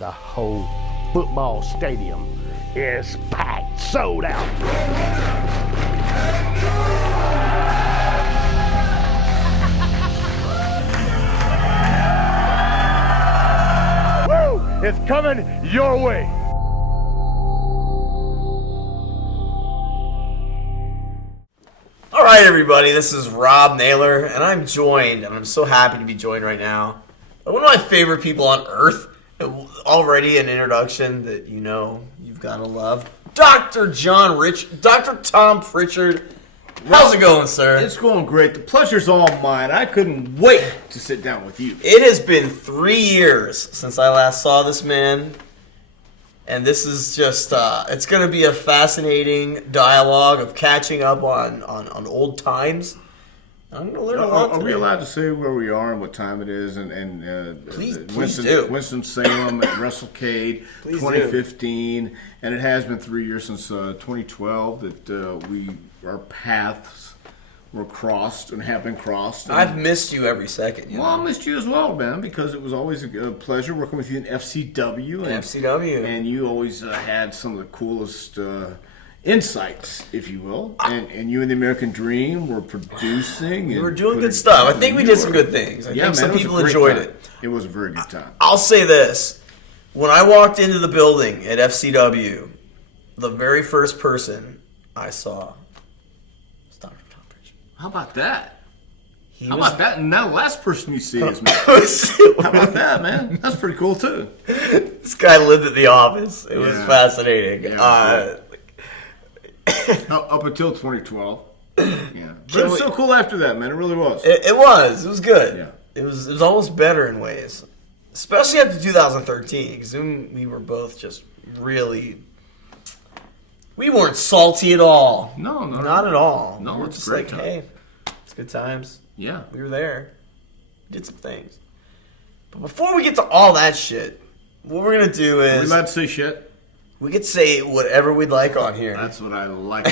The whole football stadium is packed, sold out. Woo! It's coming your way. All right, everybody, this is Rob Naylor, and I'm so happy to be joined right now by one of my favorite people on earth. Already an introduction that you've got to love. Dr. Tom Prichard. How's it going, sir? It's going great. The pleasure's all mine. I couldn't wait to sit down with you. It has been 3 years since I last saw this man, and this is just, it's going to be a fascinating dialogue of catching up on old times. I'm going to learn a lot today. Are we allowed to say where we are and what time it is? Please do. Winston-Salem at WrestleCade 2015. And it has been 3 years since 2012 that our paths were crossed and have been crossed. And I've missed you every second. Well, I missed you as well, man, because it was always a pleasure working with you in FCW. And you always had some of the coolest insights, if you will. And you and the American Dream were producing. We were doing good stuff. I think we did some good things. I think some people enjoyed it. It was a very good time. I'll say this. When I walked into the building at FCW, the very first person I saw was Dr. Tom Prichard. How about that? About that? And now the last person you see is me. How about that, man? That's pretty cool, too. This guy lived at the office. It was fascinating. Yeah, up until 2012. Yeah. But it was so cool after that, man. It really was. It was. It was good. Yeah. It was almost better in ways. Especially after 2013, because then we were both just really... We weren't salty at all. No. Not at all. No, we were it's just great like, hey, it's good times. Yeah. We were there. Did some things. But before we get to all that shit, what we're going to do is... Are we allowed to say shit? We could say whatever we'd like on here. That's what I like.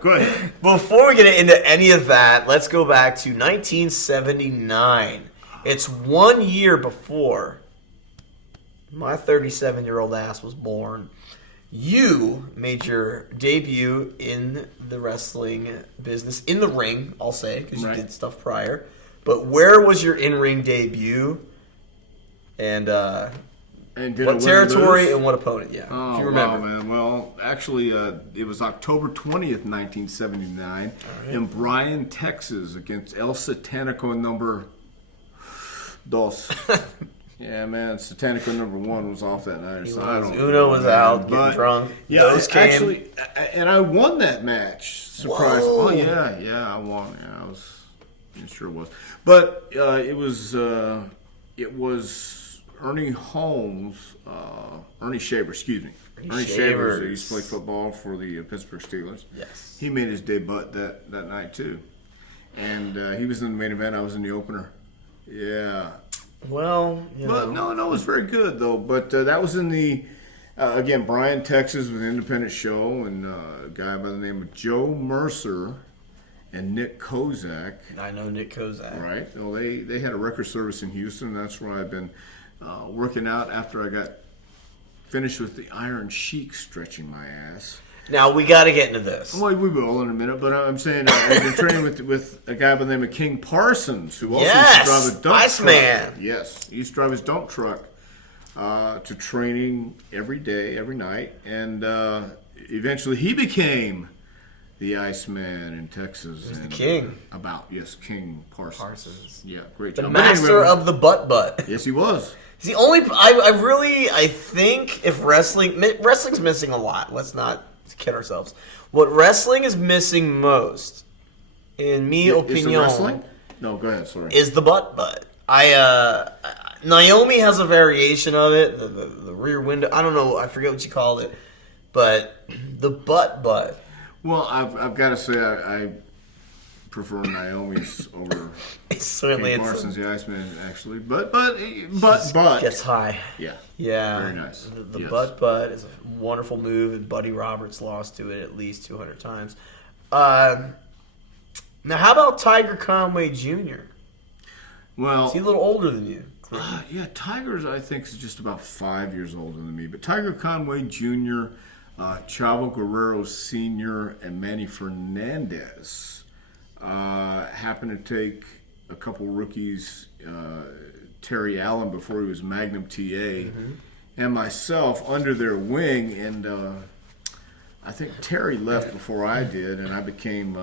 Go ahead. Before we get into any of that, let's go back to 1979. It's 1 year before my 37-year-old ass was born. You made your debut in the wrestling business, in the ring, I'll say, because you did stuff prior. But where was your in-ring debut? And what territory and what opponent? Yeah, if you remember. Wow, man. Well, actually, it was October 20th, 1979, in Bryan, Texas, against El Satanico number 2. Yeah, man, Satanico number 1 was off that night. Uno was out, getting drunk. Yeah, Those came. Actually, and I won that match. Surprise! Whoa. Oh yeah, I won. Yeah, it sure was. But it was Ernie Shaver, excuse me. Ernie Shaver used to play football for the Pittsburgh Steelers. Yes. He made his debut that night too, and he was in the main event. I was in the opener. Yeah. Well, But no, it was very good though. But that was in the again, Bryan, Texas, with an independent show, and a guy by the name of Joe Mercer and Nick Kozak. I know Nick Kozak. Right. Well, they had a record service in Houston. That's where I've been working out after I got finished with the Iron Sheik stretching my ass. Now, we got to get into this. Well, we will in a minute, but I'm saying I've been training with a guy by the name of King Parsons, who also used to drive a dump Iceman. truck. Yes, he used to drive his dump truck to training every day, every night, and eventually he became the Iceman in Texas. He's the king. King Parsons. Yeah, great The job. master of the butt. Yes, he was. He's the only... I think if wrestling's missing a lot. Let's not kid ourselves. What wrestling is missing most, in me opinion... Is the wrestling? No, go ahead, sorry. Is the butt. Naomi has a variation of it, the rear window. I don't know, I forget what you called it. But the butt. Well, I've got to say I prefer Naomi's over certainly Parsons, the Iceman, actually. But gets high. Yeah. Very nice. The butt is a wonderful move, and Buddy Roberts lost to it at least 200 times. Now, how about Tiger Conway Jr.? Well, is he a little older than you? Yeah, Tiger's, I think, is just about 5 years older than me. But Tiger Conway Jr., Chavo Guerrero Sr., and Manny Fernandez happened to take a couple rookies, Terry Allen before he was Magnum TA, and myself under their wing. And I think Terry left before I did, and I became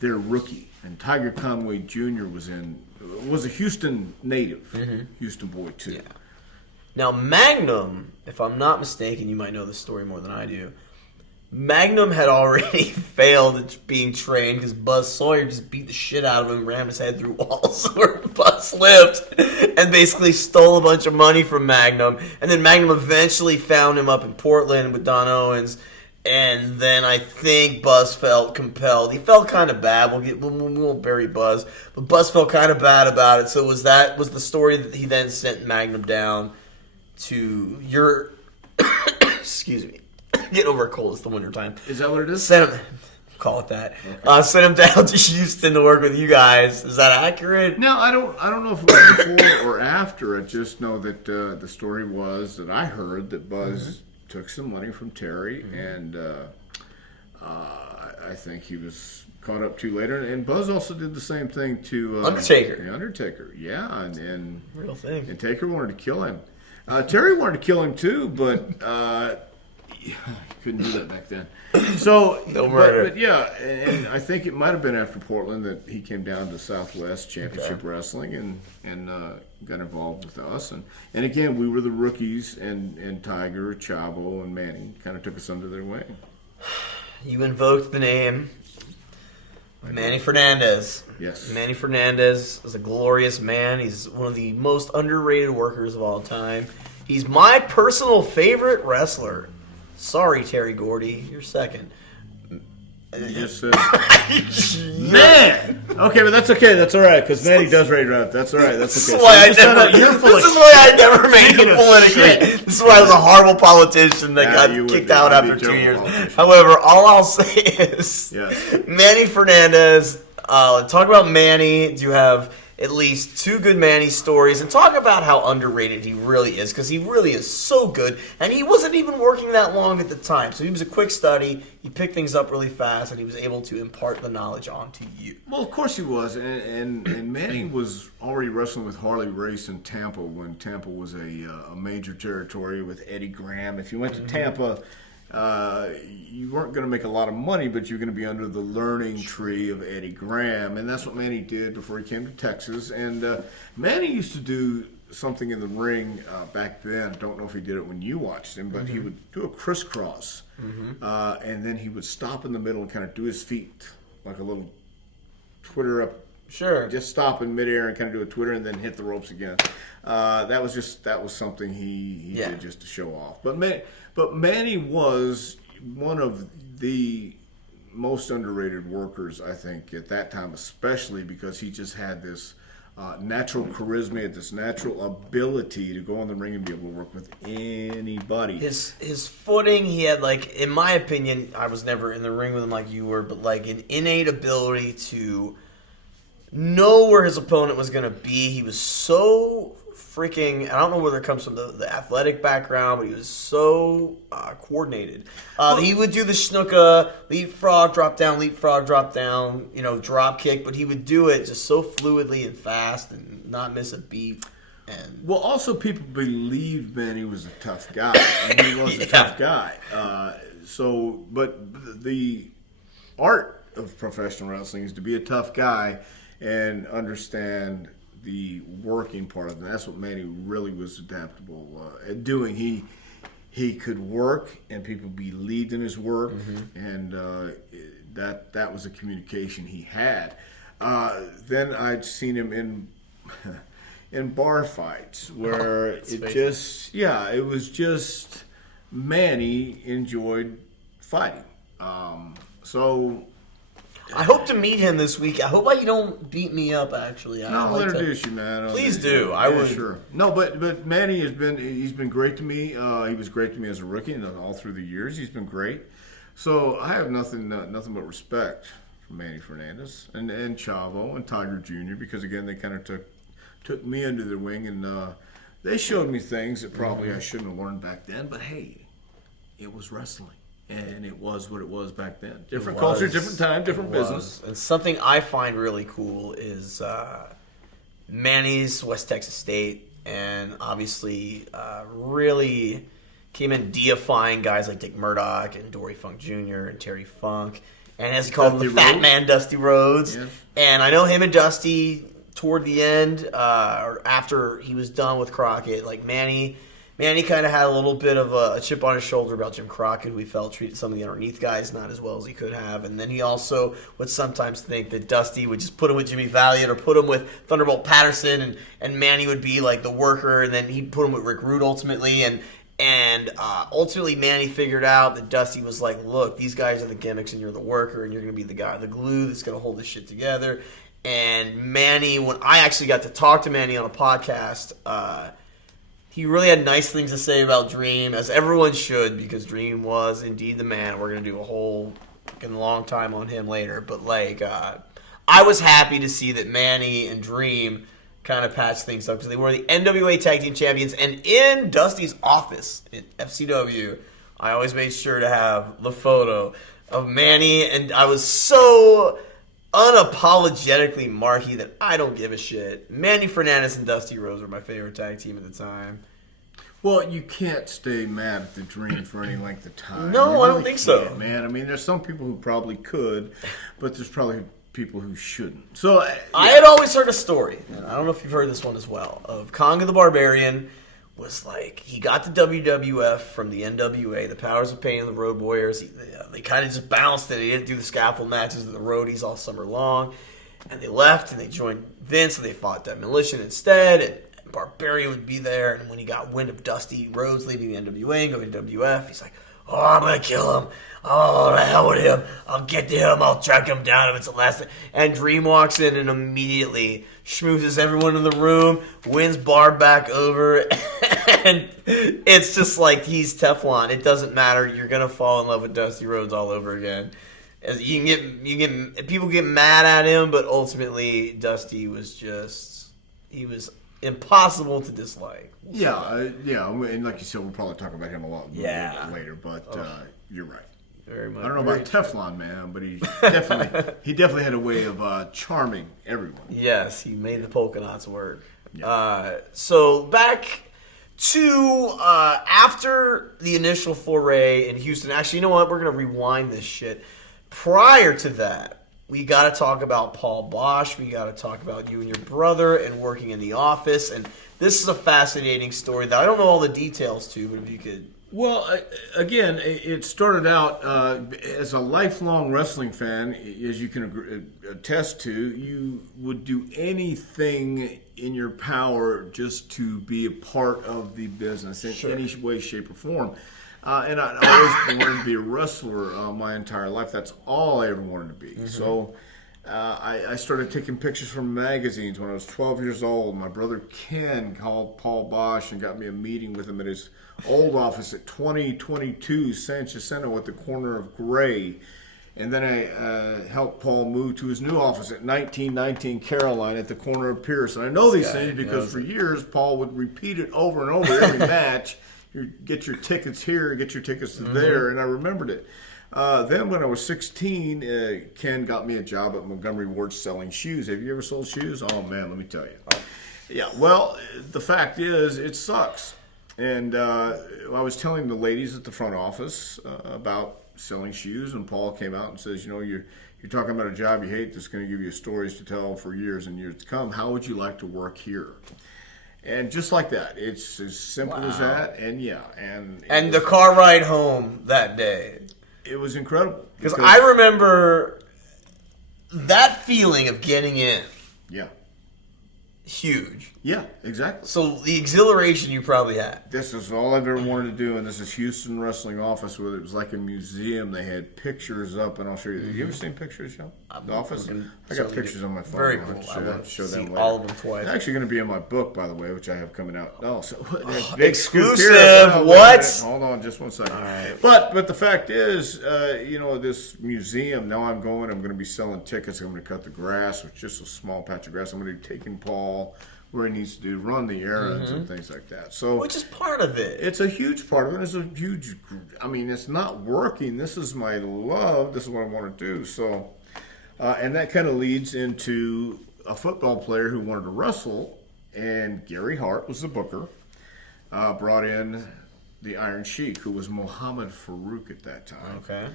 their rookie. And Tiger Conway Jr. was a Houston native, Houston boy too. Yeah. Now Magnum, if I'm not mistaken, you might know this story more than I do. Magnum had already failed at being trained because Buzz Sawyer just beat the shit out of him, rammed his head through walls where Buzz lived, and basically stole a bunch of money from Magnum. And then Magnum eventually found him up in Portland with Don Owens. And then I think Buzz felt compelled. He felt kind of bad. We won't bury Buzz, but Buzz felt kind of bad about it. So was the story that he then sent Magnum down to your excuse me, get over a cold. It's the winter time. Is that what it is? Sent him, call it that. Okay. Sent him down to Houston to work with you guys. Is that accurate? No, I don't know if it was before or after. I just know that the story was that I heard that Buzz took some money from Terry, and I think he was caught up to later. And Buzz also did the same thing to Undertaker. The Undertaker, yeah, and real thing. And Taker wanted to kill him. Terry wanted to kill him too, but couldn't do that back then. So, no murder. But yeah, and I think it might have been after Portland that he came down to Southwest Championship Wrestling and got involved with us. And again, we were the rookies, and Tiger, Chavo, and Manny kind of took us under their wing. You invoked the name Manny Fernandez. Yes. Manny Fernandez is a glorious man. He's one of the most underrated workers of all time. He's my personal favorite wrestler. Sorry, Terry Gordy, you're second. Yes, sir. Man! Okay, but that's okay. That's all right, because Manny does rate up. That's all right. That's okay. This is why I never made it politically. This is why I was a horrible politician that got kicked out after 2 years. However, all I'll say is Manny Fernandez. Talk about Manny. Do you have at least two good Manny stories? And talk about how underrated he really is, because he really is so good. And he wasn't even working that long at the time. So he was a quick study. He picked things up really fast, and he was able to impart the knowledge onto you. Well, of course he was. And Manny was already wrestling with Harley Race in Tampa when Tampa was a major territory with Eddie Graham. If you went to Tampa, you weren't going to make a lot of money, but you're going to be under the learning tree of Eddie Graham. And that's what Manny did before he came to Texas. And Manny used to do something in the ring back then. I don't know if he did it when you watched him, but he would do a crisscross. And then he would stop in the middle and kind of do his feet like a little twitter up. Sure. Just stop in midair and kind of do a twitter and then hit the ropes again. That was something he did just to show off. But Manny was one of the most underrated workers, I think, at that time, especially because he just had this natural charisma, this natural ability to go in the ring and be able to work with anybody. His footing, he had, like, in my opinion, I was never in the ring with him like you were, but like an innate ability to know where his opponent was going to be. He was so freaking, I don't know whether it comes from the athletic background, but he was so coordinated. He would do the snuka, leapfrog, drop down, drop kick, but he would do it just so fluidly and fast and not miss a beat. And well, also people believed Manny was a tough guy, and he was a tough guy. But the art of professional wrestling is to be a tough guy and understand the working part of it. That's what Manny really was adaptable at doing. He could work, and people believed in his work, and that was a communication he had. Then I'd seen him in bar fights where it was just Manny enjoyed fighting. So I hope to meet him this week. I hope you don't beat me up, actually. I'll introduce you, man. Please do. I would. Sure. No, but Manny he's been great to me. He was great to me as a rookie, and all through the years he's been great. So I have nothing but respect for Manny Fernandez and Chavo and Tiger Jr. because again they kind of took took me under their wing, and they showed me things that probably I shouldn't have learned back then. But hey, it was wrestling. And it was what it was back then. Different culture, different time, different business. And something I find really cool is Manny's West Texas State, and obviously really came in deifying guys like Dick Murdoch and Dory Funk Jr. and Terry Funk. And as he called him, the Fat Man, Dusty Rhodes. Yes. And I know him and Dusty toward the end, or after he was done with Crockett, like Manny kind of had a little bit of a chip on his shoulder about Jim Crockett, who he felt treated some of the underneath guys not as well as he could have. And then he also would sometimes think that Dusty would just put him with Jimmy Valiant or put him with Thunderbolt Patterson, and Manny would be like the worker, and then he'd put him with Rick Rude ultimately. And ultimately Manny figured out that Dusty was like, look, these guys are the gimmicks and you're the worker, and you're going to be the guy, the glue that's going to hold this shit together. And Manny, when I actually got to talk to Manny on a podcast, he really had nice things to say about Dream, as everyone should, because Dream was indeed the man. We're going to do a whole fucking long time on him later. But, I was happy to see that Manny and Dream kind of patched things up, because they were the NWA Tag Team Champions. And in Dusty's office at FCW, I always made sure to have the photo of Manny. And I was so unapologetically marky that I don't give a shit. Manny Fernandez and Dusty Rhodes were my favorite tag team at the time. Well, you can't stay mad at the Dream for any length of time. No, I don't think so, man. I mean, there's some people who probably could, but there's probably people who shouldn't. So I had always heard a story, and I don't know if you've heard this one as well, of Conga the Barbarian was like, he got the WWF from the NWA, the Powers of Pain and the Road Warriors. They kind of just bounced it. They didn't do the scaffold matches with the Roadies all summer long. And they left, and they joined Vince, and they fought Demolition instead. And Barbarian would be there. And when he got wind of Dusty Rhodes leaving the NWA and going to WWF, he's like, oh, I'm going to kill him. Oh, the hell with him. I'll get to him. I'll track him down if it's the last thing. And Dream walks in and immediately schmoozes everyone in the room, wins Barb back over, and it's just like he's Teflon. It doesn't matter. You're going to fall in love with Dusty Rhodes all over again. You can get people get mad at him, but ultimately Dusty was he was impossible to dislike. Yeah, and like you said, we'll probably talk about him a lot later, but you're right. Very much. I don't know about Teflon Man, but he definitely had a way of charming everyone. Yes, he made the polka dots work. Yeah. So back to after the initial foray in Houston. Actually, you know what? We're going to rewind this shit. Prior to that, we got to talk about Paul Bosch. We got to talk about you and your brother and working in the office. And this is a fascinating story that I don't know all the details to, but if you could... Well, again, it started out as a lifelong wrestling fan, as you can attest to. You would do anything in your power just to be a part of the business in any way, shape, or form. And I always wanted to be a wrestler my entire life. That's all I ever wanted to be. Mm-hmm. So I started taking pictures from magazines when I was 12 years old. My brother Ken called Paul Bosch and got me a meeting with him at his old office at 2022 San Jacinto at the corner of Gray. And then I helped Paul move to his new office at 1919 Caroline at the corner of Pierce. And I know these things because for years Paul would repeat it over and over every match. You get your tickets here, get your tickets to there, and I remembered it. Then when I was 16, Ken got me a job at Montgomery Ward selling shoes. Have you ever sold shoes? Oh, man, let me tell you. Yeah, well, the fact is, it sucks. And I was telling the ladies at the front office about selling shoes, and Paul came out and says, you know, you're talking about a job you hate that's going to give you stories to tell for years and years to come. How would you like to work here? And just like that, it's as simple as that. And and the car ride home that day, it was incredible because I remember that feeling of getting in. Yeah. Huge. Yeah, exactly. So the exhilaration you probably had. This is all I've ever wanted to do, and this is Houston Wrestling Office, where it was like a museum. They had pictures up, and I'll show you. You ever seen pictures, Sean? The office? I got pictures on my phone. Very cool. I want to show them later. All of them twice. It's actually going to be in my book, by the way, which I have coming out. Oh, so exclusive. What? Hold on, just one second. All right. But the fact is, this museum. Now I'm going to be selling tickets. I'm going to cut the grass with just a small patch of grass. I'm going to be taking Paul where he needs to run the errands and things like that. So, which is part of it. It's a huge part of it. It's a huge. I mean, it's not working. This is my love. This is what I want to do. So, and that kind of leads into a football player who wanted to wrestle, and Gary Hart was the booker. Brought in the Iron Sheik, who was Muhammad Farouk at that time. Okay.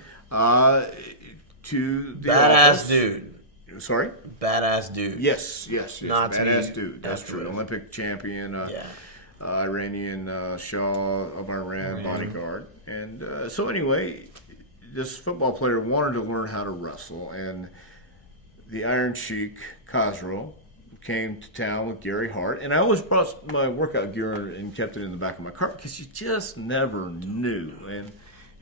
To the badass office. Dude. Sorry? Badass dude. Yes. Not badass dude. That's true. true. Olympic champion, Iranian Shah of Iran bodyguard. And so anyway, this football player wanted to learn how to wrestle, and the Iron Sheik, Khosrow, came to town with Gary Hart. And I always brought my workout gear and kept it in the back of my car because you just never knew.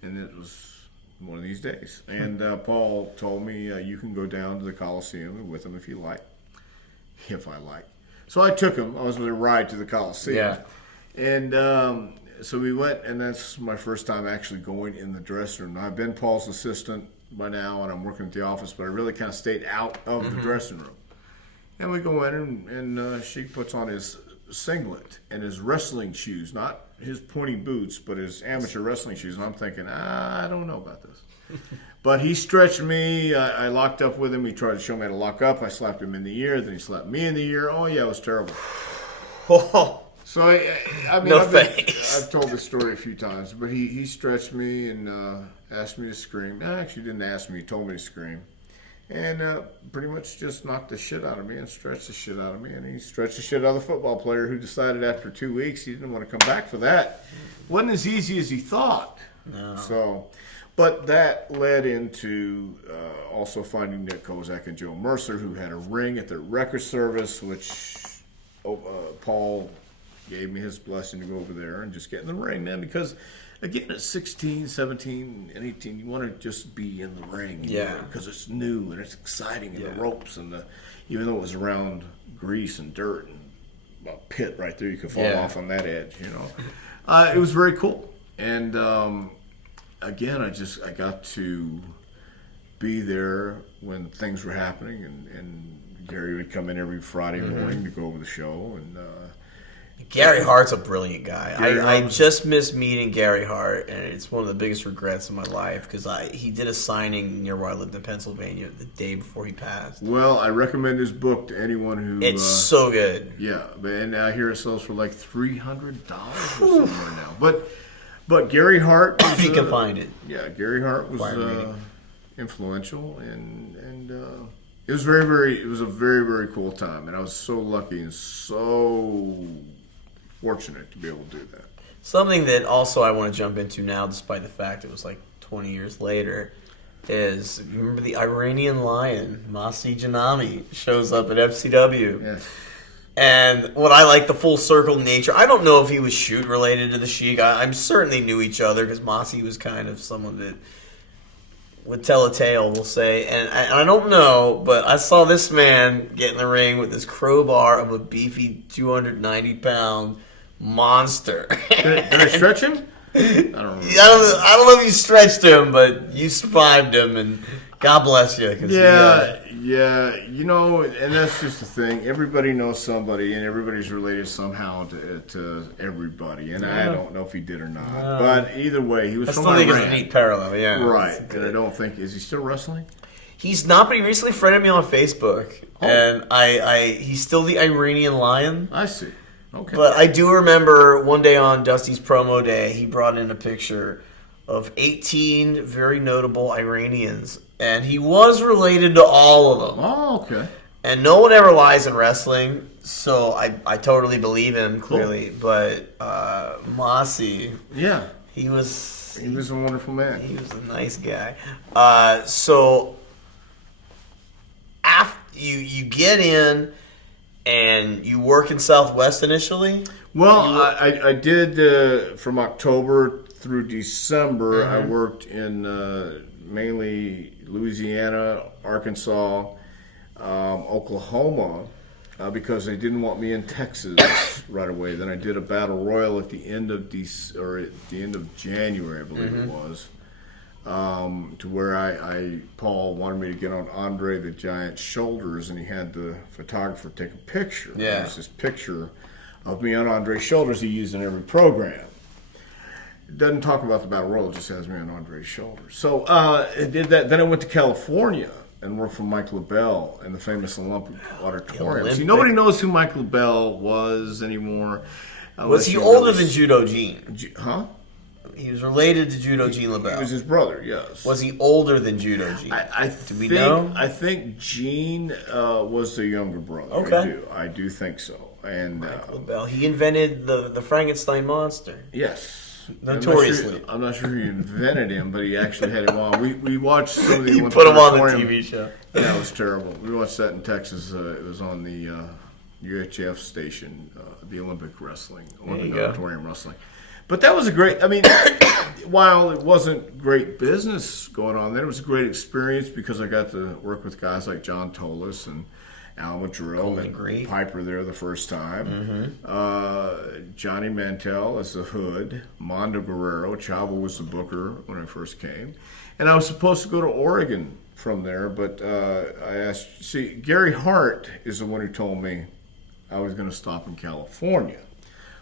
And it was one of these days. And Paul told me, you can go down to the Coliseum with him if you like. If I like. So I took him. I was going to ride to the Coliseum. Yeah. And so we went, and that's my first time actually going in the dressing room. Now, I've been Paul's assistant by now, and I'm working at the office, but I really kind of stayed out of the dressing room. And we go in, and Sheik puts on his singlet and his wrestling shoes, not his pointy boots, but his amateur wrestling shoes. And I'm thinking, I don't know about this. But he stretched me. I locked up with him. He tried to show me how to lock up. I slapped him in the ear. Then he slapped me in the ear. Oh, yeah, it was terrible. So, I mean, I've told this story a few times, but he stretched me and asked me to scream. Actually, he didn't ask me. He told me to scream. And pretty much just knocked the shit out of me and stretched the shit out of me. And he stretched the shit out of the football player who decided after 2 weeks he didn't want to come back for that. Wasn't as easy as he thought. No. So, but that led into also finding Nick Kozak and Joe Mercer, who had a ring at their record service, which Paul gave me his blessing to go over there and just get in the ring, man, because again, at 16, 17, and 18, you want to just be in the ring. Because it's new and it's exciting, and the ropes, and even though it was around grease and dirt and a pit right there, you could fall off on that edge, you know. It was very cool. And again, I got to be there when things were happening, and Gary would come in every Friday morning to go over the show, and Gary Hart's a brilliant guy. I just missed meeting Gary Hart, and it's one of the biggest regrets of my life because he did a signing near where I lived in Pennsylvania the day before he passed. Well, I recommend his book to anyone who... It's so good. Yeah, and I hear it sells for like $300 or somewhere now. But Gary Hart... If you can find it. Yeah, Gary Hart was influential, and it was it was a very, very cool time, and I was so lucky and so fortunate to be able to do that. Something that also I want to jump into now, despite the fact it was like 20 years later, is you remember the Iranian Lion, Masi Janami, shows up at FCW. Yes. And what I like, the full circle nature. I don't know if he was shoot related to the Sheik. I'm certain they knew each other because Masi was kind of someone that would tell a tale, we'll say. And I don't know, but I saw this man get in the ring with this crowbar of a beefy 290-pound monster. Did I stretch him? I don't know. I don't know if you stretched him, but you survived him, and God bless you. Yeah, you know, and that's just the thing. Everybody knows somebody, and everybody's related somehow to everybody. And I don't know if he did or not. But either way, he was from Iran. I still think it's a neat parallel, yeah. Right, and I don't think... Is he still wrestling? He's not, but he recently friended me on Facebook. Oh. And he's still the Iranian Lion. I see. Okay. But I do remember one day on Dusty's promo day, he brought in a picture of 18 very notable Iranians. And he was related to all of them. Oh, okay. And no one ever lies in wrestling, so I totally believe him, clearly. Cool. But Masi, he was a wonderful man. He was a nice guy. So after you get in and you work in Southwest initially? Well, I did from October through December. I worked in mainly Louisiana, Arkansas, Oklahoma, because they didn't want me in Texas right away. Then I did a battle royal at the end of January, I believe it was. to where Paul wanted me to get on Andre the Giant's shoulders, and he had the photographer take a picture. Yeah. There's this picture of me on Andre's shoulders he used in every program. It doesn't talk about the Battle Royal, it just has me on Andre's shoulders. So I did that. Then I went to California and worked for Mike LaBelle in the famous Olympic Auditorium. See, nobody knows who Mike LaBelle was anymore. Was he older than Judo Gene? Huh? He was related to Judo Gene LaBelle. He was his brother, yes. Was he older than Judo Gene? Do we know? I think Gene was the younger brother. Okay. I do think so. And Mike LaBelle. He invented the Frankenstein monster. Yes. Notoriously. I'm not sure he invented him, but he actually had him on. We watched some of the He put him on the TV show. Yeah, it was terrible. We watched that in Texas. It was on the UHF station, the Olympic Auditorium Wrestling. But that was a great, while it wasn't great business going on then, it was a great experience because I got to work with guys like John Tolis and Al Madrill and Piper there the first time. Mm-hmm. Johnny Mantell as the Hood. Mondo Guerrero. Chavo was the booker when I first came. And I was supposed to go to Oregon from there, but I asked, Gary Hart is the one who told me I was going to stop in California.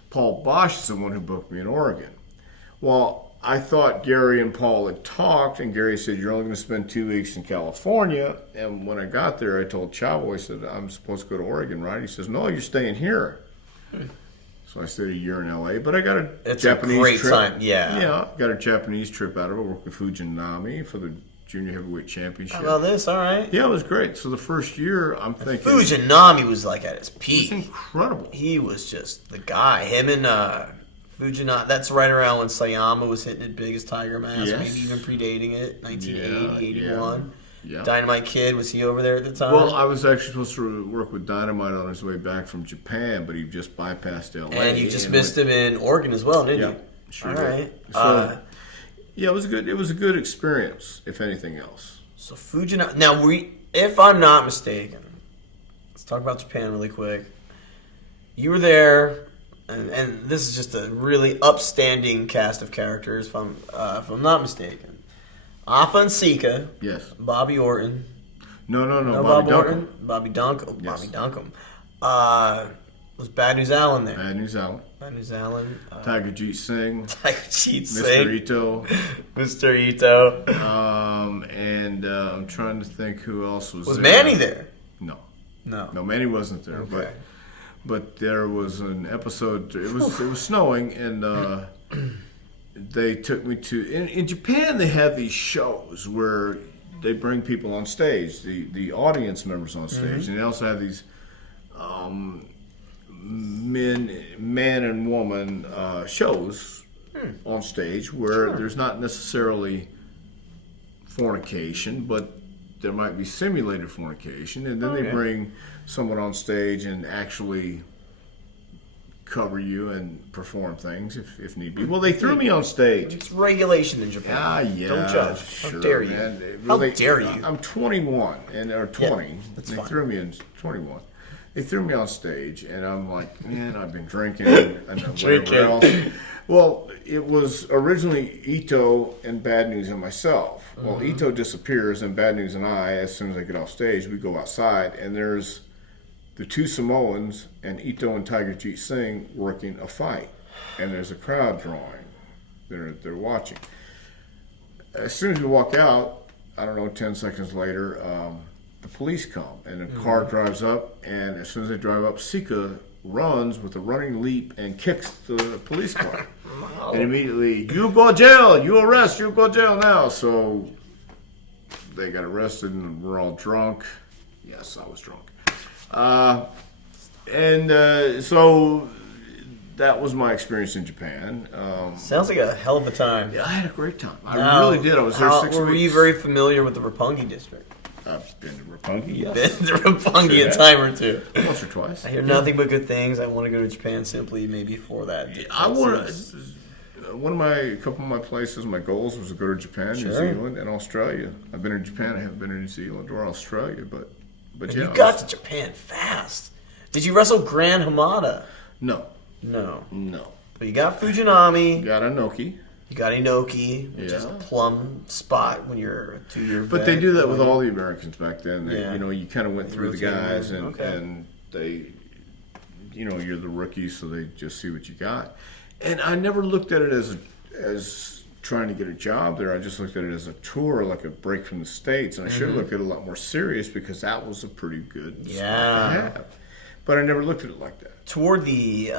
Paul Bosch is the one who booked me in Oregon. Well, I thought Gary and Paul had talked, and Gary said, you're only going to spend 2 weeks in California. And when I got there, I told Chavo, I said, I'm supposed to go to Oregon, right? He says, no, you're staying here. So I stayed a year in L.A., but I got a Japanese trip. Time, yeah. Yeah, got a Japanese trip out of it. Worked with Fujinami for the Junior Heavyweight Championship. How about this? All right. Yeah, it was great. So the first year, I'm thinking... Fujinami was like at his peak. It was incredible. He was just the guy. Him and Fujinami, that's right around when Sayama was hitting it big as Tiger Mask, maybe even predating it, 1980, 81. Yeah. Dynamite Kid, was he over there at the time? Well, I was actually supposed to work with Dynamite on his way back from Japan, but he just bypassed L.A. And you just missed him in Oregon as well, didn't you? Sure. All right. So, yeah, it was good. It was a good experience, if anything else. So Fujinami. Now, if I'm not mistaken, let's talk about Japan really quick. You were there, and this is just a really upstanding cast of characters, if I'm not mistaken. Afa and Sika. Yes. Bobby Orton. No, Bobby Orton. Bobby Duncombe. Yes. Bobby Duncombe. Was Bad News Allen there? Bad News Allen. Bad News Allen. Tiger Jeet Singh. Tiger Jeet Singh. Mr. Ito. Mr. Ito. And I'm trying to think who else was there. Was Manny there? No. No. No, Manny wasn't there. Okay. But there was an episode. It was snowing, and they took me to. In Japan, they have these shows where they bring people on stage, the audience members on stage, and they also have these man and woman shows on stage where there's not necessarily fornication, but there might be simulated fornication, and then they bring someone on stage and actually cover you and perform things if need be. Well, they threw me on stage. It's regulation in Japan. Yeah. Don't judge. Sure, How dare you? Man. How dare you? I'm 21 or 20. Yeah, that's they fine. threw me in 21. They threw me on stage, and I'm like, man, I've been drinking and whatever else. Well, it was originally Ito and Bad News and myself. Well, Ito disappears, and Bad News and I, as soon as I get off stage, we go outside, and there's the two Samoans and Ito and Tiger Jeet Singh working a fight, and there's a crowd drawing. They're watching. As soon as we walk out, I don't know, 10 seconds later, the police come, and a car drives up, and as soon as they drive up, Sika runs with a running leap and kicks the police car. And immediately, you go jail, you arrest, you go jail now. So they got arrested, and we're all drunk. Yes, I was drunk. So that was my experience in Japan. Sounds like a hell of a time. Yeah, I had a great time. I really did. I was there 6 weeks. Were you very familiar with the Roppongi district? I've been to Roppongi, yes. Been to Roppongi a time or two. Once or twice. I hear nothing but good things. I want to go to Japan simply maybe for that. I want to. A couple of my places, my goals was to go to Japan, New Zealand, and Australia. I've been in Japan. I haven't been in New Zealand or Australia, but yeah. You got to Japan fast. Did you wrestle Gran Hamada? No. No. No. But you got Fujinami. Got Inoki. You got Inoki, which is a plum spot when you're a 2-year vet. But they do that with all the Americans back then. They, Yeah. You know, you kind of went through the guys, and, Okay. and they, you know, you're the rookie, so they just see what you got. And I never looked at it as trying to get a job there. I just looked at it as a tour, like a break from the States. And I should have looked at it a lot more serious because that was a pretty good spot to have. But I never looked at it like that. Toward the,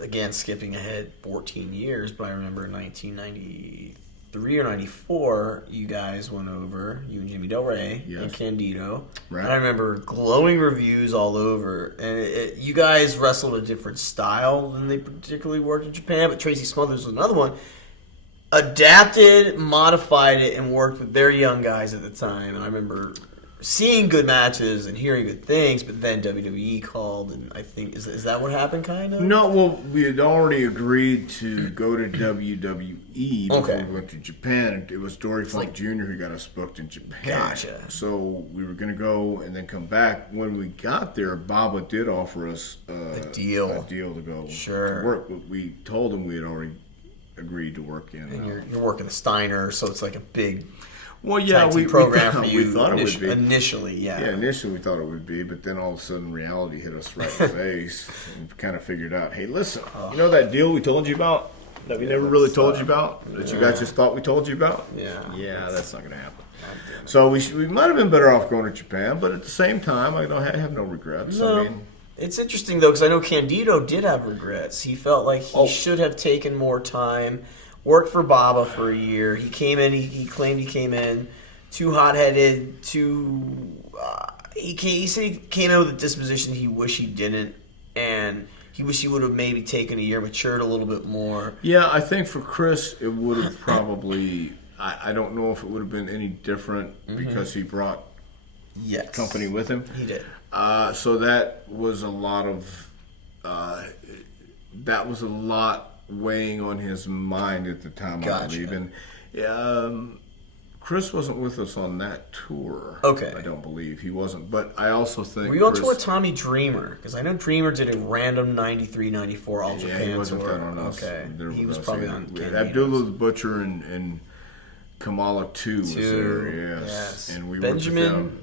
again, skipping ahead 14 years, but I remember in 1993 or 94, you guys went over, you and Jimmy Del Rey and Candido. Right. And I remember glowing reviews all over. And you guys wrestled a different style than they particularly worked in Japan, but Tracy Smothers was another one. Adapted, modified it, and worked with very young guys at the time. And I remember seeing good matches and hearing good things, but then WWE called, and I think is that what happened, kind of? No, well, we had already agreed to go to WWE before we went to Japan. It was Dory Funk Jr. who got us booked in Japan. Gotcha. So we were going to go and then come back. When we got there, Baba did offer us a deal to go to work. But we told him we had already agreed to work in. And you're working the Steiner, so it's like a big... Well, yeah, we program for you. We thought it would be. Initially, yeah. Yeah, initially we thought it would be, but then all of a sudden reality hit us right in the face and kind of figured out, hey, listen, you know that deal we told you about that we never really told you about, that you guys just thought we told you about? Yeah, that's not going to happen. So we might have been better off going to Japan, but at the same time, I have no regrets. No. I mean, it's interesting, though, because I know Candido did have regrets. He felt like he should have taken more time. Worked for Baba for a year. He came in. He claimed he came in too hot-headed. He said he came in with a disposition he wished he didn't, and he wished he would have maybe taken a year, matured a little bit more. Yeah, I think for Chris, it would have probably. I don't know if it would have been any different because he brought company with him. He did. So that was a lot of. That was a lot weighing on his mind at the time, I believe. And Chris wasn't with us on that tour. Okay. I don't believe. He wasn't. But I also think Were you on tour with Tommy Dreamer? Because I know Dreamer did a random 93, 94 All Japan tour. Yeah, he wasn't that on us. Okay. He was probably on Candido. Abdullah the Butcher and Kamala 2 was there, yes. And we Benjamin worked with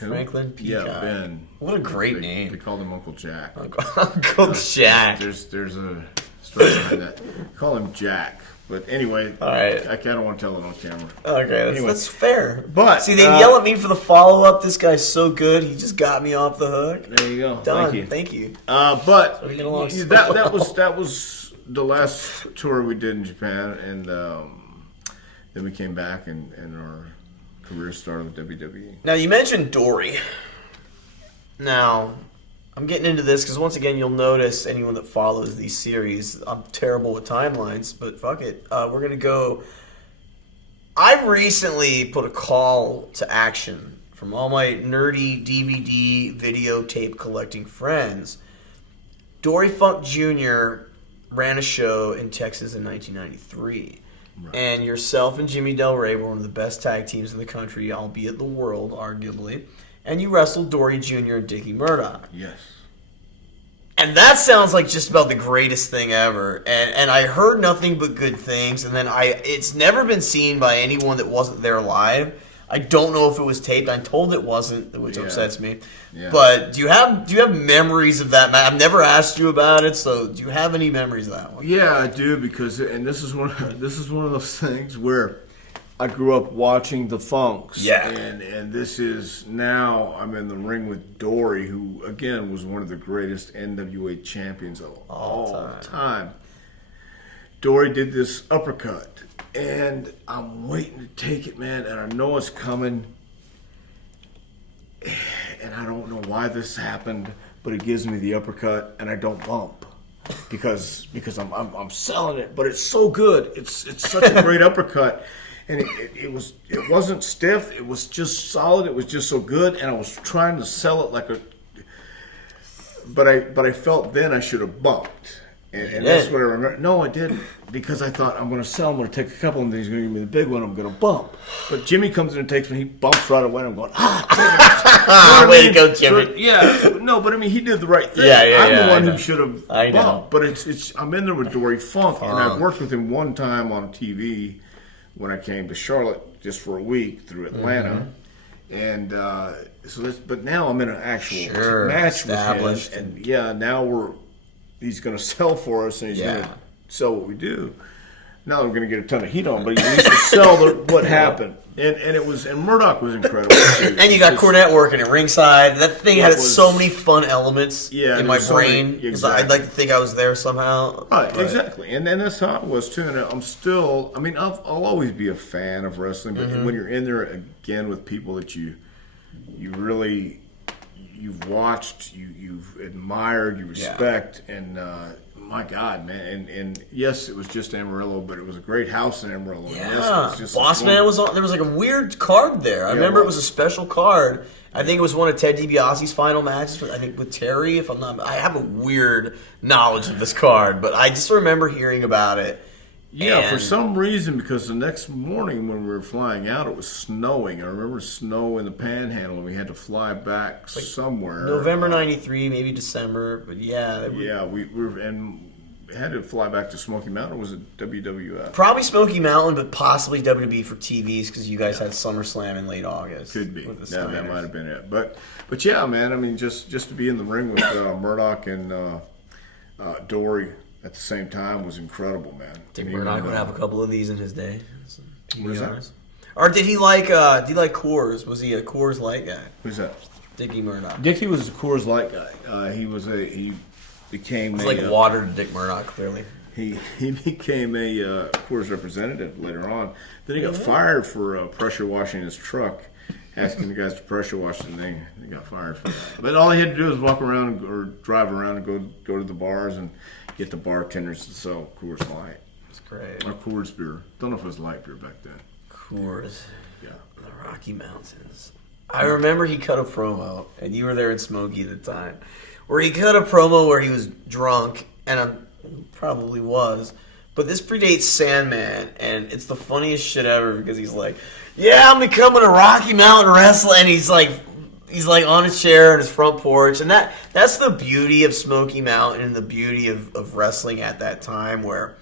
them. Franklin Peacock. Yeah, Ben. What a great name. They called him Uncle Jack. Uncle Jack. There's a story behind that. Call him Jack. But anyway, all right. I don't want to tell it on camera. Okay, that's fair. But see, they yell at me for the follow-up. This guy's so good. He just got me off the hook. There you go. Done. Thank you. But that was the last tour we did in Japan, and then we came back and our career started with WWE. Now, you mentioned Dory. Now, I'm getting into this because, once again, you'll notice, anyone that follows these series, I'm terrible with timelines, but fuck it. We're going to go... I've recently put a call to action from all my nerdy DVD, videotape collecting friends. Dory Funk Jr. ran a show in Texas in 1993. Right. And yourself and Jimmy Del Rey were one of the best tag teams in the country, albeit the world, arguably. And you wrestled Dory Jr. and Dickie Murdoch. Yes. And that sounds like just about the greatest thing ever. And I heard nothing but good things. And then it's never been seen by anyone that wasn't there live. I don't know if it was taped. I'm told it wasn't, which upsets me. Yeah. But do you have memories of that match? I've never asked you about it, so do you have any memories of that one? Yeah, I do, because this is one of those things where I grew up watching the Funks. Yeah. And this is, now I'm in the ring with Dory, who, again, was one of the greatest NWA champions of all time. Dory did this uppercut, and I'm waiting to take it, man, and I know it's coming, and I don't know why this happened, but it gives me the uppercut, and I don't bump. Because I'm selling it, but it's so good. It's such a great uppercut. And it wasn't stiff. It was just solid. It was just so good. And I was trying to sell it like a. But I felt then I should have bumped. And that's what I remember. No, I didn't. Because I thought, I'm going to sell, I'm going to take a couple, and then he's going to give me the big one, I'm going to bump. But Jimmy comes in and takes me, he bumps right away, and I'm going, way to go, Jimmy. So, yeah, no, but I mean, he did the right thing. Yeah, I'm the one I know. who should have I know. bumped. But I'm in there with Dory Funk, and I've worked with him one time on TV when I came to Charlotte just for a week through Atlanta. And but now I'm in an actual match with him. And yeah, now he's going to sell for us, and he's going to sell what we do. Now I'm going to get a ton of heat on, but he needs to sell what happened. And Murdoch was incredible too. And you got Cornette working at ringside. That thing had so many fun elements in my brain. Exactly. I'd like to think I was there somehow. Right, exactly. And that's how it was too. And I'm still, I'll always be a fan of wrestling, but when you're in there again with people that you've watched, you've admired, you respect, and my God, man! And yes, it was just Amarillo, but it was a great house in Amarillo. Yeah, and yes, it was just Boss Man was on. There was like a weird card there. I remember it was a special card. I think it was one of Ted DiBiase's final matches. I think with Terry, if I'm not. I have a weird knowledge of this card, but I just remember hearing about it. Yeah, for some reason, because the next morning when we were flying out, it was snowing. I remember snow in the Panhandle, and we had to fly back somewhere. November '93, maybe December, but we had to fly back to Smoky Mountain. Or was it WWF? Probably Smoky Mountain, but possibly WWE for TVs because you guys had SummerSlam in late August. Could be. That might have been it. But yeah, man. Just to be in the ring with Murdoch and Dory at the same time was incredible, man. Dick Murdoch would have a couple of these in his day. What is that? Or did he like Coors? Was he a Coors Light guy? Who's that? Dickie Murdoch. Dickie was a Coors Light guy. He became like water to Dick Murdoch, clearly. He became a Coors representative later on. Then he got fired for pressure washing his truck, asking the guys to pressure wash, and they got fired for that. But all he had to do was walk around or drive around and go to the bars and get the bartenders to sell Coors Light. That's great. Or Coors beer. Don't know if it was light beer back then. Coors. Yeah. The Rocky Mountains. I remember he cut a promo, and you were there in Smoky at the time, where he cut a promo where he was drunk, and probably was, but this predates Sandman, and it's the funniest shit ever because he's like, yeah, I'm becoming a Rocky Mountain wrestler, and he's like on his chair in his front porch, and that's the beauty of Smoky Mountain and the beauty of wrestling at that time, where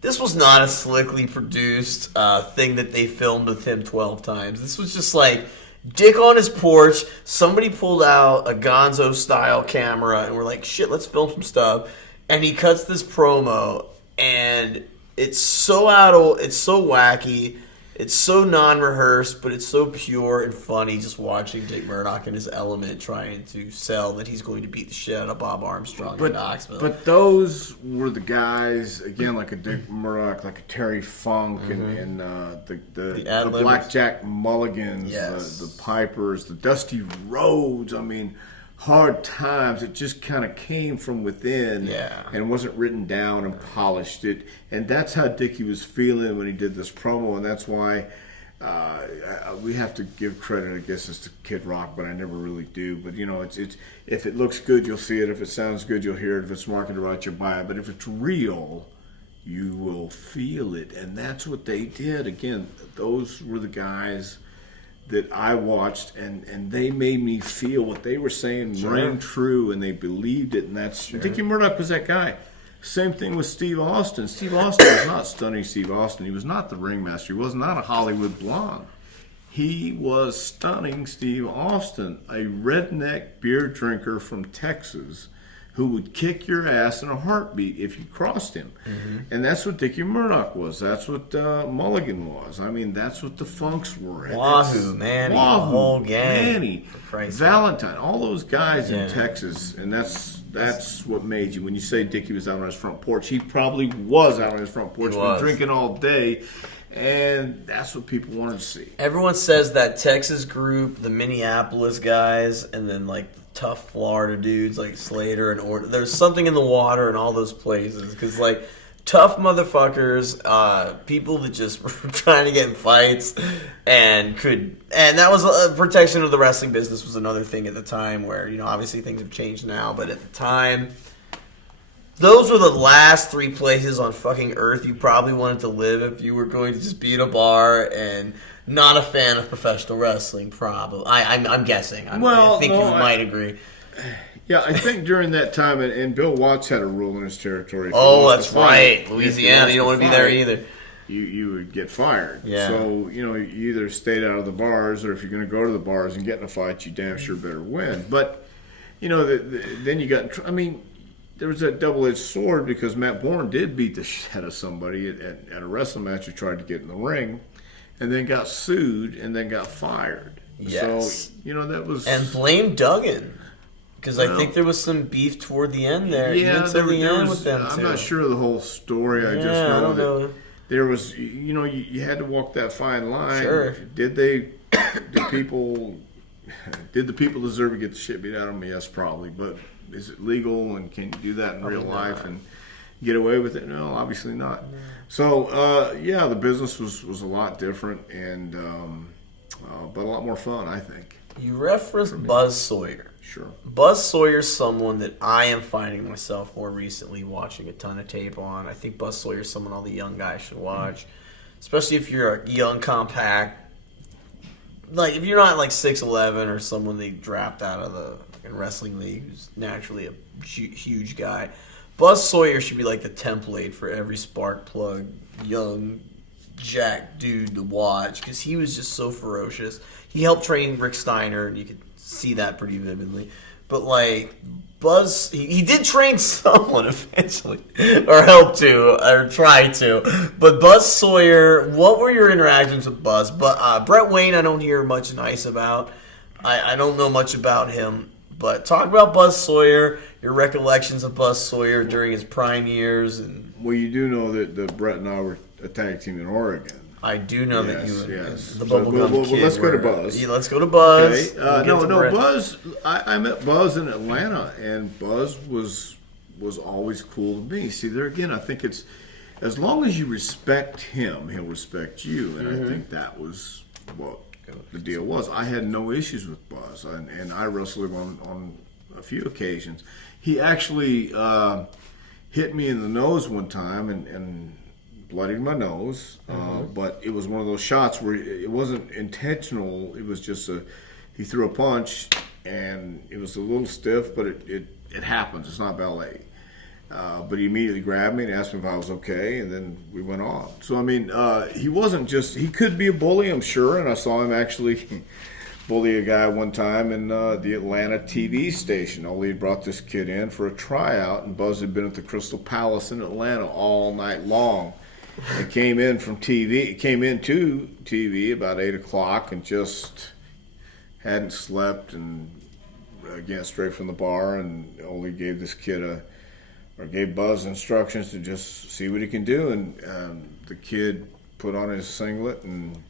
this was not a slickly produced thing that they filmed with him 12 times. This was just like Dick on his porch, somebody pulled out a Gonzo-style camera, and we're like, shit, let's film some stuff. And he cuts this promo, and it's so it's so wacky, it's so non-rehearsed, but it's so pure and funny just watching Dick Murdoch in his element trying to sell that he's going to beat the shit out of Bob Armstrong in Knoxville. But those were the guys, again, like a Dick Murdoch, like a Terry Funk, and the Blackjack Mulligans, the Pipers, the Dusty Rhodes. Hard times. It just kind of came from within and wasn't written down and polished it. And that's how Dickie was feeling when he did this promo, and that's why we have to give credit, I guess, as to Kid Rock, but I never really do. But it's if it looks good, you'll see it. If it sounds good, you'll hear it. If it's marketed right, you'll buy it. But if it's real, you will feel it, and that's what they did. Again, those were the guys that I watched, and they made me feel what they were saying rang true, and they believed it, and that's Dickie Murdoch was that guy. Same thing with Steve Austin. Steve Austin was not stunning Steve Austin. He was not the ringmaster. He was not a Hollywood blonde. He was stunning Steve Austin, a redneck beer drinker from Texas who would kick your ass in a heartbeat if you crossed him. And that's what Dickie Murdoch was. That's what Mulligan was. That's what the Funks were. Wahoo, Manny, the whole gang. Manny, Valentine, all those guys in Texas. And that's what made you. When you say Dickie was out on his front porch, he probably was out on his front porch, drinking all day. And that's what people wanted to see. Everyone says that Texas group, the Minneapolis guys, and then like tough Florida dudes like Slater and Orton. There's something in the water in all those places because like tough motherfuckers, people that just were trying to get in fights and that was a protection of the wrestling business was another thing at the time where obviously things have changed now, but at the time those were the last 3 places on fucking Earth you probably wanted to live if you were going to just be in a bar and not a fan of professional wrestling. Probably, I'm guessing. I think you might agree. Yeah, I think during that time, and Bill Watts had a rule in his territory. Oh, that's right, Louisiana. You don't want to be there either. You would get fired. Yeah. So, you either stayed out of the bars, or if you're going to go to the bars and get in a fight, you damn sure better win. But, then you got, there was that double-edged sword because Matt Bourne did beat the shit out of somebody at a wrestling match who tried to get in the ring, and then got sued, and then got fired. Yes. So, that was... And blame Duggan. Because I think there was some beef toward the end there. Yeah, there was, with them I'm too. not sure of the whole story. I just know I don't know. There was, you had to walk that fine line. Sure. Did people deserve to get the shit beat out of them? Yes, probably. But is it legal, and can you do that in real life and get away with it? No, obviously not. No. So, the business was a lot different, and but a lot more fun, I think. You referenced Buzz Sawyer. Sure. Buzz Sawyer's someone that I am finding myself more recently watching a ton of tape on. I think Buzz Sawyer's someone all the young guys should watch, especially if you're a young, compact. Like, if you're not like 6'11" or someone they draft out of the wrestling league who's naturally a huge guy, Buzz Sawyer should be like the template for every spark plug young jack dude to watch because he was just so ferocious. He helped train Rick Steiner, and you could see that pretty vividly. But like Buzz, he did train someone eventually, or help to, or try to. But Buzz Sawyer, what were your interactions with Buzz? But Brett Wayne, I don't hear much nice about. I don't know much about him. But talk about Buzz Sawyer, your recollections of Buzz Sawyer during his prime years. Well, you do know that Brett and I were a tag team in Oregon. I do know that you were the Bubblegum Kid. Well, let's go to Buzz. Yeah, let's go to Buzz. Okay. Buzz. I met Buzz in Atlanta, and Buzz was always cool to me. See, there again, I think it's as long as you respect him, he'll respect you, and I think that was what the deal was. I had no issues with Buzz, and I wrestled him on a few occasions. He actually hit me in the nose one time, and bloodied my nose, but it was one of those shots where it wasn't intentional. It was just he threw a punch, and it was a little stiff, but it happens. It's not ballet. But he immediately grabbed me and asked me if I was okay, and then we went on. So, he wasn't just... He could be a bully, I'm sure, and I saw him actually bully a guy one time in the Atlanta TV station. Only he brought this kid in for a tryout, and Buzz had been at the Crystal Palace in Atlanta all night long. It came in from TV. It came into TV about 8 o'clock and just hadn't slept, and again straight from the bar, and only gave this kid gave Buzz instructions to just see what he can do, and the kid put on his singlet, and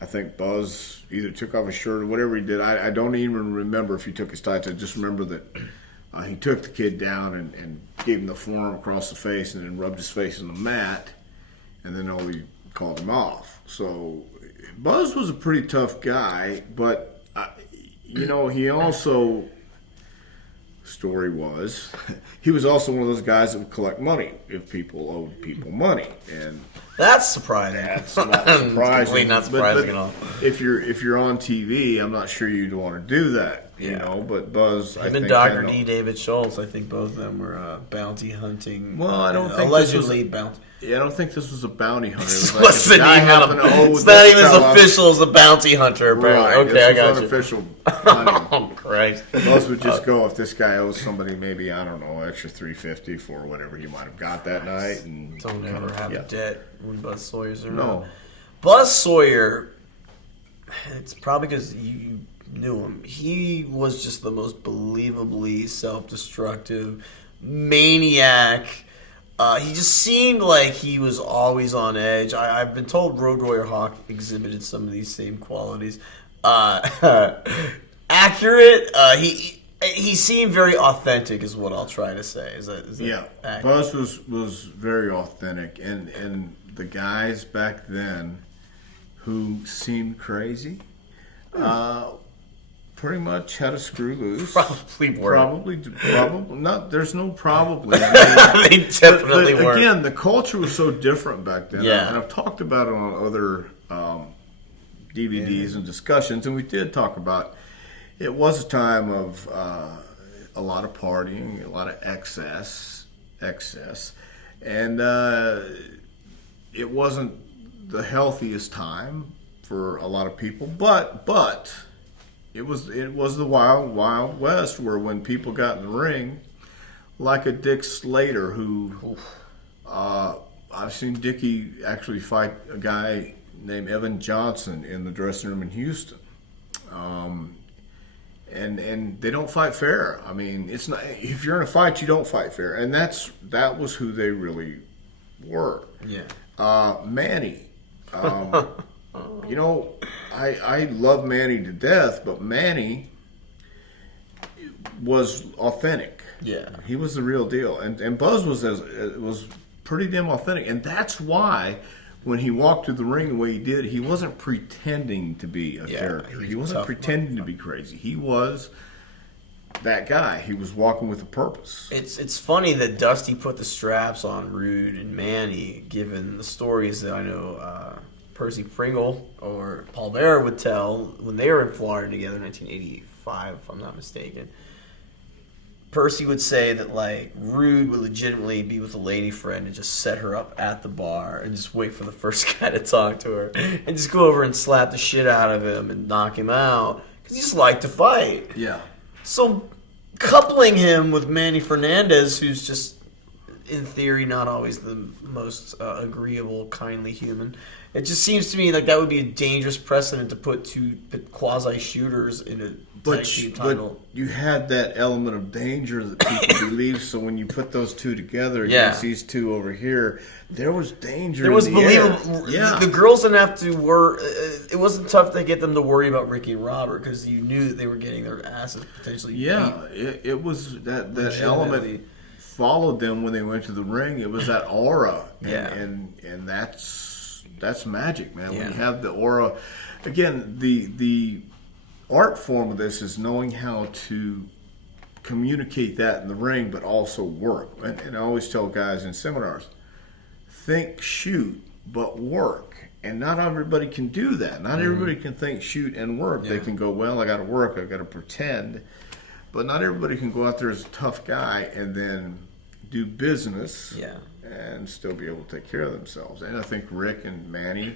I think Buzz either took off his shirt or whatever he did. I don't even remember if he took his tights. I just remember that he took the kid down and gave him the forearm across the face, and then rubbed his face on the mat. And then only called him off. So Buzz was a pretty tough guy, but he also, story was, he was also one of those guys that would collect money if people owed people money, and that's surprising. That's not surprising. Not surprising at all. If you're on TV, I'm not sure you'd want to do that. But Buzz, I think, and Dr. D. David Schultz, I think both of them were bounty hunting. Well, I don't think allegedly bounty. Yeah, I don't think this was a bounty hunter. It was like it's not even as official as a bounty hunter, apparently. Right, okay, I got you. Unofficial hunting. Oh, Christ. Buzz would just go if this guy owes somebody maybe, I don't know, extra $350 for whatever he might have got that night. And don't ever have a debt when Buzz Sawyer's around. No. Buzz Sawyer, it's probably because you knew him. He was just the most believably self-destructive maniac. He just seemed like he was always on edge. I've been told Road Warrior Hawk exhibited some of these same qualities. Accurate. He seemed very authentic, is what I'll try to say. Is that accurate? Buzz was very authentic, and the guys back then who seemed crazy pretty much had a screw loose. Probably were. Probably not. There's no probably. They definitely were. Again, the culture was so different back then. Yeah. And I've talked about it on other DVDs and discussions, and we did talk about it was a time of a lot of partying, a lot of excess, and it wasn't the healthiest time for a lot of people, but it was the wild west, where when people got in the ring, like a Dick Slater, who I've seen Dickie actually fight a guy named Evan Johnson in the dressing room in Houston, and they don't fight fair. I mean, it's not, if you're in a fight, you don't fight fair, and that was who they really were. Yeah. Manny. You know, I love Manny to death, but Manny was authentic. Yeah. He was the real deal. And Buzz was pretty damn authentic. And that's why when he walked through the ring the way he did, he wasn't pretending to be a character. He wasn't pretending to be crazy. He was that guy. He was walking with a purpose. It's funny that Dusty put the straps on Rude and Manny, given the stories that I know Percy Pringle or Paul Bearer would tell when they were in Florida together in 1985, if I'm not mistaken. Percy would say that, like, Rude would legitimately be with a lady friend and just set her up at the bar and just wait for the first guy to talk to her and just go over and slap the shit out of him and knock him out because he just liked to fight. Yeah. So coupling him with Manny Fernandez, who's just, in theory, not always the most agreeable, kindly human, it just seems to me like that would be a dangerous precedent to put two quasi-shooters in a tag team title. But you had that element of danger that people believe, so when you put those two together against these two over here, there was danger. There was in the believable. Yeah. The girls didn't have to worry. It wasn't tough to get them to worry about Ricky and Robert because you knew that they were getting their asses potentially beat. Yeah, it was that element followed them when they went to the ring. It was that aura, and that's magic, man. When you have the aura, again, the art form of this is knowing how to communicate that in the ring, but also work. And I always tell guys in seminars, think, shoot, but work. And not everybody can do that. Not everybody can think, shoot, and work. They can go, well, I got to work, I got to pretend. But not everybody can go out there as a tough guy and then do business and still be able to take care of themselves. And I think Rick and Manny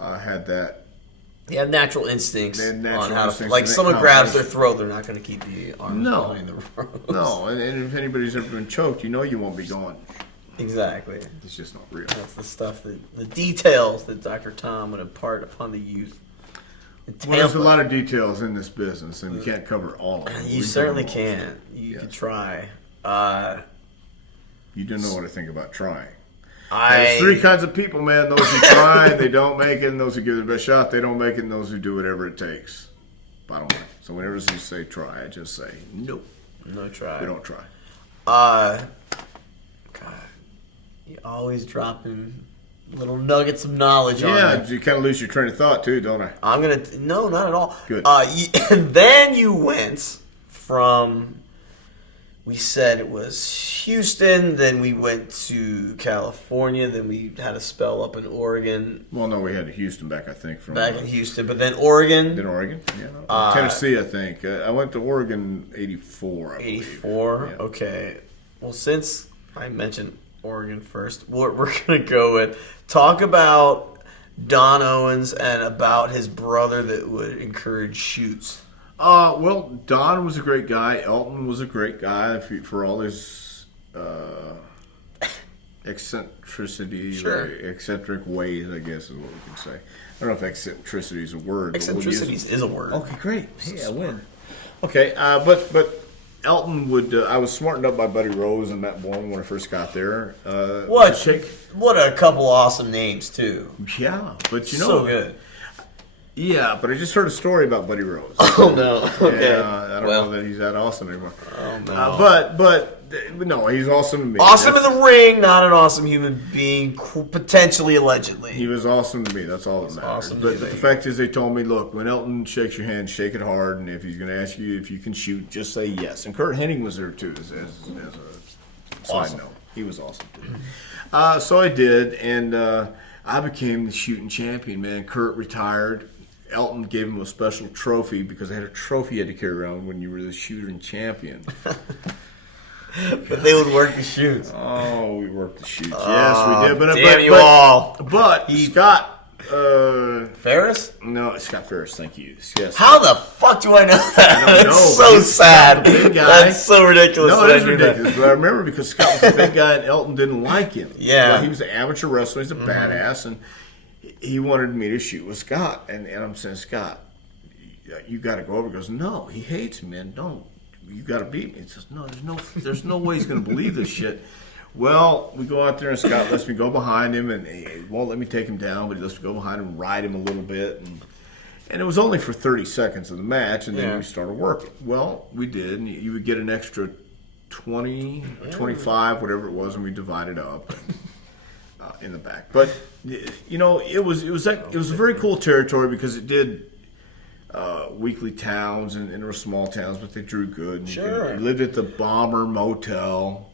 had that. They have natural instincts They had natural on how to, instincts like, and someone how grabs they- their throat, they're not going to keep the arms behind the ropes. No, and if anybody's ever been choked, you know you won't be going. Exactly. It's just not real. That's the stuff the details that Dr. Tom would impart upon the youth. Well, there's a lot of details in this business, and you can't cover all of them. You certainly can't. You could try. You do know what I think about trying. I There's three kinds of people, man. Those who try, they don't make it, and those who give it their best shot, they don't make it, and those who do whatever it takes. Bottom line. So whenever you say try, I just say, nope. no try. We don't try. God, you always dropping little nuggets of knowledge on Yeah, me. you kind of lose your train of thought, too, don't I? I'm going to... No, not at all. Good. And then you went from... We said it was Houston, then we went to California, then we had a spell up in Oregon. Well, no, we had Houston back, I think. From Back in Houston, but then Oregon. Then Oregon, yeah. Tennessee, I think. I went to Oregon 84, I believe. 84? Yeah. Okay. Well, since I mentioned Oregon first, we're going to go with talk about Don Owens and about his brother that would encourage shoots. Well, Don was a great guy. Elton was a great guy for all his eccentricity, or eccentric ways, I guess is what we can say. I don't know if eccentricity is a word. Eccentricities is a word. Okay, great. Hey, I win. Okay, but Elton would. I was smartened up by Buddy Rose and Matt Bourne when I first got there. What a couple awesome names too. Yeah, but you know, so good. Yeah, but I just heard a story about Buddy Rose. Oh no. Okay. I don't know that he's that awesome anymore. Oh no. But no, he's awesome to me. Awesome in the ring, not an awesome human being, potentially, allegedly. He was awesome to me. That's all that matters. Awesome but the fact is, they told me, look, when Elton shakes your hand, shake it hard, and if he's going to ask you if you can shoot, just say yes. And Kurt Hennig was there too, as a side note. He was awesome too. So I did, and I became the shooting champion. Man, Kurt retired. Elton gave him a special trophy because they had a trophy you had to carry around when you were the shooting champion. But they would work the shoots. Oh, we worked the shoots. Yes, we did. Damn you all. But Scott... Ferris? No, Scott Ferris, thank you. Yes. How the fuck do I know that? I don't know, That's so sad. Big guy. That's so ridiculous. No, it is ridiculous. But I remember because Scott was a big guy and Elton didn't like him. Yeah. Well, he was an amateur wrestler. He's a badass. And he wanted me to shoot with Scott. And I'm saying, Scott, you got to go over. He goes, no, he hates me, man. Don't. You got to beat me. He says, no, there's no way he's going to believe this shit. Well, we go out there and Scott lets me go behind him, and he won't let me take him down, but he lets me go behind him and ride him a little bit. And it was only for 30 seconds of the match, and then we started working. Well, we did, and you would get an extra 20, 25, whatever it was, and we divided up in the back. But you know, it was a very cool territory because it did weekly towns, and there were small towns, but they drew good. And, sure. We lived at the Bomber Motel.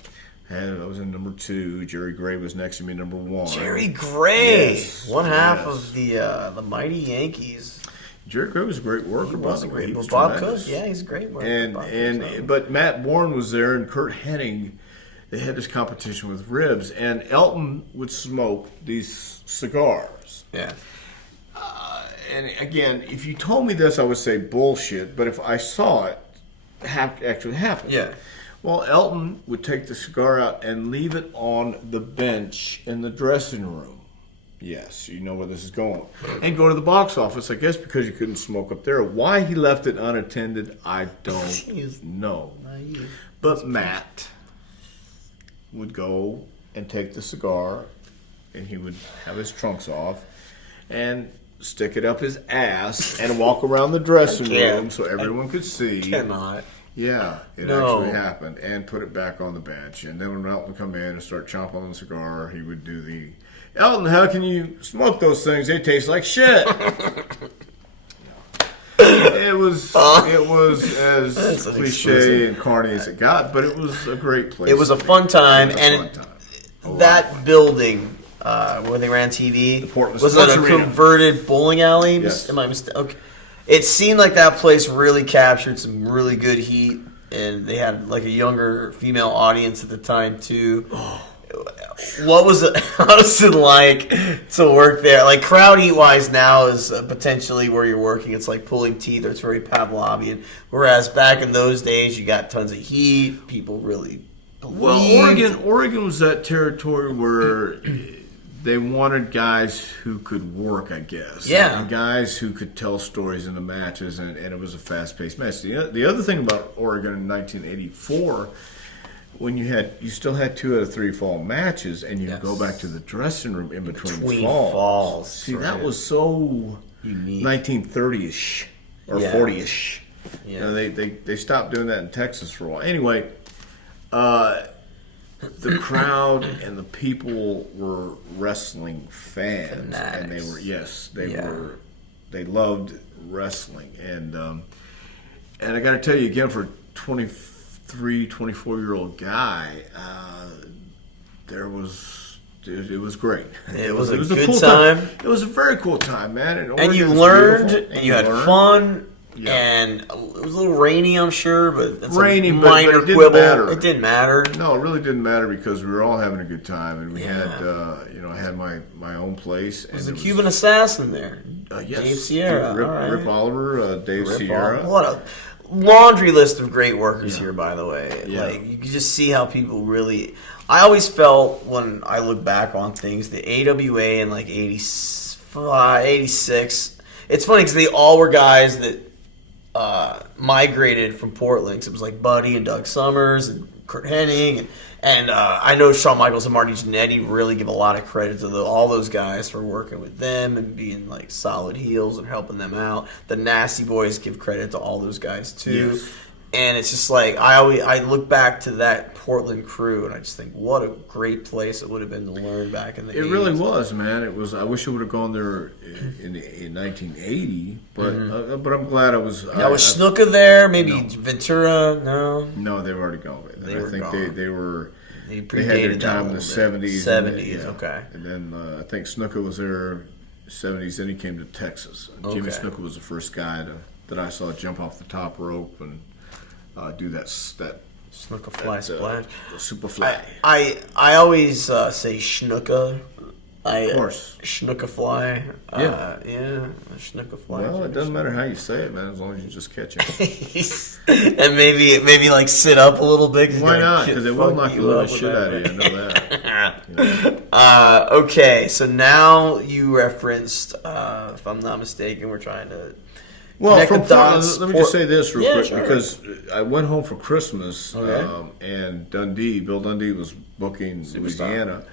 And I was in number 2. Jerry Gray was next to me, number 1. Jerry Gray, yes, one half of the Mighty Yankees. Jerry Gray was a great worker. He was a by the way. great. He was Bob tremendous. Cook, yeah, he's a great worker. But Matt Bourne was there, and Kurt Hennig. They had this competition with ribs, and Elton would smoke these cigars. Yeah. And again, if you told me this, I would say bullshit. But if I saw it actually happen, Yeah. Well, Elton would take the cigar out and leave it on the bench in the dressing room. Yes, you know where this is going. And go to the box office, I guess because you couldn't smoke up there. Why he left it unattended, I don't know. But Matt would go and take the cigar, and he would have his trunks off and stick it up his ass and walk around the dressing room so everyone could see. Cannot. Yeah, it actually happened, and put it back on the bench. And then when Elton would come in and start chomping on the cigar, he would do the, Elton, how can you smoke those things? They taste like shit. It was as cliche and corny as it got, but it was a great place. It was a fun time, that building where they ran TV was it a converted bowling alley? Yes. Am I mistaken? Okay. It seemed like that place really captured some really good heat, and they had like a younger female audience at the time too. What was it? How was it like to work there? Like crowd heat wise now is potentially where you're working. It's like pulling teeth, or it's very Pavlovian. Whereas back in those days, you got tons of heat. People really believed. Well, Oregon was that territory where they wanted guys who could work, I guess. Yeah. And guys who could tell stories in the matches, and it was a fast-paced match. The other thing about Oregon in 1984, when you still had 2 out of 3 fall matches, and you go back to the dressing room in between falls. See, that was so unique, 1930-ish or 40-ish. Yeah. You know, they stopped doing that in Texas for a while. Anyway, the crowd and the people were wrestling fans, and they were they loved wrestling, and I got to tell you again, for 23, 24-year-old guy, it was great. It was a good cool time. It was a very cool time, man. And you learned, and you had fun. Yeah. And it was a little rainy, I'm sure, but that's a minor quibble. It didn't matter. No, it really didn't matter because we were all having a good time, and we had, I had my own place. Was the Cuban Assassin there? Yes. Dave Sierra. Rip Oliver, Dave Sierra. What a laundry list of great workers here, by the way. Yeah. Like, you can just see how people really... I always felt, when I look back on things, the AWA in like 85, 86... It's funny because they all were guys that migrated from Portland. Cause it was like Buddy and Doug Summers and Kurt Hennig, and I know Shawn Michaels and Marty Jannetty really give a lot of credit to all those guys for working with them and being like solid heels and helping them out. The Nasty Boys give credit to all those guys too. Yes. And it's just like I look back to that Portland crew, and I just think what a great place it would have been to learn back in the 80s. It really was, man. It was. I wish I would have gone there in 1980, but I'm glad I was. Now was Snuka there? Maybe Ventura? No, they've already gone. They were gone. They had their time in the 70s. 70s, okay. And then I think Snuka was there 70s. Then he came to Texas. Jimmy Snuka was the first guy that I saw jump off the top rope and do that Snuka fly splash. Super fly. I always say Snuka. Of course. Snuka fly. Yeah. Snuka fly. Well, it doesn't matter how you say it, man, as long as you just catch it. And maybe like sit up a little bit. Why not? Because it will knock the little shit out of you. I know that. Yeah. Okay, so now you referenced, if I'm not mistaken, we're trying to. Well, from Portland, let me just say this real quick, sure. because I went home for Christmas, Okay. and Bill Dundee was booking Louisiana,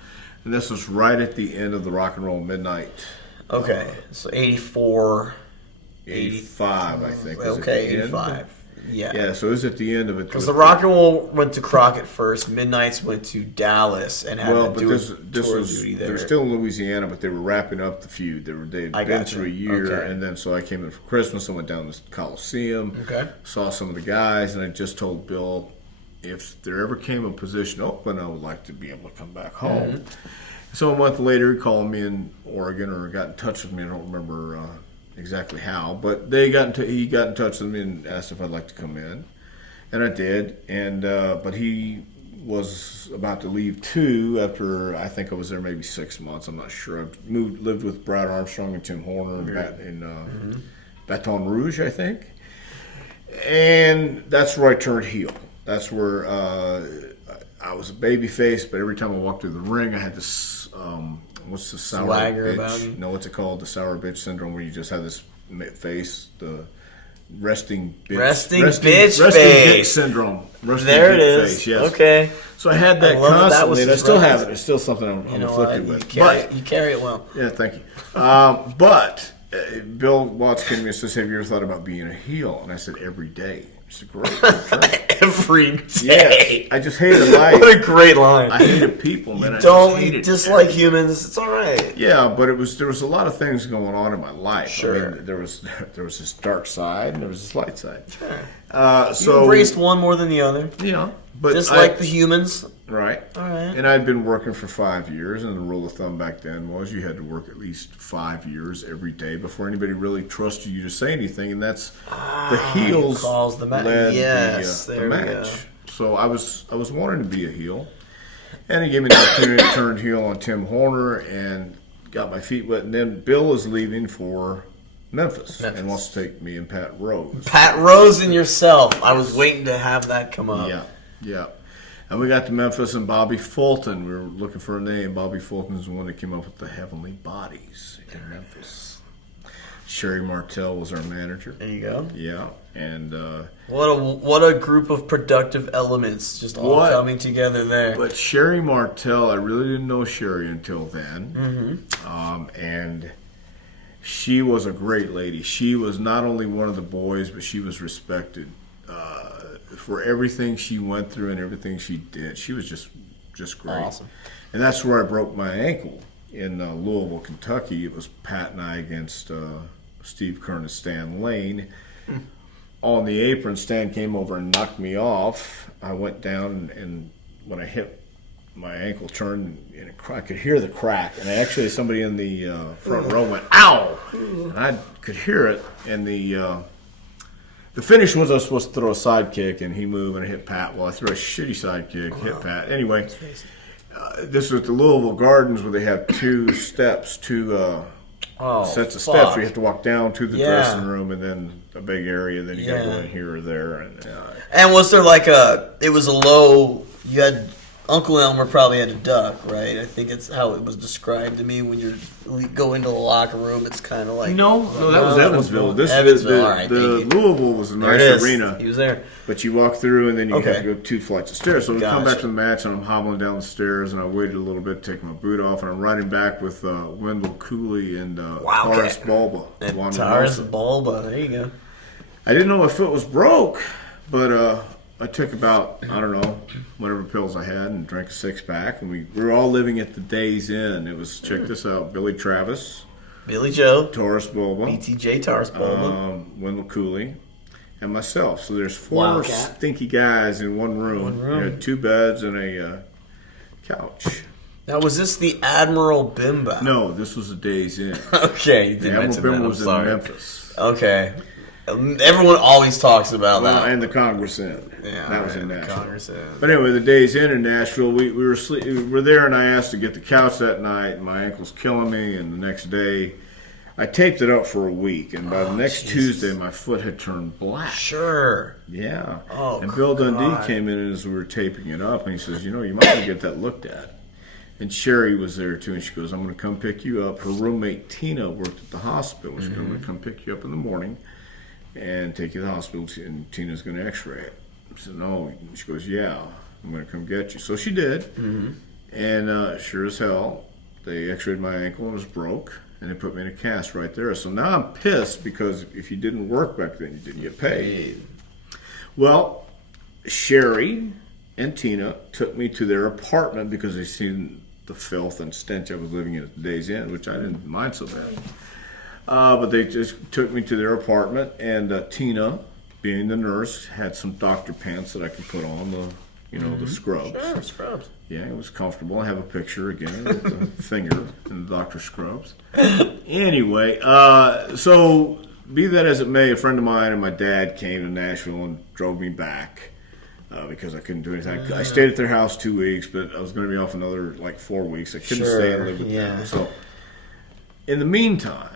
and this was right at the end of the Rock and Roll Midnight. Okay, so 84. 85, I think. Okay, 85. Yeah. Yeah, so it was at the end of it. Because the Rock and Roll went to Crockett first, Midnights went to Dallas, and had to do this tour was duty there. they were still in Louisiana, but they were wrapping up the feud. They'd been through a year, and then so I came in for Christmas. I went down to the Coliseum, saw some of the guys, and I just told Bill if there ever came a position open, I would like to be able to come back home. Mm-hmm. So a month later, he called me in Oregon, or got in touch with me. I don't remember exactly how, but he got in touch with me and asked if I'd like to come in, and I did. And but he was about to leave too after I think I was there maybe 6 months. I'm not sure. I lived with Brad Armstrong and Tim Horner in Baton Rouge, I think, and that's where I turned heel. That's where I was a baby face, but every time I walked through the ring, I had this. What's the sour Swagger bitch? about you? No, what's it called? The sour bitch syndrome, where you just have this face, the resting bitch dick syndrome. Resting there it dick is. Face, yes. Okay. So I had that constantly, and I still have it. It's still something I'm afflicted with. You carry it well. Yeah, thank you. But Bill Watts came to me and says, "Have you ever thought about being a heel?" And I said, "Every day." It's a great Every day. Yes. I just hated life. What a great line. I hated people, man. You dislike humans. It's all right. Yeah, but there was a lot of things going on in my life. Sure. I mean, there was this dark side and there was this light side. Sure. So you embraced one more than the other. Yeah, but just like the humans. Right. All right. And I'd been working for 5 years, and the rule of thumb back then was you had to work at least 5 years every day before anybody really trusted you to say anything, and that's the heels calls the led the match. So I was wanting to be a heel, and he gave me the opportunity to turn heel on Tim Horner and got my feet wet. And then Bill was leaving for Memphis and wants to take me and Pat Rose. Pat Rose and yourself. I was waiting to have that come up. Yeah. And we got to Memphis, and Bobby Fulton. We were looking for a name. Bobby Fulton is the one that came up with the Heavenly Bodies in Memphis. Sherry Martell was our manager. There you go. Yeah, and what a group of productive elements just all coming together there. But Sherry Martell, I really didn't know Sherry until then, and she was a great lady. She was not only one of the boys, but she was respected for everything she went through and everything she did. She was just great. Awesome. And that's where I broke my ankle in Louisville, Kentucky. It was Pat and I against Steve Kern and Stan Lane. On the apron, Stan came over and knocked me off. I went down, and when I hit, my ankle turned, and I could hear the crack. And actually, somebody in the front row went, "Ow!" And I could hear it. And the finish was I was supposed to throw a side kick, and he moved, and I hit Pat. Well, I threw a shitty side kick, hit Pat. Anyway, this was at the Louisville Gardens, where they have two steps, sets of steps where you have to walk down to the dressing room, and then a big area, then you got to go in here or there. And was there it was a low, you had, Uncle Elmer probably had to duck, right? I think it's how it was described to me when you go into the locker room. It's kind of like... No, that was Evansville. All right, the Louisville was a nice arena. He was there. But you walk through, and then you have to go 2 flights of stairs. So we come back to the match, and I'm hobbling down the stairs, and I waited a little bit, taking my boot off, and I'm riding back with Wendell Cooley and Taurus Bulba. Taurus Bulba, there you go. I didn't know my foot was broke, But I took about, I don't know, whatever pills I had and drank a 6-pack. And we were all living at the Days Inn. It was, check this out, Billy Travis, Billy Joe, Taurus Bulba, BTJ Taurus Bulba, Wendell Cooley, and myself. So there's 4 Wildcat. stinky guys in one room. We had 2 beds and a couch. Now, was this the Admiral Bimba? No, this was the Days Inn. Okay, you The did Admiral mention that. Bimba I'm was in sorry. Memphis. Okay. Everyone always talks about Well, that. and the Congress Inn. Yeah, that was right, in the Nashville. Congress Inn. But anyway, the Days Inn in Nashville, we were there, and I asked to get the couch that night, and my ankle's killing me. And the next day, I taped it up for a week, and by the next Jesus. Tuesday, my foot had turned black. Sure. Yeah. Oh, and Bill Dundee God. came in as we were taping it up, and he says, you might want to get that looked at. And Sherry was there too, and she goes, I'm going to come pick you up. Her roommate Tina worked at the hospital. She goes, I'm going to come pick you up in the morning and take you to the hospital, and Tina's going to x-ray it. I said, no. She goes, yeah, I'm going to come get you. So she did, and sure as hell, they x-rayed my ankle and it was broke, and they put me in a cast right there. So now I'm pissed because if you didn't work back then, you didn't get paid. Well, Sherry and Tina took me to their apartment because they seen the filth and stench I was living in at the Days Inn, which I didn't mind so bad. But they just took me to their apartment, and Tina, being the nurse, had some doctor pants that I could put on, the scrubs. Sure, scrubs. Yeah, it was comfortable. I have a picture again with the finger in the doctor scrubs. Anyway, so be that as it may, a friend of mine and my dad came to Nashville and drove me back because I couldn't do anything. I stayed at their house 2 weeks, but I was going to be off another 4 weeks. I couldn't stay and live with them. So in the meantime,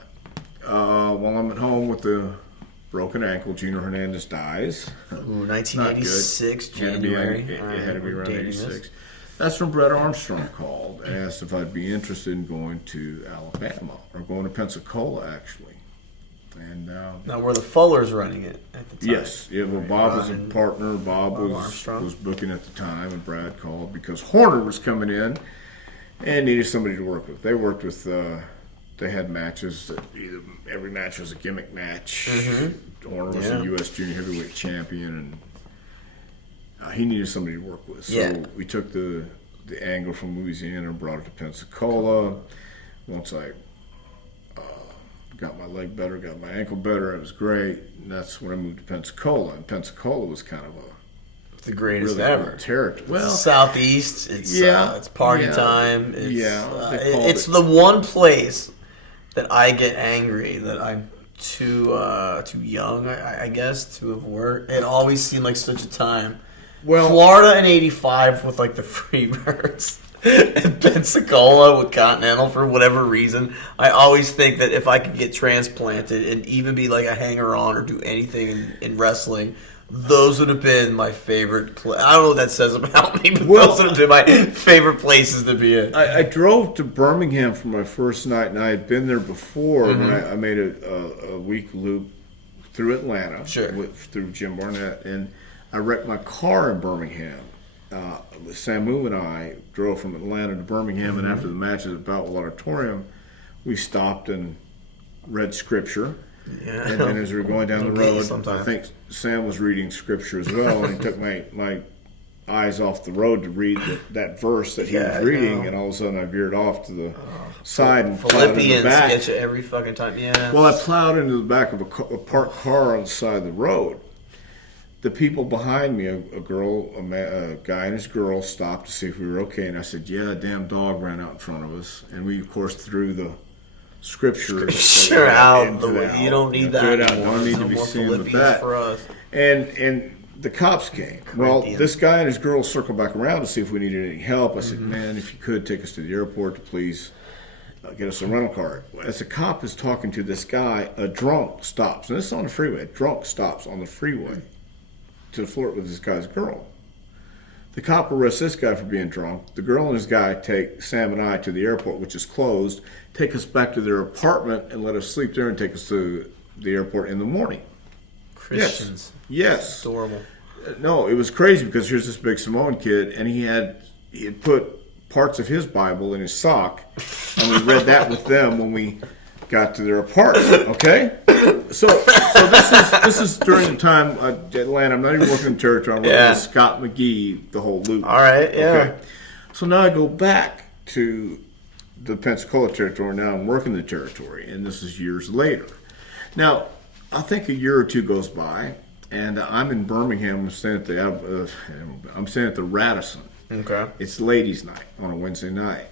while I'm at home with the broken ankle, Gino Hernandez dies. Ooh, 1986, January. It had to be around Dating 86. this. That's when Brett Armstrong called and asked if I'd be interested in going to Alabama, or going to Pensacola, actually. And Now, were the Fullers running it at the time? yes, yeah. Well, Bob was a partner. Bob Armstrong. was booking at the time, and Brad called because Horner was coming in and needed somebody to work with. They worked with. They had matches that every match was a gimmick match. Horner was a U.S. Junior Heavyweight Champion, and he needed somebody to work with. So we took the angle from Louisiana and brought it to Pensacola. Once I got my leg better, got my ankle better, it was great. And that's when I moved to Pensacola. And Pensacola was kind of The greatest really ever. cool territory. Well, Southeast. It's it's party time. It's the one place that I get angry that I'm too young, I guess, to have worked. It always seemed like such a time. Well, Florida in '85 with the Freebirds, and Pensacola with Continental for whatever reason. I always think that if I could get transplanted and even be a hanger-on or do anything in wrestling, those would have been my favorite. I don't know what that says about me, but those would have been my favorite places to be in. I drove to Birmingham for my first night, and I had been there before when I made a week loop through Atlanta through Jim Barnett, and I wrecked my car in Birmingham. Samu and I drove from Atlanta to Birmingham, and after the matches at Boutwell Auditorium, we stopped and read scripture. Yeah. And then as we were going down the road, I think Sam was reading scripture as well, and he took my eyes off the road to read that verse that he was reading, and all of a sudden I veered off to the side and plowed into the back. Get you every fucking time. Yeah. Well, I plowed into the back of a parked car on the side of the road. The people behind me, a guy and his girl, stopped to see if we were okay, and I said, "Yeah, a damn dog ran out in front of us," and we of course threw the scripture out. You don't need that. Don't need to be seen with that. For us. And the cops came. Well, this guy and his girl circled back around to see if we needed any help. I said, "Man, if you could take us to the airport to please get us a rental car." As the cop is talking to this guy, a drunk stops, and this is on the freeway. A drunk stops on the freeway to flirt with this guy's girl. The cop arrests this guy for being drunk. The girl and his guy take Sam and I to the airport, which is closed, take us back to their apartment and let us sleep there and take us to the airport in the morning. Christians. Yes. Adorable. No, it was crazy because here's this big Samoan kid, and he had put parts of his Bible in his sock, and we read that with them when we got to their apartment. Okay, so this is during the time Atlanta. I'm not even working in territory. I'm working with Scott McGee, the whole loop. All right, yeah. Okay. So now I go back to the Pensacola territory. Now I'm working the territory, and this is years later. Now I think a year or two goes by, and I'm in Birmingham. I'm staying at the Radisson. Okay. It's ladies' night on a Wednesday night.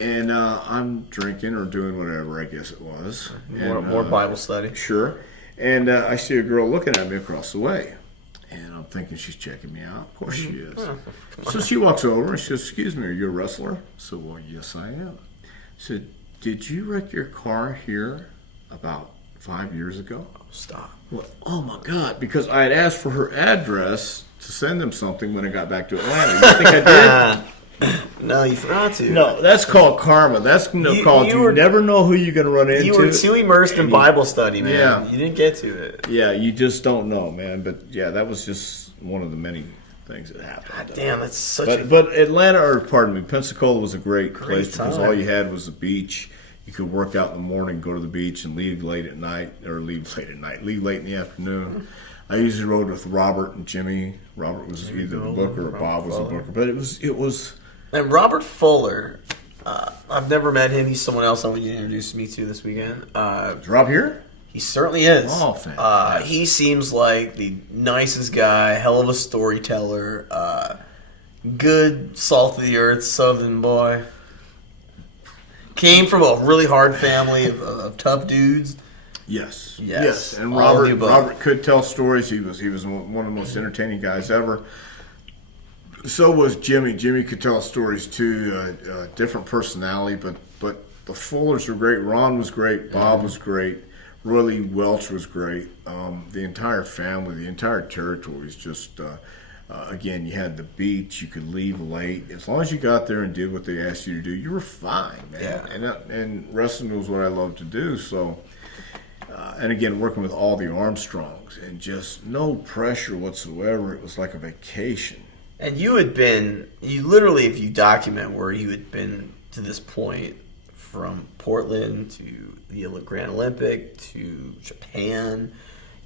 And I'm drinking or doing whatever, I guess it was. More Bible study. Sure. And I see a girl looking at me across the way. And I'm thinking she's checking me out. Of course she is. So she walks over and she says, "Excuse me, are you a wrestler?" I said, "Well, yes, I am." She said, "Did you wreck your car here about 5 years ago?" Stop. Well, oh, my God. Because I had asked for her address to send them something when I got back to Atlanta. You think I did? No, you forgot to. No, that's called karma. That's called you never know who you're going to run into. You were too immersed in Bible study, man. Yeah. You didn't get to it. Yeah, you just don't know, man. But, yeah, that was just one of the many things that happened. God damn, that's such But Pensacola was a great place because all you had was the beach. You could work out in the morning, go to the beach, and leave late in the afternoon. I usually rode with Robert and Jimmy. Robert was either the booker or Bob was the booker. But it was... And Robert Fuller, I've never met him. He's someone else I want you to introduce me to this weekend. Is Rob here? He certainly is. Oh, fantastic. He seems like the nicest guy, hell of a storyteller, good salt of the earth Southern boy. Came from a really hard family of tough dudes. Yes. And All of the above. Robert could tell stories. He was one of the most entertaining guys ever. So was Jimmy. Jimmy could tell stories too. Different personality, but the Fullers were great. Ron was great. Bob was great. Roy Lee Welch was great. The entire family, the entire territory was just. Again, you had the beach. You could leave late as long as you got there and did what they asked you to do. You were fine, man. Yeah. And wrestling was what I loved to do. So. And again, working with all the Armstrongs and just no pressure whatsoever. It was like a vacation. And you literally, if you document where you had been to this point, from Portland to the Grand Olympic to Japan,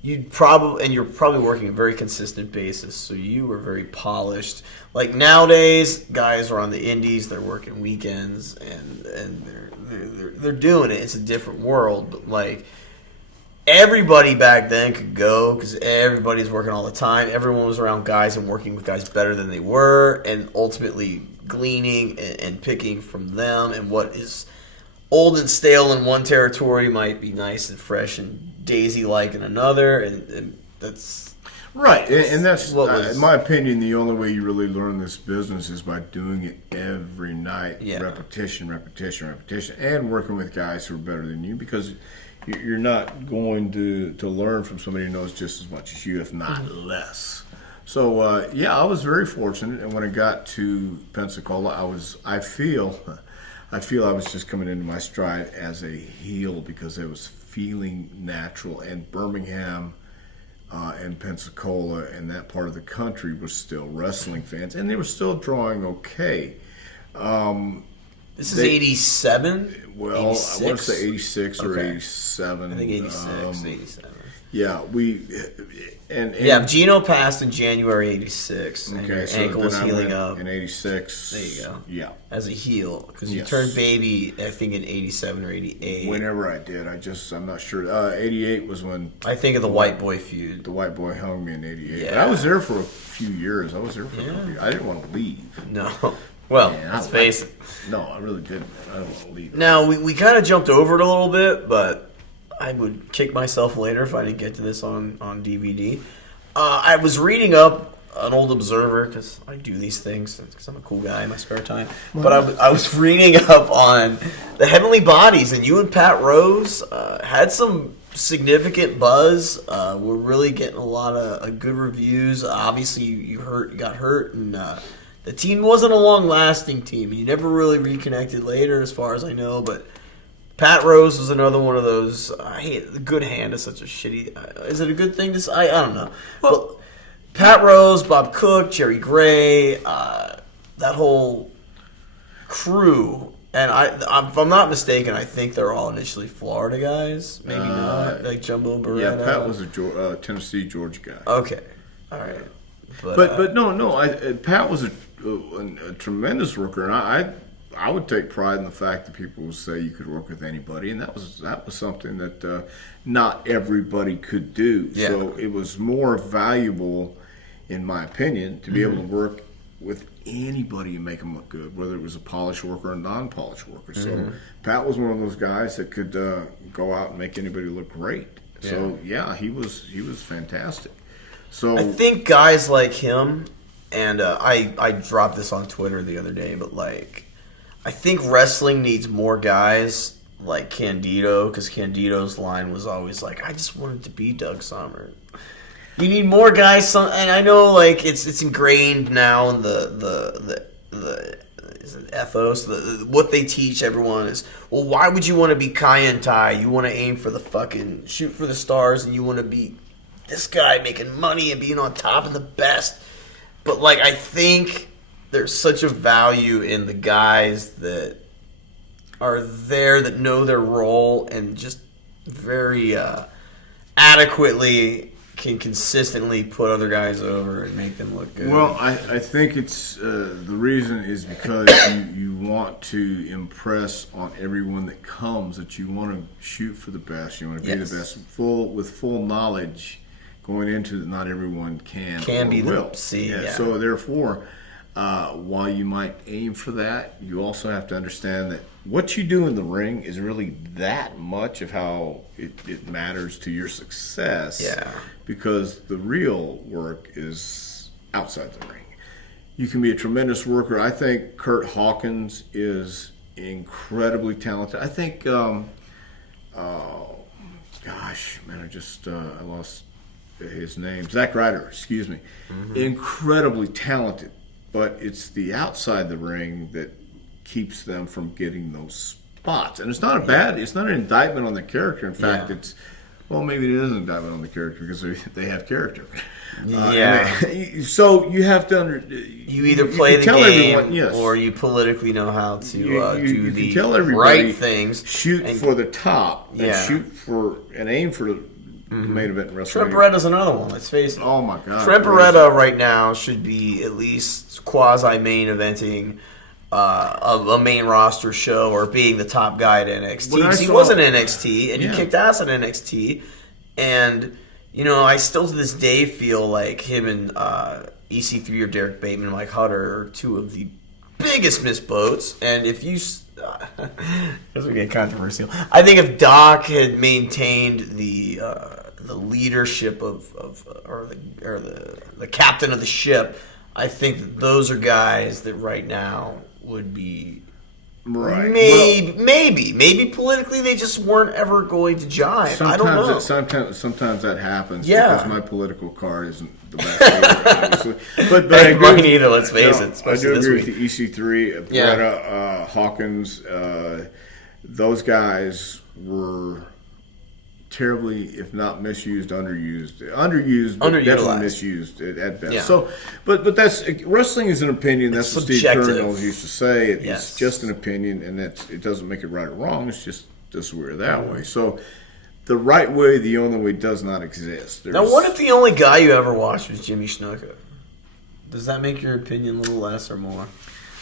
you're probably working a very consistent basis, so you were very polished. Like nowadays, guys are on the indies, they're working weekends, and they're doing it. It's a different world, but like everybody back then could go because everybody's working all the time. Everyone was around guys and working with guys better than they were, and ultimately gleaning and picking from them. And what is old and stale in one territory might be nice and fresh and daisy-like in another, and that's right. And that's, in my opinion, the only way you really learn this business is by doing it every night, repetition, and working with guys who are better than you, because you're not going to learn from somebody who knows just as much as you, if not less. So, I was very fortunate, and when I got to Pensacola, I feel I was just coming into my stride as a heel because I was feeling natural, and Birmingham and Pensacola and that part of the country were still wrestling fans, and they were still drawing okay. This is 87? Well, 86? I want to say 86 or 87. I think 86, 87. Yeah, Gino passed in January 86, and your ankle was healing up. In 86. There you go. Yeah. As a heel, because you turned baby, I think, in 87 or 88. Whenever I did, I'm not sure. 88 was when... I think of the White Boy feud. The White Boy hung me in 88. Yeah. But I was there for a few years. I was there for a couple years. I didn't want to leave. No. Well, let's face it. No, I really didn't, man. I don't want to leave. Now, we kind of jumped over it a little bit, but I would kick myself later if I didn't get to this on DVD. I was reading up an old Observer, because I do these things, because I'm a cool guy in my spare time. But I was reading up on the Heavenly Bodies, and you and Pat Rose had some significant buzz. We're really getting a lot of good reviews. Obviously, you got hurt, and the team wasn't a long-lasting team. You never really reconnected later, as far as I know, but Pat Rose was another one of those. I hate the good hand is such a shitty. Is it a good thing to say? I don't know. Well, Pat Rose, Bob Cook, Jerry Gray, that whole crew. And if I'm not mistaken, I think they're all initially Florida guys. Maybe not, like Jumbo Beretta. Yeah, Pat was a Tennessee, Georgia guy. Okay, all right. But no. Pat was a tremendous worker, and I would take pride in the fact that people would say you could work with anybody, and that was something that not everybody could do. Yeah. So it was more valuable, in my opinion, to be able to work with anybody and make them look good, whether it was a polished worker or a non-polished worker. So Pat was one of those guys that could go out and make anybody look great. Yeah. So yeah, he was fantastic. So I think guys like him, and I dropped this on Twitter the other day, but like I think wrestling needs more guys like Candido, because Candido's line was always like, "I just wanted to be Doug Sommer." You need more guys, and I know like it's ingrained now in the ethos. What they teach everyone is, well, why would you want to be Kai and Tai? You want to aim for the fucking shoot for the stars, and you want to be this guy making money and being on top and the best. But like I think there's such a value in the guys that are there that know their role and just very adequately can consistently put other guys over and make them look good. Well, I think it's the reason is because you want to impress on everyone that comes that you want to shoot for the best. You want to be the best, with full knowledge going into that. Not everyone can be will. So therefore, while you might aim for that, you also have to understand that what you do in the ring is really that much of how it matters to your success. Yeah. Because the real work is outside the ring. You can be a tremendous worker. I think Kurt Hawkins is incredibly talented. I think, I lost his name. Zach Ryder, excuse me. Incredibly talented. But it's the outside the ring that keeps them from getting those spots. And it's not it's not an indictment on the character. In fact, maybe it is an indictment on the character because they have character. So you have to you either play the game or you politically know how to do the tell right things. Shoot for the top and aim for the main event in wrestling. Trent Beretta's another one, let's face it. Oh my God. Trent Beretta right now should be at least quasi-main eventing a main roster show or being the top guy at NXT. He was in NXT and he kicked ass at NXT. And, I still to this day feel like him and EC3 or Derek Bateman and Mike Hutter are two of the biggest missed boats. And if you... This will get controversial. I think if Doc had maintained the leadership or the captain of the ship, I think that those are guys that right now would be maybe politically they just weren't ever going to jive. I don't know. Sometimes that happens. Yeah. Because my political card isn't the best either, obviously. But I agree. Mine either. Let's face it. I do agree with the EC3, Beretta, Hawkins. Those guys were terribly, if not misused, underused, but definitely misused at best. Yeah. So, but that's wrestling is an opinion. That's what Steve Keirn always used to say. It's just an opinion, and it doesn't make it right or wrong. It's just we're that way. So, the right way, the only way, does not exist. Now, what if the only guy you ever watched was Jimmy Snuka? Does that make your opinion a little less or more?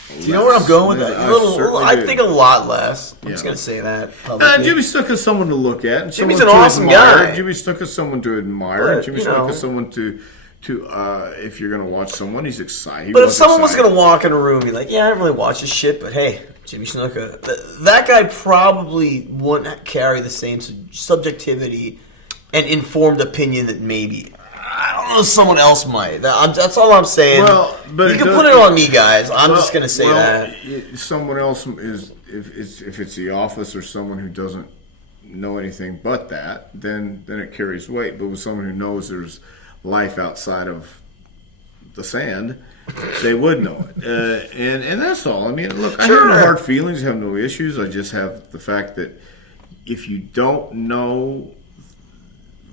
Do you know where I'm going with that? I think a lot less. I'm just going to say that publicly. Jimmy Snuka's someone to look at. And Jimmy's an awesome guy. Jimmy Snuka's someone to admire. Jimmy Snuka's someone to if you're going to watch someone, he's excited. But if someone was going to walk in a room and be like, I don't really watch this shit, but hey, Jimmy Snuka, that guy probably wouldn't carry the same subjectivity and informed opinion that maybe... I don't know, someone else might. That's all I'm saying. Well, but you can put it on me, guys. I'm just going to say that. Someone else is, if it's the office or someone who doesn't know anything but that, then it carries weight. But with someone who knows there's life outside of the sand, they would know it. And that's all. I mean, look, I have no hard feelings. I have no issues. I just have the fact that if you don't know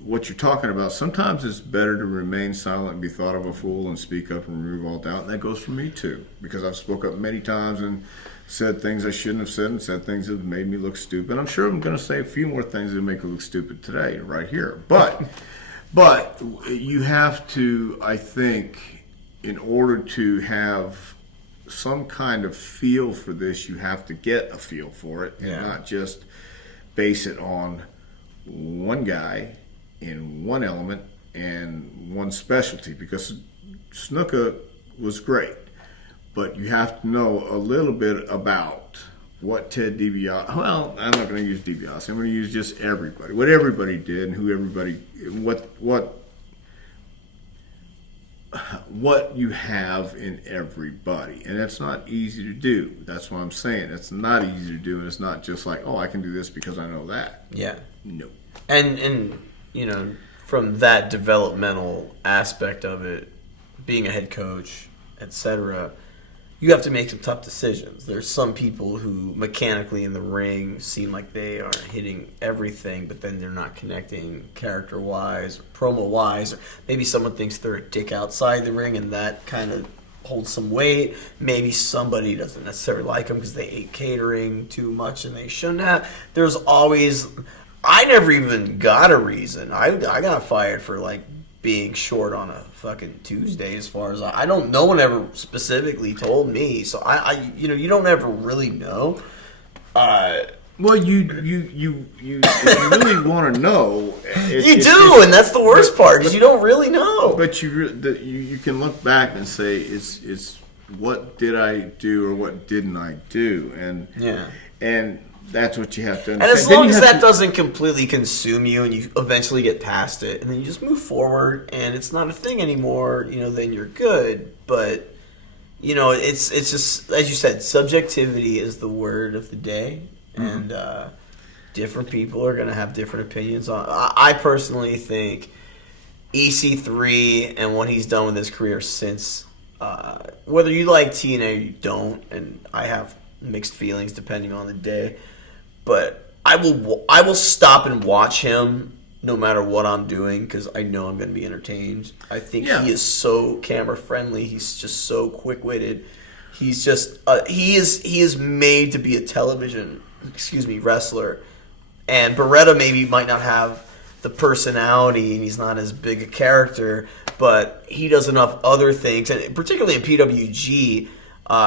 what you're talking about, sometimes it's better to remain silent and be thought of a fool and speak up and remove all doubt. And that goes for me too, because I've spoke up many times and said things I shouldn't have said and said things that made me look stupid. I'm sure I'm going to say a few more things that make me look stupid today, right here. But you have to, I think, in order to have some kind of feel for this, you have to get a feel for it and not just base it on one guy in one element and one specialty, because Snuka was great, but you have to know a little bit about what Ted DiBiase, well, I'm not going to use DiBiase, I'm going to use just everybody, what everybody did and who everybody, what you have in everybody. And that's not easy to do. That's what I'm saying. It's not easy to do, and it's not just like, oh, I can do this because I know that. Yeah. No. And you know, from that developmental aspect of it, being a head coach, etc., you have to make some tough decisions. There's some people who mechanically in the ring seem like they are hitting everything, but then they're not connecting character-wise or promo-wise. Or maybe someone thinks they're a dick outside the ring, and that kind of holds some weight. Maybe somebody doesn't necessarily like them because they ate catering too much and they shouldn't have. There's always... I never even got a reason. I got fired for, like, being short on a fucking Tuesday, as far as I don't. No one ever specifically told me, so I you know, you don't ever really know. Well, you if you really want to know, and that's the worst part, is you don't really know. But you can look back and say, it's what did I do or what didn't I do, and that's what you have to understand. And as long as that doesn't completely consume you and you eventually get past it and then you just move forward and it's not a thing anymore, you know, then you're good. But, you know, it's just, as you said, subjectivity is the word of the day. Mm-hmm. And different people are going to have different opinions on. I personally think EC3 and what he's done with his career since, whether you like TNA or you don't, and I have mixed feelings depending on the day, but I will stop and watch him no matter what I'm doing because I know I'm going to be entertained. I think he is so camera friendly. He's just so quick witted. He's just he is made to be a television wrestler. And Beretta maybe might not have the personality and he's not as big a character, but he does enough other things, and particularly in PWG.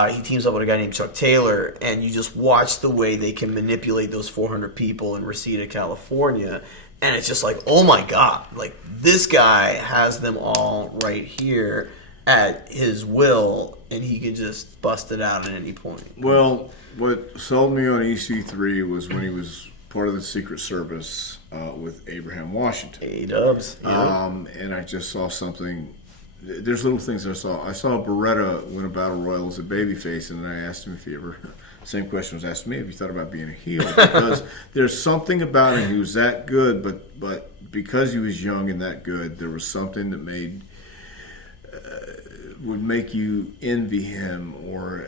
He teams up with a guy named Chuck Taylor, and you just watch the way they can manipulate those 400 people in Reseda, California, and it's just like, oh my God, like this guy has them all right here at his will, and he can just bust it out at any point. Well, what sold me on EC3 was when he was part of the Secret Service with Abraham Washington. A-dubs. Yeah. And I just saw something. There's little things I saw. I saw Beretta win a battle royal as a babyface, and then I asked him if he ever. Same question was asked me if he thought about being a heel, because there's something about him. He was that good, but because he was young and that good, there was something that would make you envy him or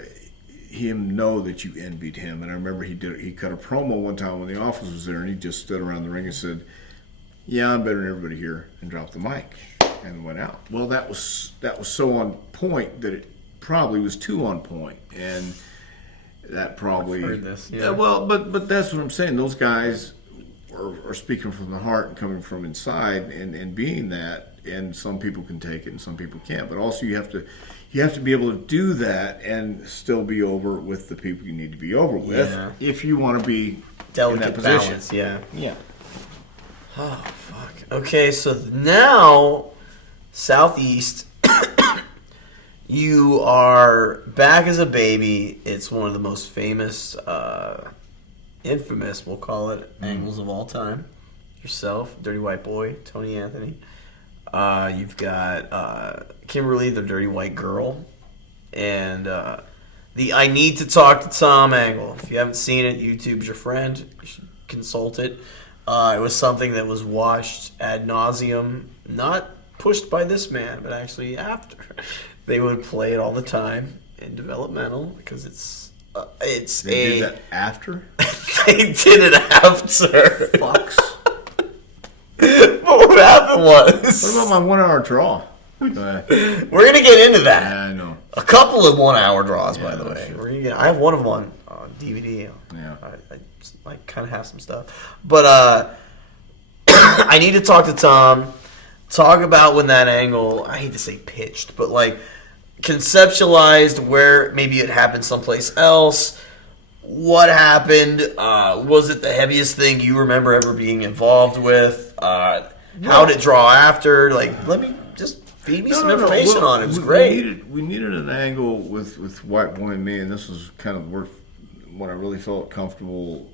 him know that you envied him. And I remember he cut a promo one time when the office was there, and he just stood around the ring and said, "Yeah, I'm better than everybody here," and dropped the mic and went out. Well, that was so on point that it probably was too on point, and that probably. I've heard this. Yeah. Well, but that's what I'm saying. Those guys are speaking from the heart and coming from inside, and being that. And some people can take it, and some people can't. But also, you have to be able to do that and still be over with the people you need to be over with if you want to be delicate in that position. Balance, yeah. Yeah. Oh fuck. Okay, so now Southeast, you are back as a baby. It's one of the most famous, infamous, we'll call it, angles of all time. Yourself, Dirty White Boy, Tony Anthony. You've got Kimberly, the Dirty White Girl, and the I Need to Talk to Tom angle. If you haven't seen it, YouTube's your friend. You should consult it. It was something that was watched ad nauseum, not pushed by this man, but actually after. They would play it all the time in developmental because They did that after? They did it after. Fox. But what happened was. What about my 1 hour draw? We're gonna get into that. Yeah, I know. A couple of 1 hour draws, by the way. Sure. We're gonna get. I have one of them on DVD. Yeah. I kind of have some stuff, but I need to talk to Tom. Talk about when that angle. I hate to say pitched, but like conceptualized where maybe it happened someplace else. What happened? Was it the heaviest thing you remember ever being involved with? How did it draw after? Like, let me just feed me some information on it. It was great. We needed an angle with White Boy and me, and this was kind of when I really felt comfortable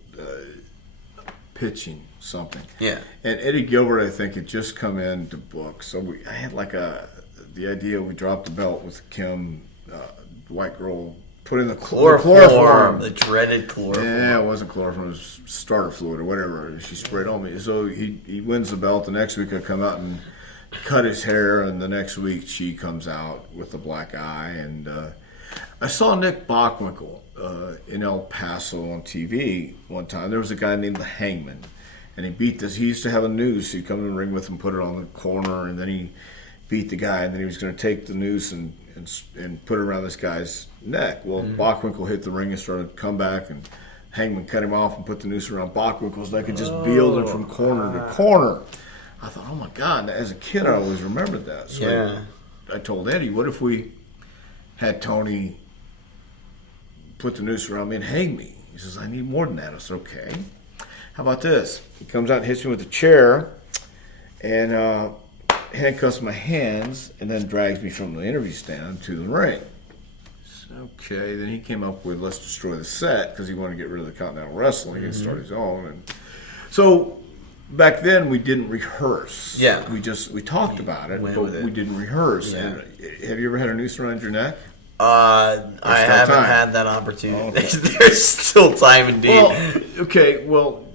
pitching something. Yeah. And Eddie Gilbert, I think, had just come in to book, so I had like the idea. We dropped the belt with Kim, white girl. Put in the chloroform. The dreaded chloroform. Yeah, it wasn't chloroform. It was starter fluid or whatever. She sprayed on me. So he wins the belt. The next week I come out and cut his hair. And the next week she comes out with a black eye. And I saw Nick Bockwinkel in El Paso on TV one time. There was a guy named the Hangman. And he beat this. He used to have a noose. He'd come in the ring with him, put it on the corner. And then he beat the guy. And then he was going to take the noose and put it around this guy's neck. Well, Bockwinkel hit the ring and started to come back, and Hangman cut him off and put the noose around Bockwinkel's neck and just bealed him from corner to corner. I thought, oh my God, as a kid I always remembered that. So I told Eddie, what if we had Tony put the noose around me and hang me? He says, I need more than that. I said, okay. How about this? He comes out and hits me with a chair and handcuffs my hands and then drags me from the interview stand to the ring. Okay, then he came up with let's destroy the set because he wanted to get rid of the Continental Wrestling and start his own. And so back then we didn't rehearse. Yeah, we talked about it, but we didn't rehearse. Yeah. And have you ever had a noose around your neck? I haven't had that opportunity. Oh, okay. There's still time indeed. Well,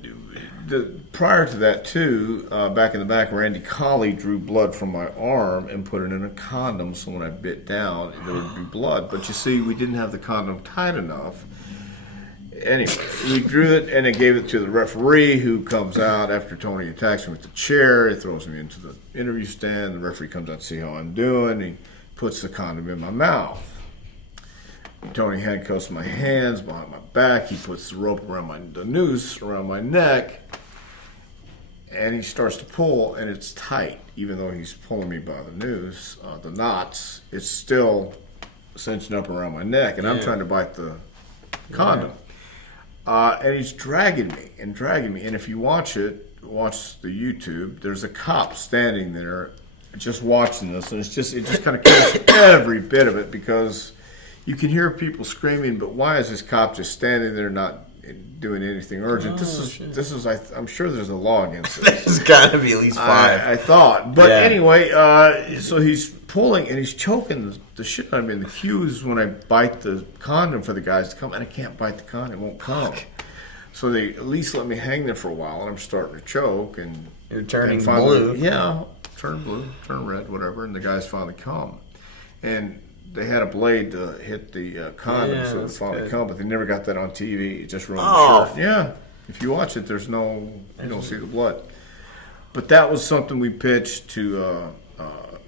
prior to that too, back in the back, Randy Colley drew blood from my arm and put it in a condom, so when I bit down, there would be blood. But you see, we didn't have the condom tight enough. Anyway, we drew it and it gave it to the referee, who comes out after Tony attacks me with the chair. He throws me into the interview stand. The referee comes out to see how I'm doing. He puts the condom in my mouth. Tony handcuffs my hands behind my back. He puts the rope around the noose around my neck, and he starts to pull, and it's tight. Even though he's pulling me by the noose, the knots, it's still cinching up around my neck, and I'm trying to bite the condom. And he's dragging me. And if you watch the YouTube, there's a cop standing there just watching this, and it just kind of kills every bit of it, because you can hear people screaming, but why is this cop just standing there not doing anything urgent? This is I'm sure there's a law against this. There's got to be at least 5. I thought. But anyway, so he's pulling and he's choking the shit out of me. And the cue is when I bite the condom for the guys to come, and I can't bite the condom. It won't come. So they at least let me hang there for a while, and I'm starting to choke. And you're turning finally, blue. Yeah, turn blue, turn red, whatever. And the guys finally come. And they had a blade to hit the condom, so it finally come, but they never got that on TV. It just ruined the shirt. Yeah, if you watch it, you don't see the blood. But that was something we pitched to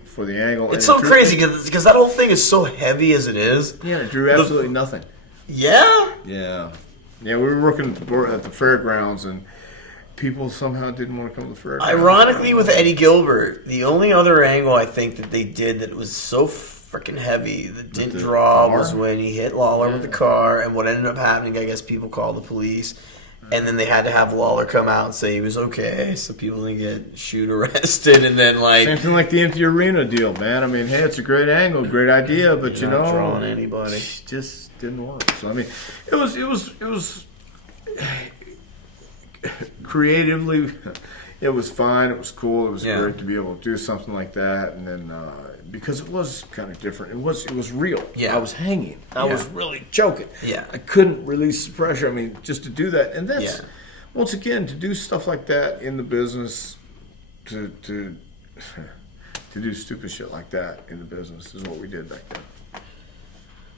for the angle. It's so crazy because that whole thing is so heavy as it is. Yeah, it drew absolutely nothing. Yeah? Yeah. We were working at the fairgrounds, and people somehow didn't want to come to the fairgrounds. Ironically, with Eddie Gilbert, the only other angle I think that they did that was so freaking heavy that didn't draw was when he hit Lawler with the car, and what ended up happening, I guess people called the police, and then they had to have Lawler come out and say he was okay, so people didn't get arrested, and then same thing like the empty arena deal, man. I mean, hey, it's a great angle, great idea, but not drawing anybody, it just didn't work. So I mean, it was creatively, it was fine. It was cool. It was great to be able to do something like that, and then because it was kind of different. It was real. Yeah, I was hanging. I was really choking. Yeah, I couldn't release the pressure. I mean, just to do that, and that's once again to do stuff like that in the business, to do stupid shit like that in the business is what we did back then.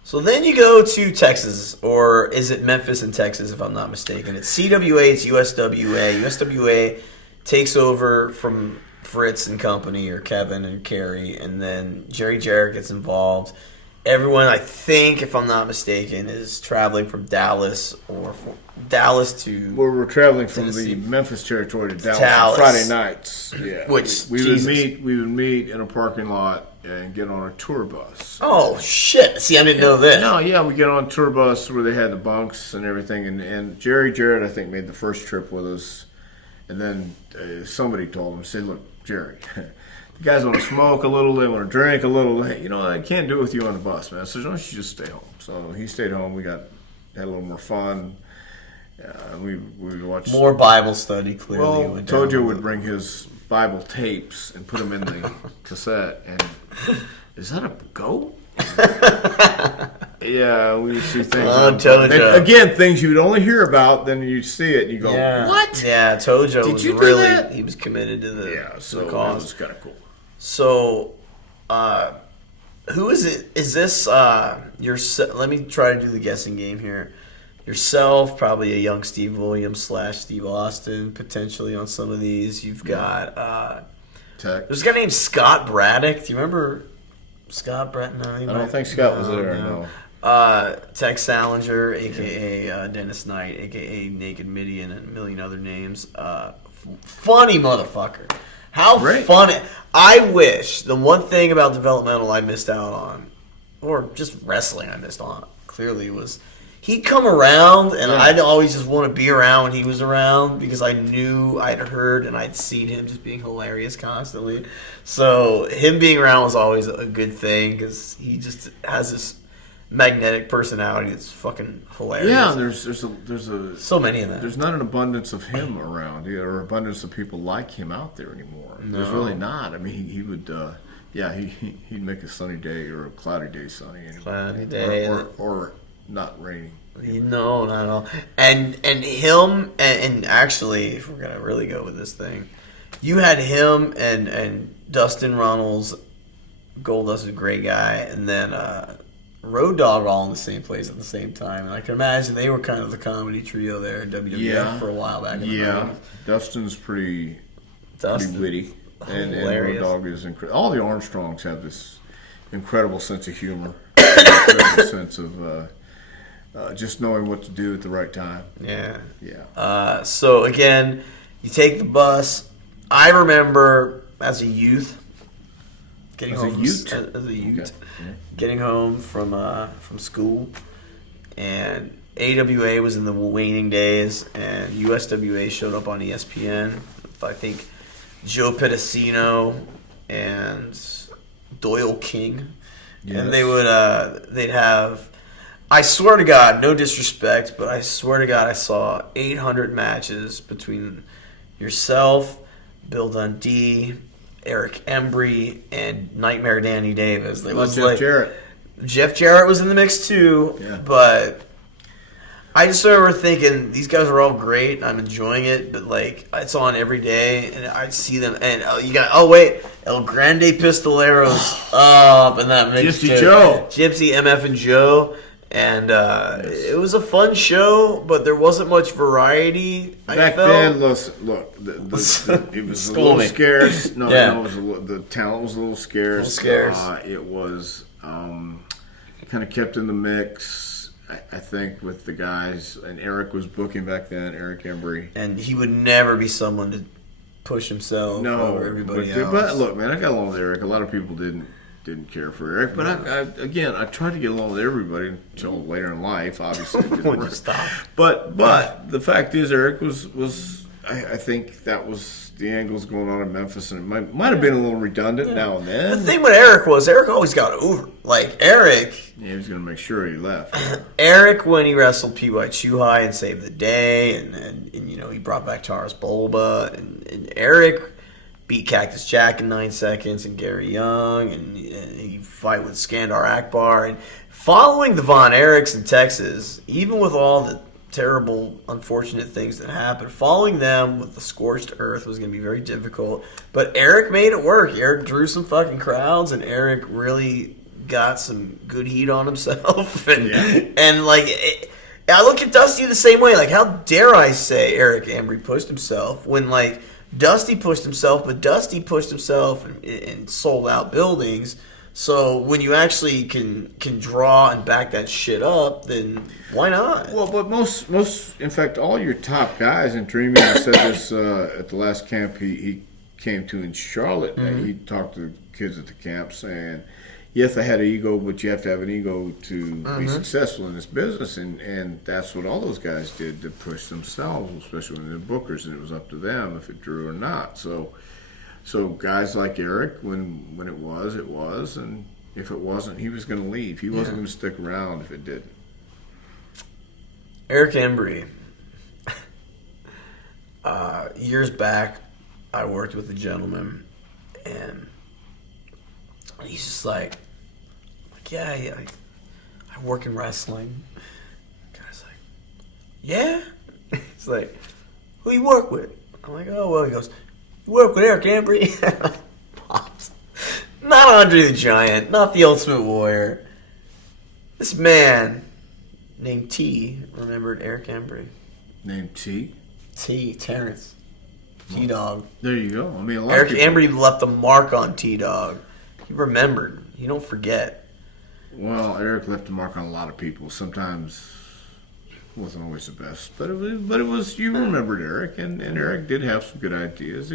So then you go to Texas, or is it Memphis and Texas, if I'm not mistaken? It's CWA, it's USWA. USWA takes over from Fritz and company, or Kevin and Kerry, and then Jerry Jarrett gets involved. Everyone, I think, if I'm not mistaken, is traveling from Dallas or from Dallas to. We're traveling from Tennessee. the Memphis territory to Dallas, Dallas. on Friday nights. Yeah, Which, we would Jesus. meet in a parking lot and get on a tour bus. Oh shit! See, I didn't know this. No, yeah, we get on a tour bus where they had the bunks and everything, and Jerry Jarrett, I think, made the first trip with us, and then somebody told him, said, "Look, Jerry, you guys want to smoke a little, they want to drink a little. Hey, I can't do it with you on the bus, man. So why don't you just stay home?" So he stayed home. We had a little more fun. We watched More Bible study, clearly. Well, Tojo would bring his Bible tapes and put them in the cassette. And is that a goat? Yeah, we would see things. Oh, Tojo. Again, things you would only hear about, then you see it and you go, "What?" Yeah, Tojo Did was you do really that? he was committed to the, Yeah, to so the that cause. was kind of cool. So, who is it? Is this your? Let me try to do the guessing game here. Yourself, probably a young Steve Williams / Steve Austin, potentially on some of these. You've got Tech. there's a guy named Scott Braddock. Do you remember Scott Braddock? No, I don't think Scott was there. No. Tex Salinger, a.k.a. Dennis Knight, a.k.a. Naked Midian, and a million other names. Funny motherfucker. How Great. funny. I wish, the one thing about developmental I missed out on, or just wrestling I missed on, clearly was he'd come around, and I'd always just want to be around when he was around because I knew I'd heard and I'd seen him just being hilarious constantly. So him being around was always a good thing because he just has this magnetic personality that's fucking hilarious. Yeah, there's so many of them. There's not an abundance of him around, or abundance of people like him out there anymore. There's really not. I mean, he would, he'd make a sunny day or a cloudy day sunny. Anyway. Cloudy day. Or not raining. No, not at all. And him, and actually, if we're going to really go with this thing, you had him and Dustin Runnels, Goldust is a great guy, and then Road Dogg all in the same place at the same time. And I can imagine they were kind of the comedy trio there at WWF for a while back in the 90s. Dustin's pretty Dustin, witty. And hilarious. Road Dogg is incredible. All the Armstrongs have this incredible sense of humor, incredible sense of just knowing what to do at the right time. Yeah. So again, you take the bus. I remember as a youth getting home. Getting home from school, and AWA was in the waning days, and USWA showed up on ESPN. I think Joe Pedicino and Doyle King, and they would they'd have. I swear to God, no disrespect, but I swear to God, I saw 800 matches between yourself, Bill Dundee, Eric Embry, and Nightmare Danny Davis. It was Jeff Jarrett. Jeff Jarrett was in the mix too, but I just remember thinking these guys are all great and I'm enjoying it, but like it's on every day and I see them and you got El Grande Pistoleros up in that mix. Gypsy Joe. Gypsy, MF, and Joe. And it was a fun show, but there wasn't much variety. Back then, look, it was a little scarce. No, the talent was a little scarce. It was kind of kept in the mix, I think, with the guys. And Eric was booking back then, Eric Embry. And he would never be someone to push himself over everybody else. But look, man, I got along with Eric. A lot of people didn't care for Eric, but I tried to get along with everybody until later in life. Obviously, it didn't work. Stop. But the fact is, Eric was I think that was the angles going on in Memphis, and it might have been a little redundant now and then. The thing with Eric was Eric always got over. Like Eric, he was going to make sure he left. Eric, when he wrestled P.Y. Chuhai and saved the day, and he brought back Taurus Bulba, and Eric beat Cactus Jack in 9 seconds, and Gary Young, and he fight with Skandar Akbar. And following the Von Erichs in Texas, even with all the terrible, unfortunate things that happened, following them with the scorched earth was going to be very difficult. But Eric made it work. Eric drew some fucking crowds, and Eric really got some good heat on himself. And like, I look at Dusty the same way. Like, how dare I say Eric Embry pushed himself when, like, Dusty pushed himself, but Dusty pushed himself and sold out buildings. So when you actually can draw and back that shit up, then why not? Well, but most, in fact, all your top guys, and Dreamy said this at the last camp he came to in Charlotte, and he talked to the kids at the camp saying, yes, I had an ego, but you have to have an ego to be successful in this business, and that's what all those guys did to push themselves, especially when they're bookers, and it was up to them if it drew or not. So guys like Eric, when it was, and if it wasn't, he was going to leave. He wasn't going to stick around if it didn't. Eric Embry. Years back, I worked with a gentleman, and he's just like, yeah, I work in wrestling. The guy's like, yeah? He's like, who you work with? I'm like, oh, well, he goes, you work with Eric Embry? Pops. Not Andre the Giant, not the Ultimate Warrior. This man named T remembered Eric Embry. Named T? T, Terrence. T-Dog. There you go. I mean, a lot Eric of people, Embry left a mark on T-Dog. He remembered. You don't forget. well, Eric left a mark on a lot of people. Sometimes wasn't always the best, but it was. You remembered Eric, and Eric did have some good ideas.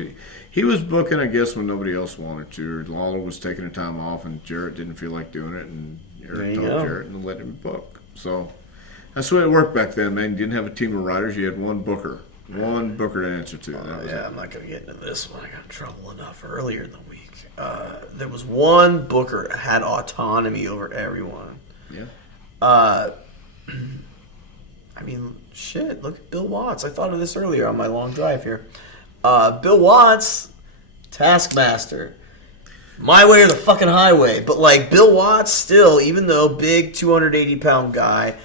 He was booking, I guess, when nobody else wanted to. Lawler was taking a time off, and Jarrett didn't feel like doing it, and Eric told Jarrett and let him book. So that's the way it worked back then, man. You didn't have a team of writers; you had one booker to answer to. That was it. I'm not going to get into this one. I got in trouble enough earlier in the week. There was one booker that had autonomy over everyone. Yeah. I mean, shit, look at Bill Watts. I thought of this earlier on my long drive here. Bill Watts, Taskmaster. My way or the fucking highway. But, like, Bill Watts still, even though big 280-pound guy,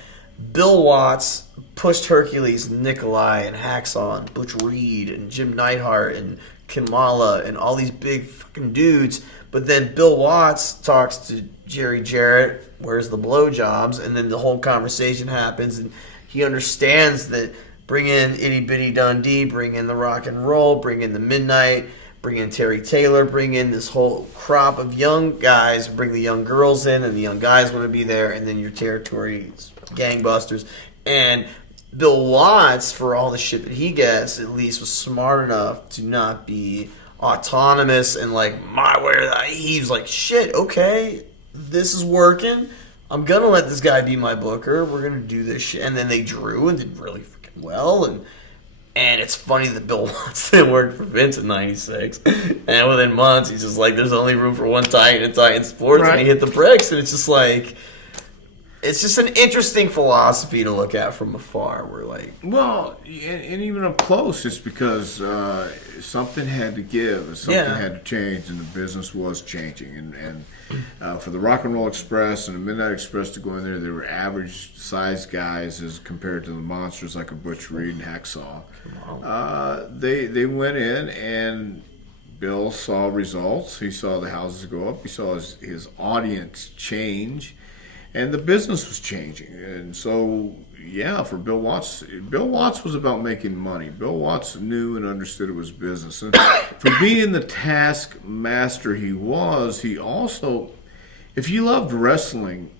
Bill Watts pushed Hercules, Nikolai, and Hacksaw, and Butch Reed, and Jim Neidhart, and Kamala, and all these big fucking dudes. But then Bill Watts talks to Jerry Jarrett, where's the blowjobs? And then the whole conversation happens, and he understands that bring in Itty Bitty Dundee, bring in the rock and roll, bring in the Midnight, bring in Terry Taylor, bring in this whole crop of young guys, bring the young girls in, and the young guys want to be there, and then your territory gangbusters. And Bill Watts, for all the shit that he gets, at least was smart enough to not be autonomous and like, my way or that. He was like, shit, okay, this is working. I'm going to let this guy be my booker. We're going to do this shit. And then they drew and did really freaking well. And it's funny that Bill Watts then worked for Vince in 96. And within months, he's just like, there's only room for one Titan in Titan Sports. Right. And he hit the bricks. And it's just like, it's just an interesting philosophy to look at from afar. We're like, Well, and even up close, it's because something had to give, and something had to change, and the business was changing. And for the Rock and Roll Express and the Midnight Express to go in there, they were average-sized guys as compared to the monsters like a Butch Reed and Hacksaw. They went in, and Bill saw results. He saw the houses go up. He saw his audience change. And the business was changing. And so, yeah, for Bill Watts was about making money. Bill Watts knew and understood it was business. And for being the taskmaster he was, he also, if you loved wrestling,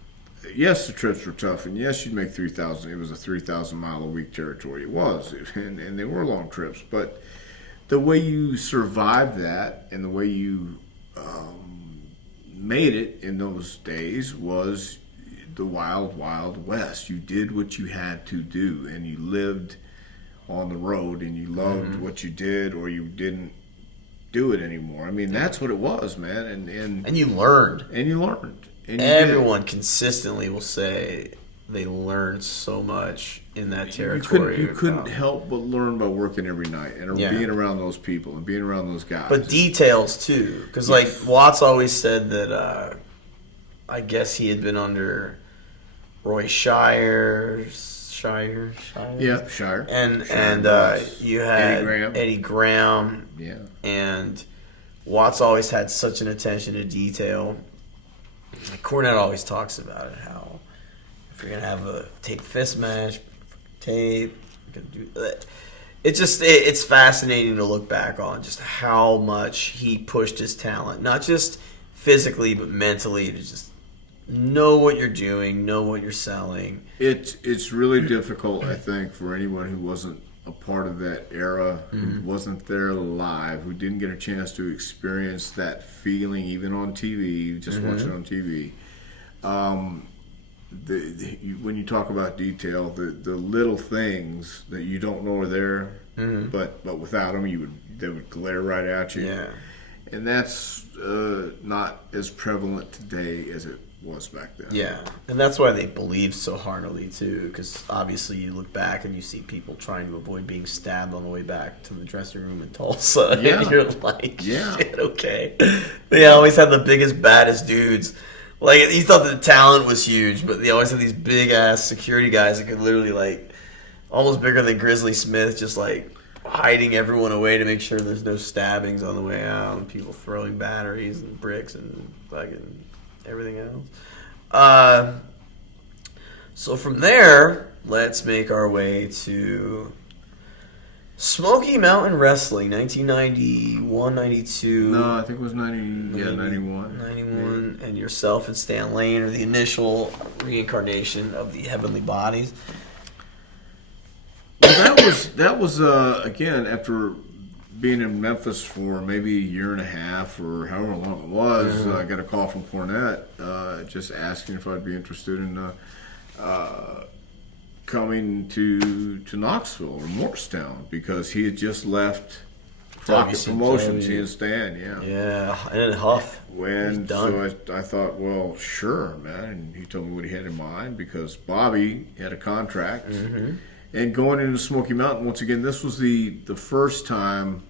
yes, the trips were tough. And yes, you'd make 3,000. It was a 3,000-mile-a-week territory. It was. And they were long trips. But the way you survived that and the way you made it in those days was the wild, wild west. You did what you had to do, and you lived on the road, and you loved what you did, or you didn't do it anymore. I mean, that's what it was, man. And you learned. And you learned. And you Everyone consistently will say they learned so much in that territory. You couldn't help but learn by working every night and being around those people and being around those guys. But details, too. Because, like, Watts always said that I guess he had been under Roy Shire. Yeah, Shire. And you had Eddie Graham. Yeah. And Watts always had such an attention to detail. Like Cornette always talks about it, how if you're going to have a tape fist match, tape, you're going to do that. it's fascinating to look back on just how much he pushed his talent, not just physically but mentally, to just know what you're doing, know what you're selling. It's really difficult, I think, for anyone who wasn't a part of that era, who wasn't there live, who didn't get a chance to experience that feeling even on TV, just watching it on TV. When you talk about detail, the little things that you don't know are there, but without them, they would glare right at you. Yeah. And that's not as prevalent today as it was back then. Yeah, and that's why they believe so heartily too, because obviously you look back and you see people trying to avoid being stabbed on the way back to the dressing room in Tulsa, Yeah. and you're like, Yeah. shit, okay. They always had the biggest, baddest dudes. Like, you thought the talent was huge, but they always had these big-ass security guys that could literally, like, almost bigger than Grizzly Smith, just, like, hiding everyone away to make sure there's no stabbings on the way out, and people throwing batteries and bricks and fucking everything else. So from there, let's make our way to Smoky Mountain Wrestling, 1991, 92. No, I think it was 91. 91, and yourself and Stan Lane are the initial reincarnation of the Heavenly Bodies. Well, that was again, after being in Memphis for maybe a year and a half or however long it was. I got a call from Cornette just asking if I'd be interested in coming to Knoxville or Morristown, because he had just left Rocket WCW. Promotions. He and Stan, Yeah, and Huff. And done. so I thought, well, sure, man. And he told me what he had in mind, because Bobby had a contract. And going into Smoky Mountain, once again, this was the first time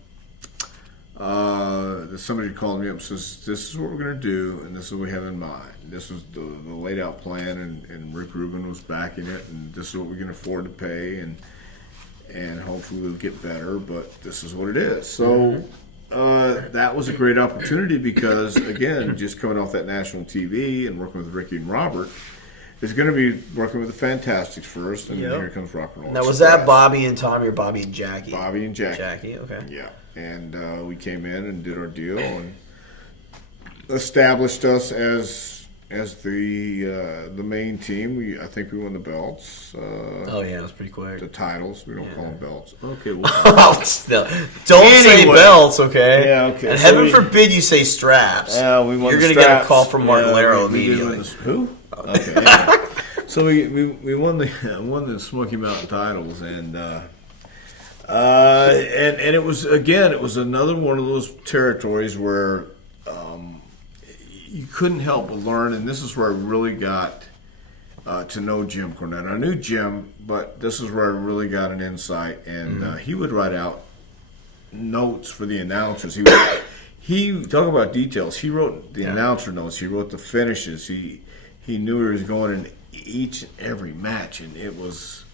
that somebody called me up and says, this is what we're going to do, and this is what we have in mind. This was the laid out plan, and Rick Rubin was backing it, and this is what we can afford to pay, and hopefully we'll get better, but this is what it is. So that was a great opportunity, because, again, just coming off that national TV and working with Ricky and Robert, is going to be working with the Fantastics first, and then here comes Rock and Roll. Now, was that Bobby and Tommy or Bobby and Jackie? Bobby and Jackie. Jackie, okay. Yeah, and we came in and did our deal and established us as the main team. I think we won the belts. Oh yeah, it was pretty quick. The titles. We don't call them belts. Okay. Well, Don't say belts, okay? Yeah, okay. And So heaven we- forbid you say straps. we won. You're the gonna get a straps. call from Mark Laro we did immediately. win who? Okay. Yeah. So we won the Smoky Mountain titles, and it was, again, it was another one of those territories where you couldn't help but learn, and this is where I really got to know Jim Cornette. I knew Jim, but this is where I really got an insight, and he would write out notes for the announcers. He talk about details. He wrote the announcer notes. He wrote the finishes. He knew where he was going in each and every match, and it was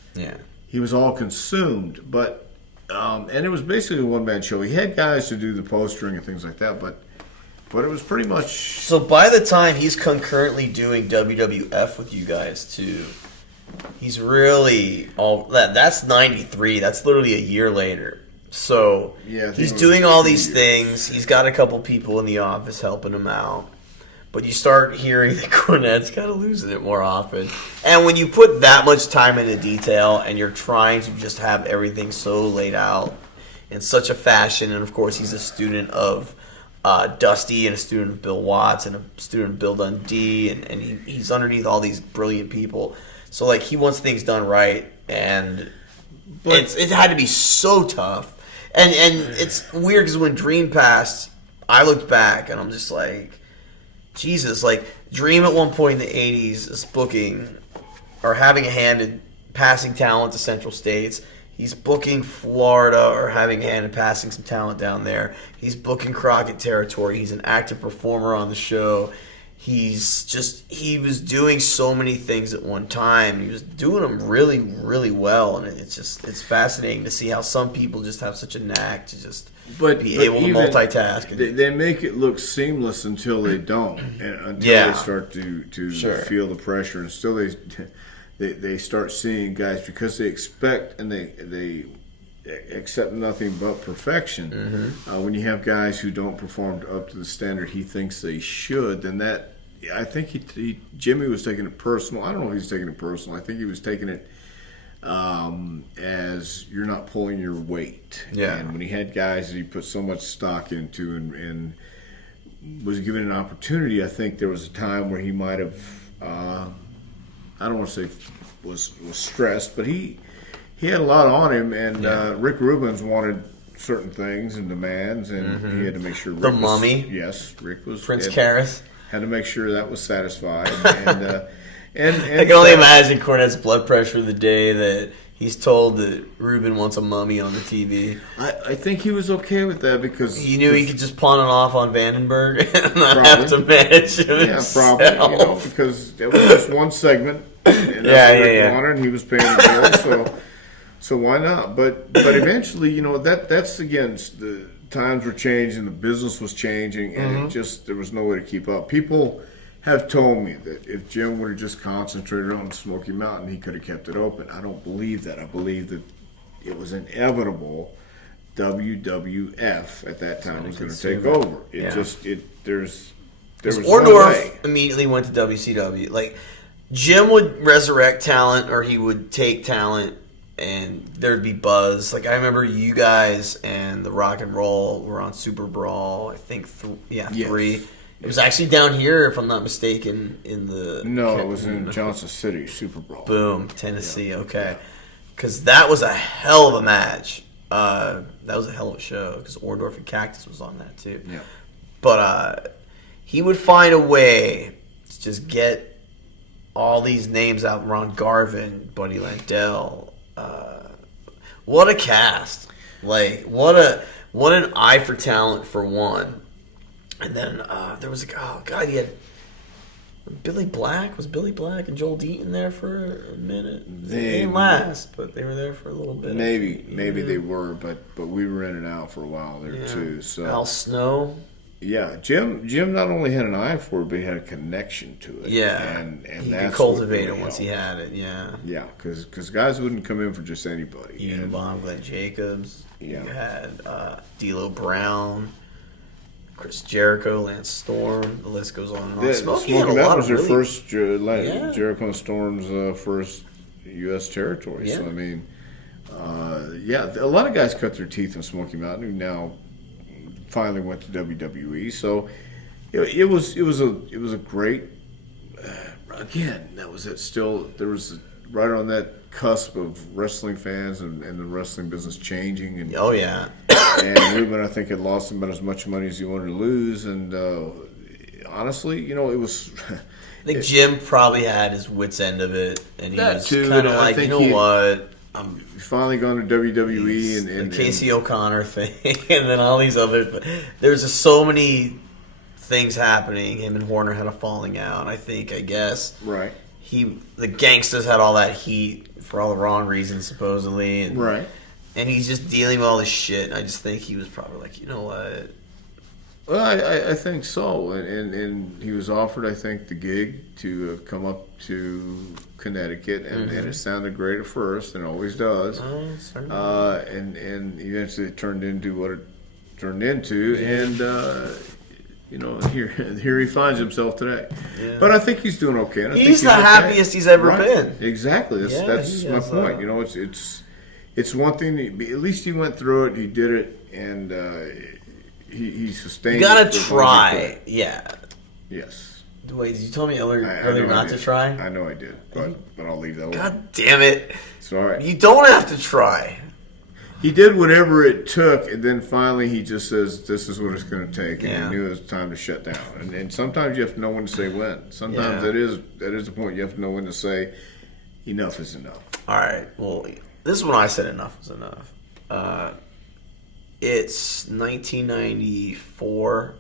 he was all consumed. But and it was basically a one-man show. He had guys to do the postering and things like that, but it was pretty much. So by the time he's concurrently doing WWF with you guys too, he's really all that. That's 93. That's literally a year later. So he's doing all these things. He's got a couple people in the office helping him out. But you start hearing that Cornette's kind of losing it more often. And when you put that much time into detail and you're trying to just have everything so laid out in such a fashion, and of course he's a student of Dusty and a student of Bill Watts and a student of Bill Dundee, and he's underneath all these brilliant people. So like he wants things done right, and it had to be so tough. And it's weird because when Dream passed, I looked back and I'm just like, Jesus, like Dream at one point in the 80s is booking or having a hand in passing talent to Central States. He's booking Florida or having a hand in passing some talent down there. He's booking Crockett territory. He's an active performer on the show. He was doing so many things at one time. He was doing them really, really well. And it's fascinating to see how some people just have such a knack to just be able to multitask. They make it look seamless until they don't, and until they start to feel the pressure, and still they start seeing guys, because they expect, and they accept nothing but perfection. When you have guys who don't perform up to the standard he thinks they should, then that, I think Jimmy was taking it personal. I don't know if he's taking it personal. I think he was taking it as you're not pulling your weight. Yeah. And when he had guys that he put so much stock into and was given an opportunity, I think there was a time where he might have, I don't want to say was stressed, but he had a lot on him, and Rick Rubin's wanted certain things and demands, and he had to make sure The Mummy. Yes, Rick was Prince Karras. had to make sure that was satisfied. And I can only imagine Cornette's blood pressure the day that he's told that Ruben wants a mummy on the TV. I think he was okay with that because He knew he could just pawn it off on Vandenberg and not have to manage it himself. Probably, because it was just one segment, and that's what Rick wanted, and he was paying the bill, so why not? But eventually, that's again, the times were changing, the business was changing, and it just, there was no way to keep up. People have told me that if Jim would have just concentrated on Smoky Mountain, he could have kept it open. I don't believe that. I believe that it was inevitable. WWF at that time was going to take over. There was Orndorff no way. immediately went to WCW. Like, Jim would resurrect talent, or he would take talent, and there'd be buzz. Like, I remember you guys and the Rock and Roll were on Super Brawl. I think, 3. It was actually down here, if I'm not mistaken, in the... No, it was in Johnson City, Super Brawl. Boom, Tennessee, okay. Because that was a hell of a match. That was a hell of a show, because Orndorff and Cactus was on that, too. Yeah. But he would find a way to just get all these names out. Ron Garvin, Buddy Landell. What a cast. Like, what an eye for talent, for one. And then there was he had Billy Black. Was Billy Black and Joel Deaton there for a minute? They didn't last, but they were there for a little bit. Maybe they were, but we were in and out for a while there too. So Al Snow. Yeah, Jim not only had an eye for it, but he had a connection to it. Yeah, and he that's could cultivate really it once he helped. had it. Yeah, yeah, because guys wouldn't come in for just anybody. Unabomber, Glenn Jacobs. Yeah. You had D'Lo Brown, Chris Jericho, Lance Storm. The list goes on and on. Smoky Mountain was their first Jericho and Storm's first U.S. territory. Yeah. So I mean, a lot of guys cut their teeth in Smoky Mountain who now finally went to WWE. So it was a great. Again, that was it. Still, there was right on that cusp of wrestling fans and the wrestling business changing. And oh yeah. And Ruben, I think, had lost about as much money as he wanted to lose. And honestly, it was. I think Jim probably had his wit's end of it, and he was too, kind of and I like, think what? I'm finally gone to WWE and the Casey O'Connor thing, and then all these other. There's just so many things happening. Him and Horner had a falling out. I guess. Right. The Gangsters had all that heat for all the wrong reasons, supposedly. And, right. And he's just dealing with all this shit. I just think he was probably like, you know what? Well, I think so. And he was offered, I think, the gig to come up to Connecticut, and it sounded great at first, and always does. Oh, certainly. And eventually it turned into what it turned into, and here he finds himself today. Yeah. But I think he's doing okay. And he's the happiest he's ever been. Exactly. That's my point. It's one thing. At least he went through it. He did it, and he sustained. You gotta it try. Yeah. Yes. Wait, you told me earlier not to try? I know I did, but I'll leave that alone. God damn it. It's all right. You don't have to try. He did whatever it took, and then finally he just says, this is what it's going to take, and he knew it was time to shut down. And sometimes you have to know when to say when. Sometimes that is the point. You have to know when to say, enough is enough. All right. Well, this is when I said enough is enough. It's 1994.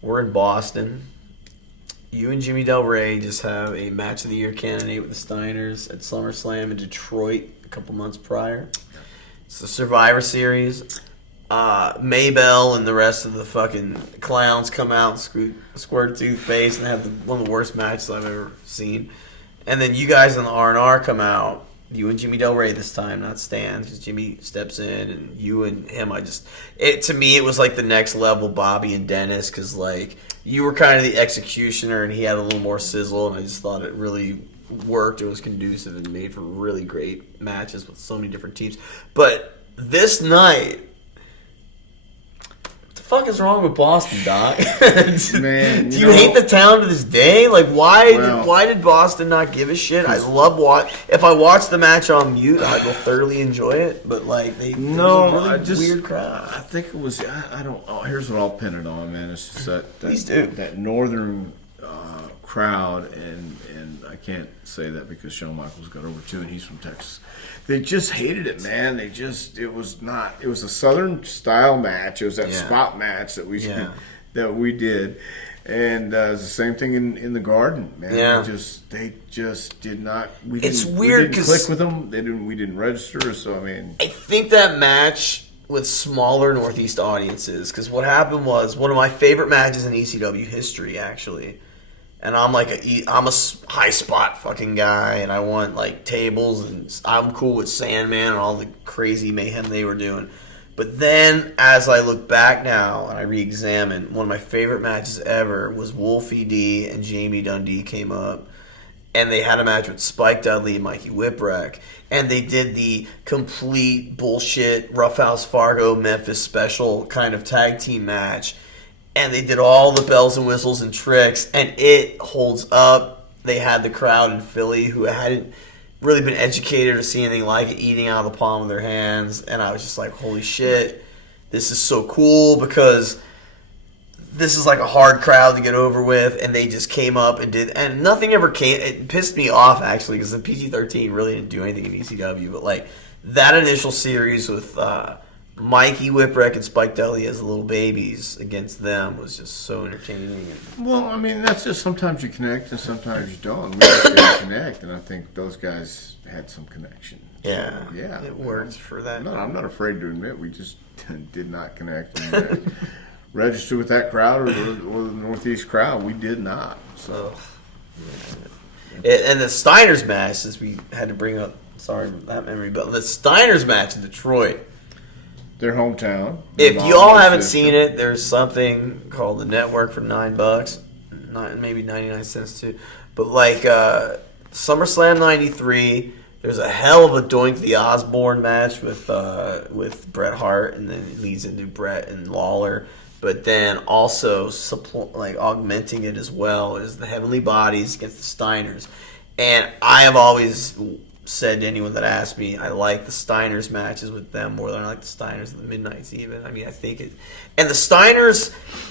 We're in Boston. You and Jimmy Del Rey just have a Match of the Year candidate with the Steiners at SummerSlam in Detroit a couple months prior. It's the Survivor Series. Maybell and the rest of the fucking clowns come out and squirt toothpaste and have one of the worst matches I've ever seen. And then you guys in the R&R come out You and Jimmy Del Rey this time, not Stan, because Jimmy steps in, and you and him. To me, it was like the next level, Bobby and Dennis, because like you were kind of the executioner, and he had a little more sizzle, and I just thought it really worked. It was conducive and made for really great matches with so many different teams. But this night, what the fuck is wrong with Boston, Doc? Man, do you hate the town to this day? Like, why did Boston not give a shit? I love if I watch the match on mute, I will thoroughly enjoy it. But like, it was a really weird crowd. I think it was. I don't. Oh, here's what I'll pin it on, man. It's just Please do. that northern crowd, and I can't say that because Shawn Michaels got over too, and he's from Texas. They just hated it, man. It was a Southern style match. It was that spot match that we did, and it was the same thing in the Garden, man. Yeah. They just did not. It's weird because click with them. We didn't register. So I mean, I think that match with smaller Northeast audiences, because what happened was one of my favorite matches in ECW history, actually. And I'm a high spot fucking guy, and I want like tables, and I'm cool with Sandman and all the crazy mayhem they were doing. But then, as I look back now and I re-examine, one of my favorite matches ever was Wolfie D and Jamie Dundee came up, and they had a match with Spike Dudley and Mikey Whipwreck, and they did the complete bullshit Roughhouse Fargo Memphis special kind of tag team match. And they did all the bells and whistles and tricks, and it holds up. They had the crowd in Philly who hadn't really been educated or seen anything like it, eating out of the palm of their hands. And I was just like, holy shit, this is so cool, because this is like a hard crowd to get over with. And they just came up and did, and nothing ever came. It pissed me off, actually, because the PG-13 really didn't do anything in ECW. But like that initial series with Mikey Whipwreck and Spike Dudley as little babies against them was just so entertaining. Well, I mean, that's just sometimes you connect and sometimes you don't. We just didn't connect, and I think those guys had some connection. Yeah, so, yeah, it worked for that. No, I'm not afraid to admit we just did not connect and register with that crowd or the Northeast crowd. We did not. So, and the Steiners match, since we had to bring up, sorry that memory, but the Steiners match in Detroit. Their hometown. If you all haven't seen it, there's something called the Network for $9, maybe 99 cents too. But like SummerSlam '93, there's a hell of a Doink the Osborne match with Bret Hart, and then it leads into Bret and Lawler. But then also augmenting it as well is the Heavenly Bodies against the Steiners. And I have always said to anyone that asked me, I like the Steiners matches with them more than I like the Steiners and the Midnights even. I mean, I think it... And the Steiners,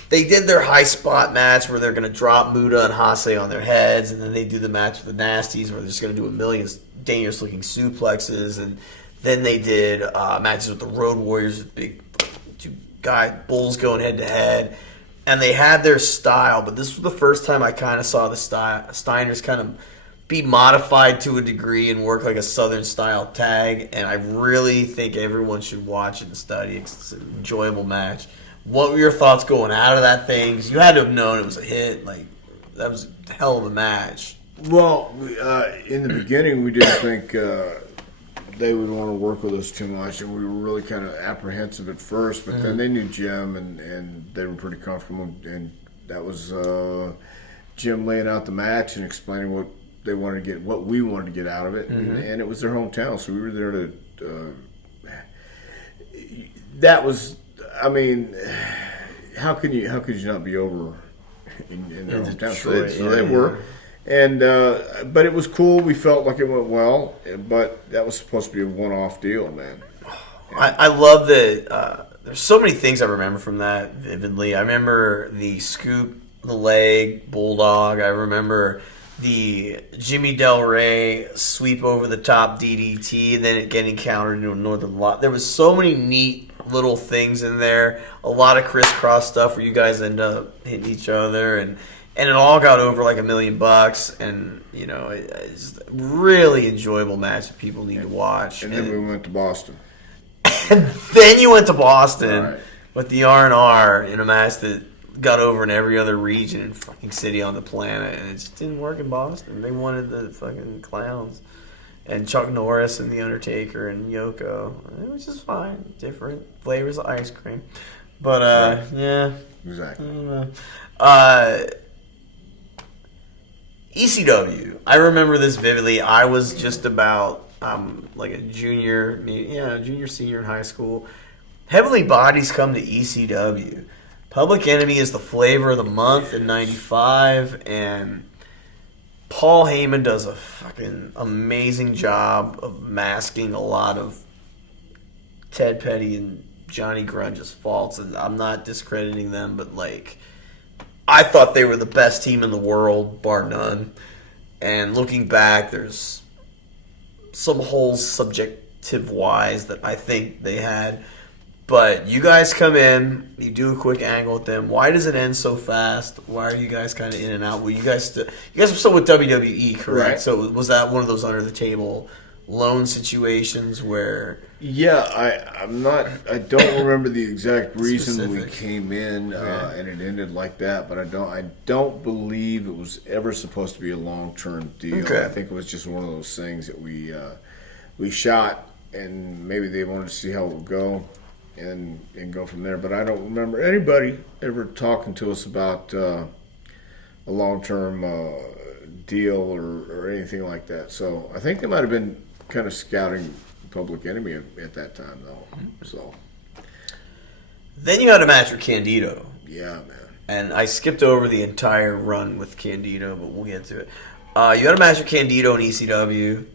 they did their high spot match where they're going to drop Muda and Hase on their heads, and then they do the match with the Nasties where they're just going to do a million dangerous-looking suplexes, and then they did matches with the Road Warriors with big two bulls going head-to-head, and they had their style, but this was the first time I kind of saw the Steiners kind of be modified to a degree and work like a Southern style tag, and I really think everyone should watch it and study it. It's an enjoyable match. What were your thoughts going out of that thing? 'Cause you had to have known it was a hit. Like, that was a hell of a match. Well, in the beginning, we didn't think they would want to work with us too much, and we were really kind of apprehensive at first, but then they knew Jim, and they were pretty comfortable, and that was Jim laying out the match and explaining what they wanted to get, what we wanted to get out of it, and it was their hometown, so we were there to. That was, I mean, how could you not be over in their hometown? So they were, and but it was cool. We felt like it went well, but that was supposed to be a one-off deal, man. I love that. There's so many things I remember from that vividly. I remember the scoop, the leg, bulldog. I remember the Jimmy Del Rey sweep over the top DDT, and then it getting countered into a Northern Lot. There was so many neat little things in there. A lot of crisscross stuff where you guys end up hitting each other, and it all got over like $1 million. And you know, it's a really enjoyable match that people need to watch. And then we went to Boston. And then you went to Boston right. with the R&R in a match that got over in every other region and fucking city on the planet, and it just didn't work in Boston. They wanted the fucking clowns. and Chuck Norris and The Undertaker and Yoko. It was just fine. Different flavors of ice cream. But, yeah. Exactly. I don't know. ECW. I remember this vividly. I was just about like a junior, senior in high school. Heavenly Bodies come to ECW. Public Enemy is the flavor of the month in '95, and Paul Heyman does a fucking amazing job of masking a lot of Ted Petty and Johnny Grunge's faults. And I'm not discrediting them, but like, I thought they were the best team in the world, bar none. And looking back, there's some holes subjective-wise that I think they had. But you guys come in, you do a quick angle with them. Why does it end so fast? Why are you guys kind of in and out? Well, you guys were still with WWE, correct? Right. So was that one of those under-the-table loan situations where... Yeah, I don't remember the exact reason we Specific. came in and it ended like that, but I don't believe it was ever supposed to be a long-term deal. Okay. I think it was just one of those things that we shot, and maybe they wanted to see how it would go and go from there. But I don't remember anybody ever talking to us about a long-term deal or anything like that. So I think they might have been kind of scouting Public Enemy at that time, though. So Then you had a match with Candido. yeah, man. And I skipped over the entire run with Candido, but we'll get to it. You had a match with Candido in ECW,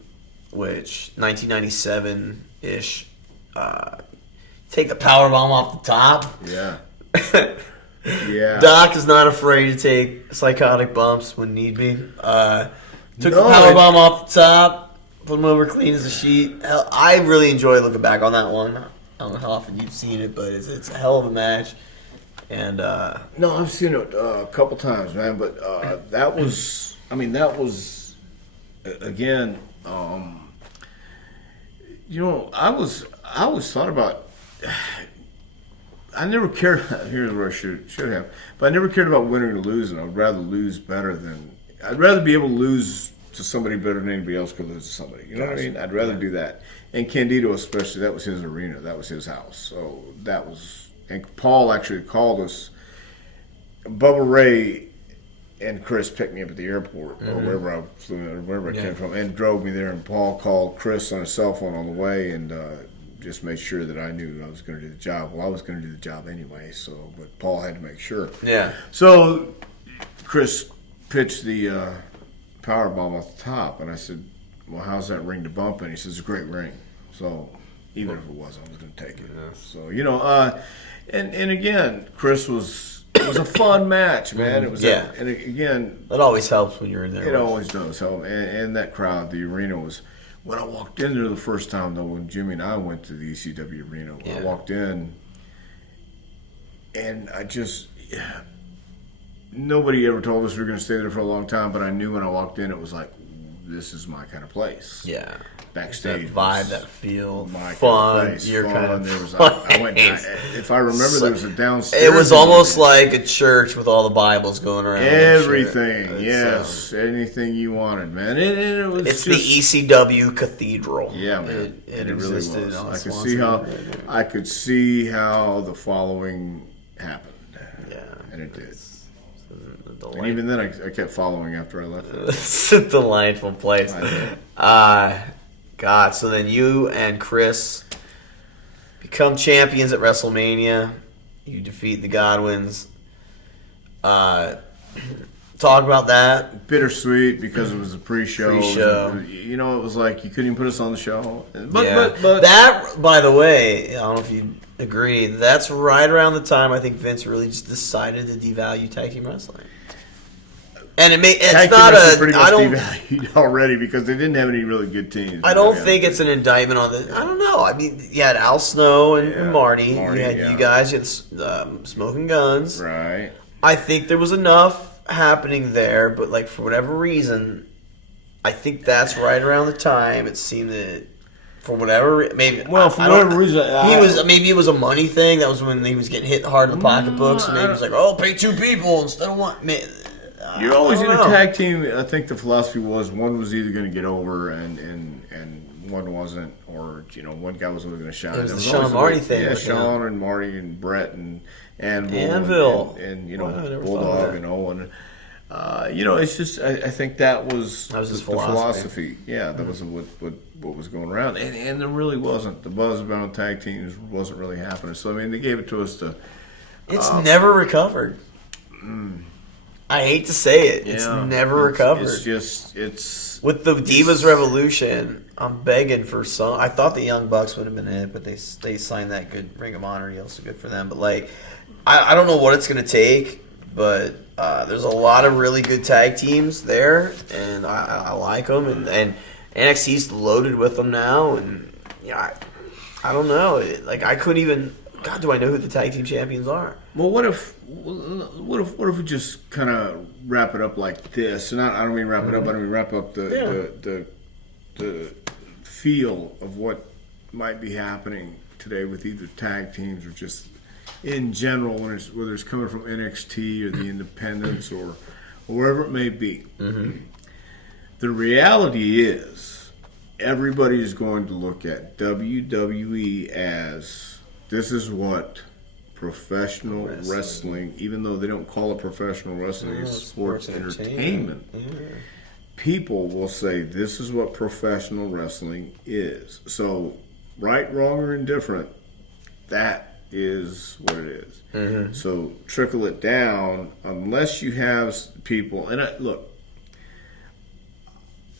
which 1997-ish. Take the powerbomb off the top. Yeah. Yeah. Doc is not afraid to take psychotic bumps when need be. Took the No, powerbomb off the top. Put him over clean as a sheet. Hell, I really enjoy looking back on that one. I don't know how often you've seen it, but it's a hell of a match. And No, I've seen it a couple times, man. But that was again. I always thought about. I never cared. Here's where I should have, but I never cared about winning or losing. I'd rather lose better than. I'd rather be able to lose to somebody better than anybody else could lose to somebody. You know what I mean? I'd rather do that. And Candido especially, that was his arena. That was his house. So that was... And Paul actually called us. Bubba Ray and Chris picked me up at the airport or wherever I flew in, or wherever I came from, and drove me there. And Paul called Chris on his cell phone on the way and just made sure that I knew I was going to do the job. Well, I was going to do the job anyway, but Paul had to make sure. yeah. So Chris pitched the powerbomb off the top, and I said, well, how's that ring to bump? And he says, it's a great ring. So even if it wasn't, I was going to take it. So, and again, Chris it was a fun match, man. It was, and again, That always helps when you're in there. it always does help. And that crowd, the arena was, when I walked in there the first time, though, when Jimmy and I went to the ECW arena, I walked in, and nobody ever told us we were going to stay there for a long time, but I knew when I walked in, it was like, this is my kind of place. Yeah. Backstage. That vibe, was that feel, my fun. kind of place. You're Fun. kind of There was, fun. if I remember, there was a downstairs. It was almost like a church with all the Bibles going around. everything. Yes, anything you wanted, man. It was. It's just, the ECW Cathedral. Yeah, man. It really was. existed on I could Swanson. I could see how the following happened. Yeah. And it did. Delightful. And even then, I kept following after I left. It's a delightful place. God, so then you and Chris become champions at WrestleMania. You defeat the Godwins. Talk about that. Bittersweet because it was a pre-show. Pre-show. It was like you couldn't even put us on the show. But That, by the way, I don't know if you agree, that's right around the time I think Vince really just decided to devalue tag team wrestling. And it's not a. Pretty I much don't. devalued already because they didn't have any really good teams. I don't think it's an indictment on the. I don't know. I mean, you had Al Snow and Marty. You had you guys. It's Smoking Guns. Right. I think there was enough happening there, but like for whatever reason, I think that's right around the time it seemed that. For whatever maybe. Well, for whatever reason, maybe it was a money thing. That was when he was getting hit hard in the pocketbooks, and maybe he was like, "Oh, pay two people instead of one." You're always I in don't a know. tag team. I think the philosophy was one was either going to get over and one wasn't, or one guy was only going to shine. It was There the Sean always Marty always- thing Yeah, with Sean and Marty and Brett and Anvil. and Wow, I never thought of Bulldog that. and Owen. It's just I think that was his the philosophy. Yeah, that was what was going around, and there really wasn't the buzz about tag teams wasn't really happening. So I mean, they gave it to us to. It's never recovered. I hate to say it. It's never recovered. It's With the Divas Revolution, I'm begging for some. I thought the Young Bucks would have been it, but they signed that good Ring of Honor deal, so good for them. But like, I don't know what it's gonna take, but there's a lot of really good tag teams there, and I like them, and NXT's loaded with them now, and I don't know. I couldn't even. God, do I know who the tag team champions are? Well, what if we just kind of wrap it up like this? And I don't mean wrap it up. I don't mean wrap up the feel of what might be happening today with either tag teams or just in general, whether it's coming from NXT or the independents or wherever it may be. The reality is, everybody is going to look at WWE as this is what professional wrestling, even though they don't call it professional wrestling, it's sports entertainment. People will say this is what professional wrestling is. So, right, wrong, or indifferent, that is what it is. So, trickle it down, unless you have people, and look,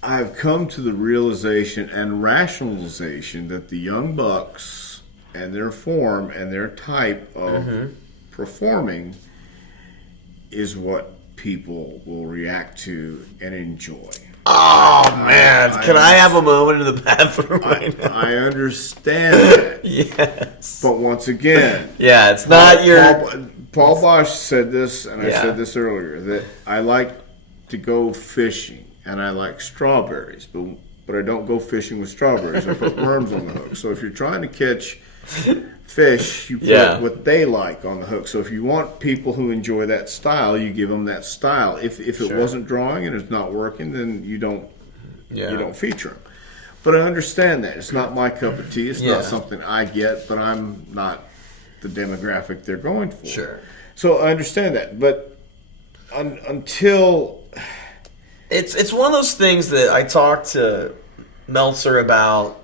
I've come to the realization and rationalization that the Young Bucks and their form and their type of performing is what people will react to and enjoy. Oh man, can I have a moment in the bathroom right now? I understand that. Yes. But once again, it's not your. Paul Bosch said this, and I Yeah. said this earlier, that I like to go fishing and I like strawberries, but I don't go fishing with strawberries. I put worms on the hook. So if you're trying to catch fish, you put what they like on the hook. So if you want people who enjoy that style, you give them that style. If it wasn't drawing and it's not working, then you don't feature them. But I understand that it's not my cup of tea. It's not something I get, but I'm not the demographic they're going for. Sure. So I understand that, but until It's one of those things that I talked to Meltzer about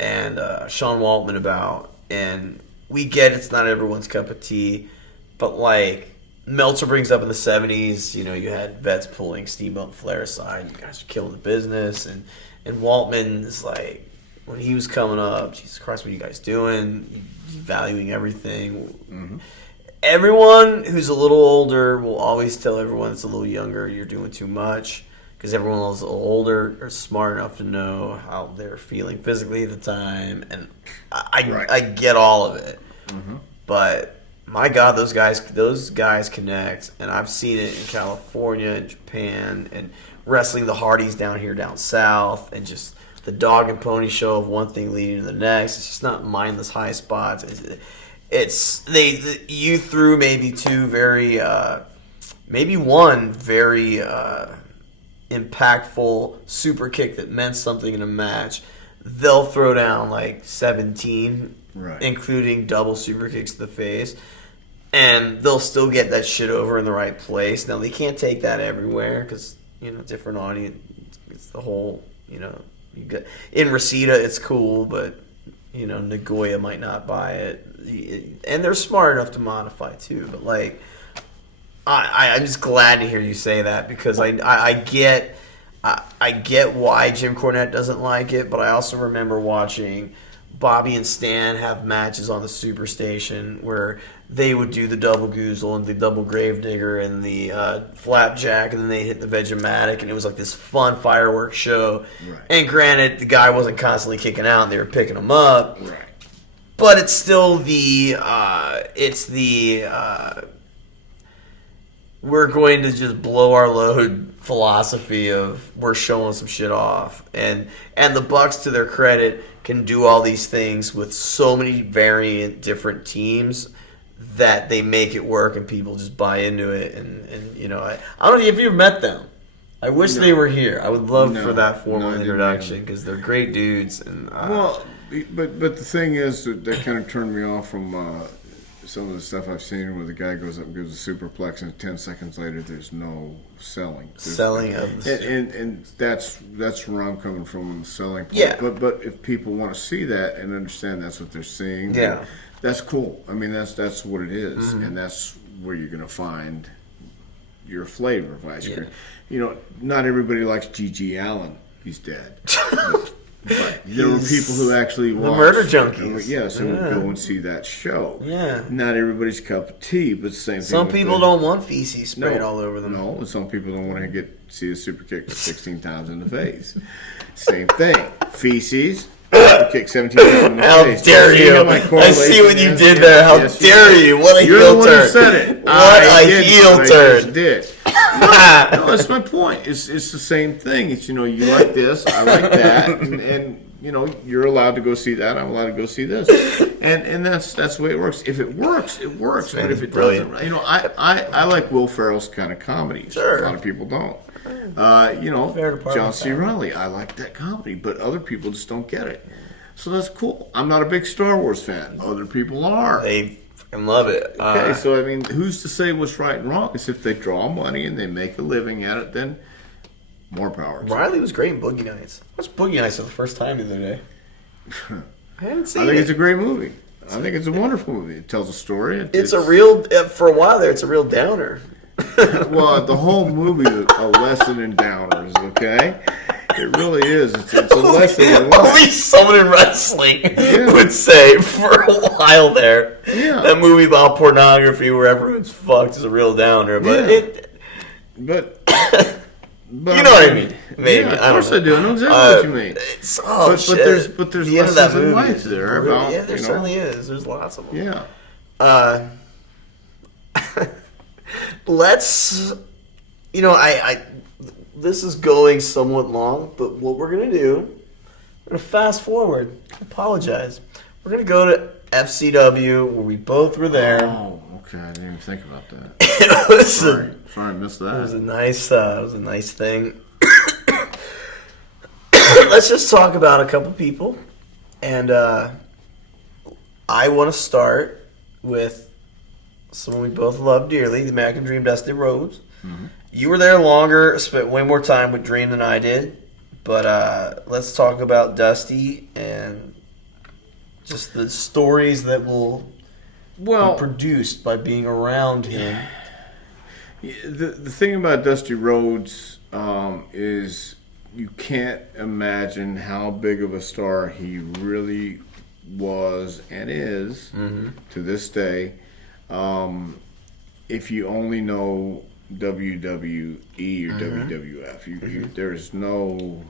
and Sean Waltman about, and we get it's not everyone's cup of tea, but like Meltzer brings up in the 70s, you had vets pulling Steamboat and Flair aside, you guys are killing the business, and Waltman is like, when he was coming up, Jesus Christ, what are you guys doing? You valuing everything. Everyone who's a little older will always tell everyone that's a little younger, you're doing too much. Because everyone else older or smart enough to know how they're feeling physically at the time, and I get all of it. But my God, those guys connect, and I've seen it in California and Japan, and wrestling the Hardys down here down south, and just the dog and pony show of one thing leading to the next. It's just not mindless high spots. You threw maybe two very, maybe one very. Impactful super kick that meant something in a match, they'll throw down like 17, including double super kicks to the face, and they'll still get that shit over in the right place. Now they can't take that everywhere because different audience. It's the whole you got in Reseda it's cool, but Nagoya might not buy it, and they're smart enough to modify too. But like. I'm just glad to hear you say that because I get why Jim Cornette doesn't like it, but I also remember watching Bobby and Stan have matches on the Superstation where they would do the double goozle and the double gravedigger and the flapjack, and then they hit the Vegematic, and it was like this fun fireworks show. Right. And granted, the guy wasn't constantly kicking out; and they were picking him up. Right. But it's still we're going to just blow our load philosophy of we're showing some shit off, and the Bucks, to their credit, can do all these things with so many variant different teams that they make it work and people just buy into it. And you know, I don't know if you've met them. I wish they were here. I would love for that formal introduction because they're great dudes. And well, but the thing is that kind of turned me off from some of the stuff I've seen where the guy goes up and gives a superplex and 10 seconds later there's no selling. And that's where I'm coming from on the selling part. Yeah. But if people want to see that and understand that's what they're seeing, that's cool. I mean, that's what it is, and that's where you're going to find your flavor of ice cream. You know, not everybody likes G.G. Allen. He's dead. But there were people who actually watched. The Murder Junkies. Yes, and would go and see that show. Yeah. Not everybody's cup of tea, but the same thing. Some people don't want feces sprayed all over them. No, and some people don't want to see a super kick 16 times in the face. Same thing. Feces. Kick 17 times in the face. How dare you? I see what you did there. How dare you? What a heel turn. You're the one who said it. What a heel turn. Did. No, that's my point. It's the same thing. It's, you know, you like this, I like that, and you know, you're allowed to go see that, I'm allowed to go see this. And that's the way it works. If it works, it works. But if it doesn't, you know, I like Will Ferrell's kind of comedies. Sure. A lot of people don't. You know, John C. Reilly, I like that comedy, but other people just don't get it. So that's cool. I'm not a big Star Wars fan. Other people are. They fucking love it. Okay, so I mean, who's to say what's right and wrong? It's if they draw money and they make a living at it, then more power. Riley was great in Boogie Nights. I watched Boogie Nights for the first time the other day. I haven't seen it. I think it's a great movie. I think it's a wonderful movie. It tells a story. It's a real, for a while there, it's a real downer. Well, the whole movie is a lesson in downers, okay? It really is. It's a lesson in life. Only someone in wrestling would say for a while there. Yeah. That movie about pornography where everyone's fucked is a real downer. But But you know what I mean? Maybe. Yeah, of course I do. I know exactly what you mean. But there's the end of that lessons in movie life there. About, yeah, there certainly is. There's lots of them. Yeah. Let's, you know, I this is going somewhat long, but what we're going to do, we're going to fast forward. Apologize. We're going to go to FCW, where we both were there. Oh, okay. I didn't even think about that. Sorry, I missed that. It was a nice thing. Let's just talk about a couple people. And I want to start with someone we both love dearly, the American Dream, Dusty Rhodes. Mm-hmm. You were there longer, spent way more time with Dream than I did. But let's talk about Dusty and just the stories that will be produced by being around him. The thing about Dusty Rhodes is you can't imagine how big of a star he really was and is to this day. If you only know WWE or WWF, there's no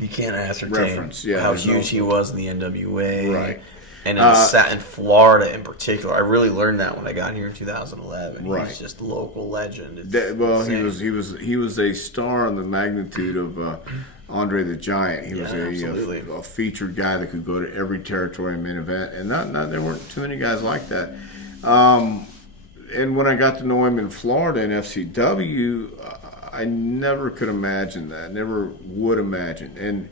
you can't ascertain reference. Yeah, how huge he was in the NWA, right? And in Florida in particular. I really learned that when I got here in 2011. Right. He's just a local legend. He was a star on the magnitude of Andre the Giant. He was a featured guy that could go to every territory main event, and not there weren't too many guys like that. And when I got to know him in Florida in FCW, I never could imagine that. Never would imagine. And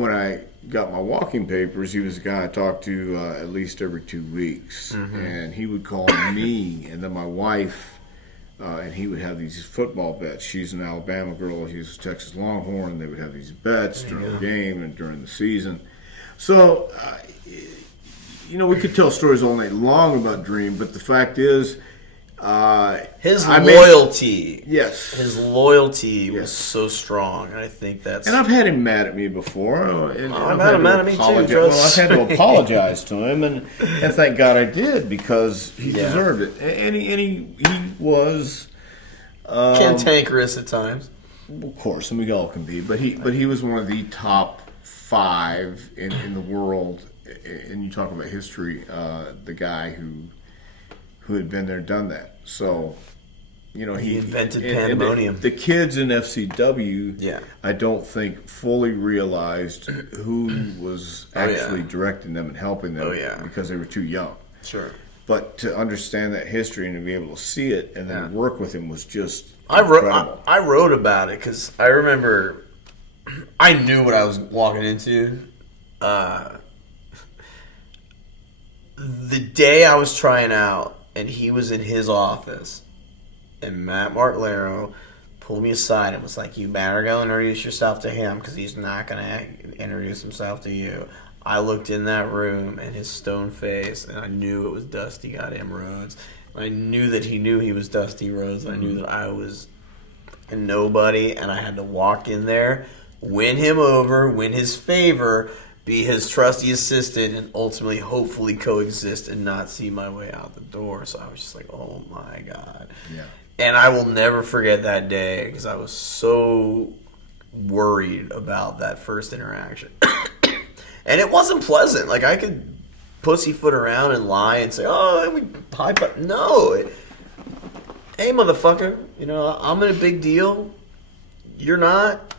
when I got my walking papers, he was a guy I talked to at least every 2 weeks. And he would call me, and then my wife, and he would have these football bets. She's an Alabama girl. He's a Texas Longhorn. They would have these bets during the game and during the season. So, you know, we could tell stories all night long about Dream, but the fact is, his loyalty was so strong, and I think that's. And I've had him mad at me before. And I've had him mad at me too. Well, I've had to apologize to him, and thank God I did because he deserved it. And he was cantankerous at times. Of course, and we all can be, but he was one of the top 5 in the world. And you talk about history, the guy who had been there, done that. So, you know, he invented pandemonium. The kids in FCW, I don't think fully realized who was actually directing them and helping them because they were too young. Sure. But to understand that history and to be able to see it and then work with him was just I incredible. wrote about it because I remember I knew what I was walking into. The day I was trying out and he was in his office and Matt Martellero pulled me aside and was like, you better go introduce yourself to him because he's not going to introduce himself to you. I looked in that room and his stone face, and I knew it was Dusty goddamn Rhodes. I knew that he knew he was Dusty Rhodes, and I knew that I was a nobody, and I had to walk in there, win him over, win his favor, be his trusty assistant, and ultimately, hopefully, coexist and not see my way out the door. So I was just like, oh my God. Yeah. And I will never forget that day because I was so worried about that first interaction. And it wasn't pleasant. Like, I could pussyfoot around and lie and say, oh, we high five. No. Hey, motherfucker, I'm in a big deal. You're not.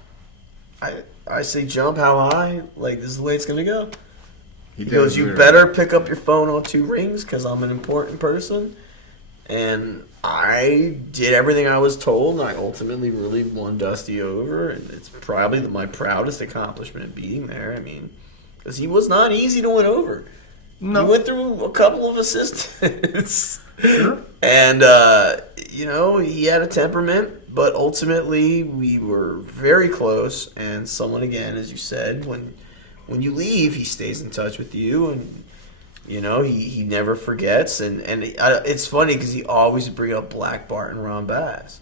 I say jump how high. Like, this is the way it's going to go. He goes, you better pick up your phone on 2 rings because I'm an important person. And I did everything I was told, and I ultimately really won Dusty over. And it's probably my proudest accomplishment being there. I mean, because he was not easy to win over. No. He went through a couple of assistants. Sure. And, he had a temperament, but ultimately we were very close. And someone, again, as you said, when you leave, he stays in touch with you. And, he never forgets. And it's funny because he always bring up Black Bart and Ron Bass.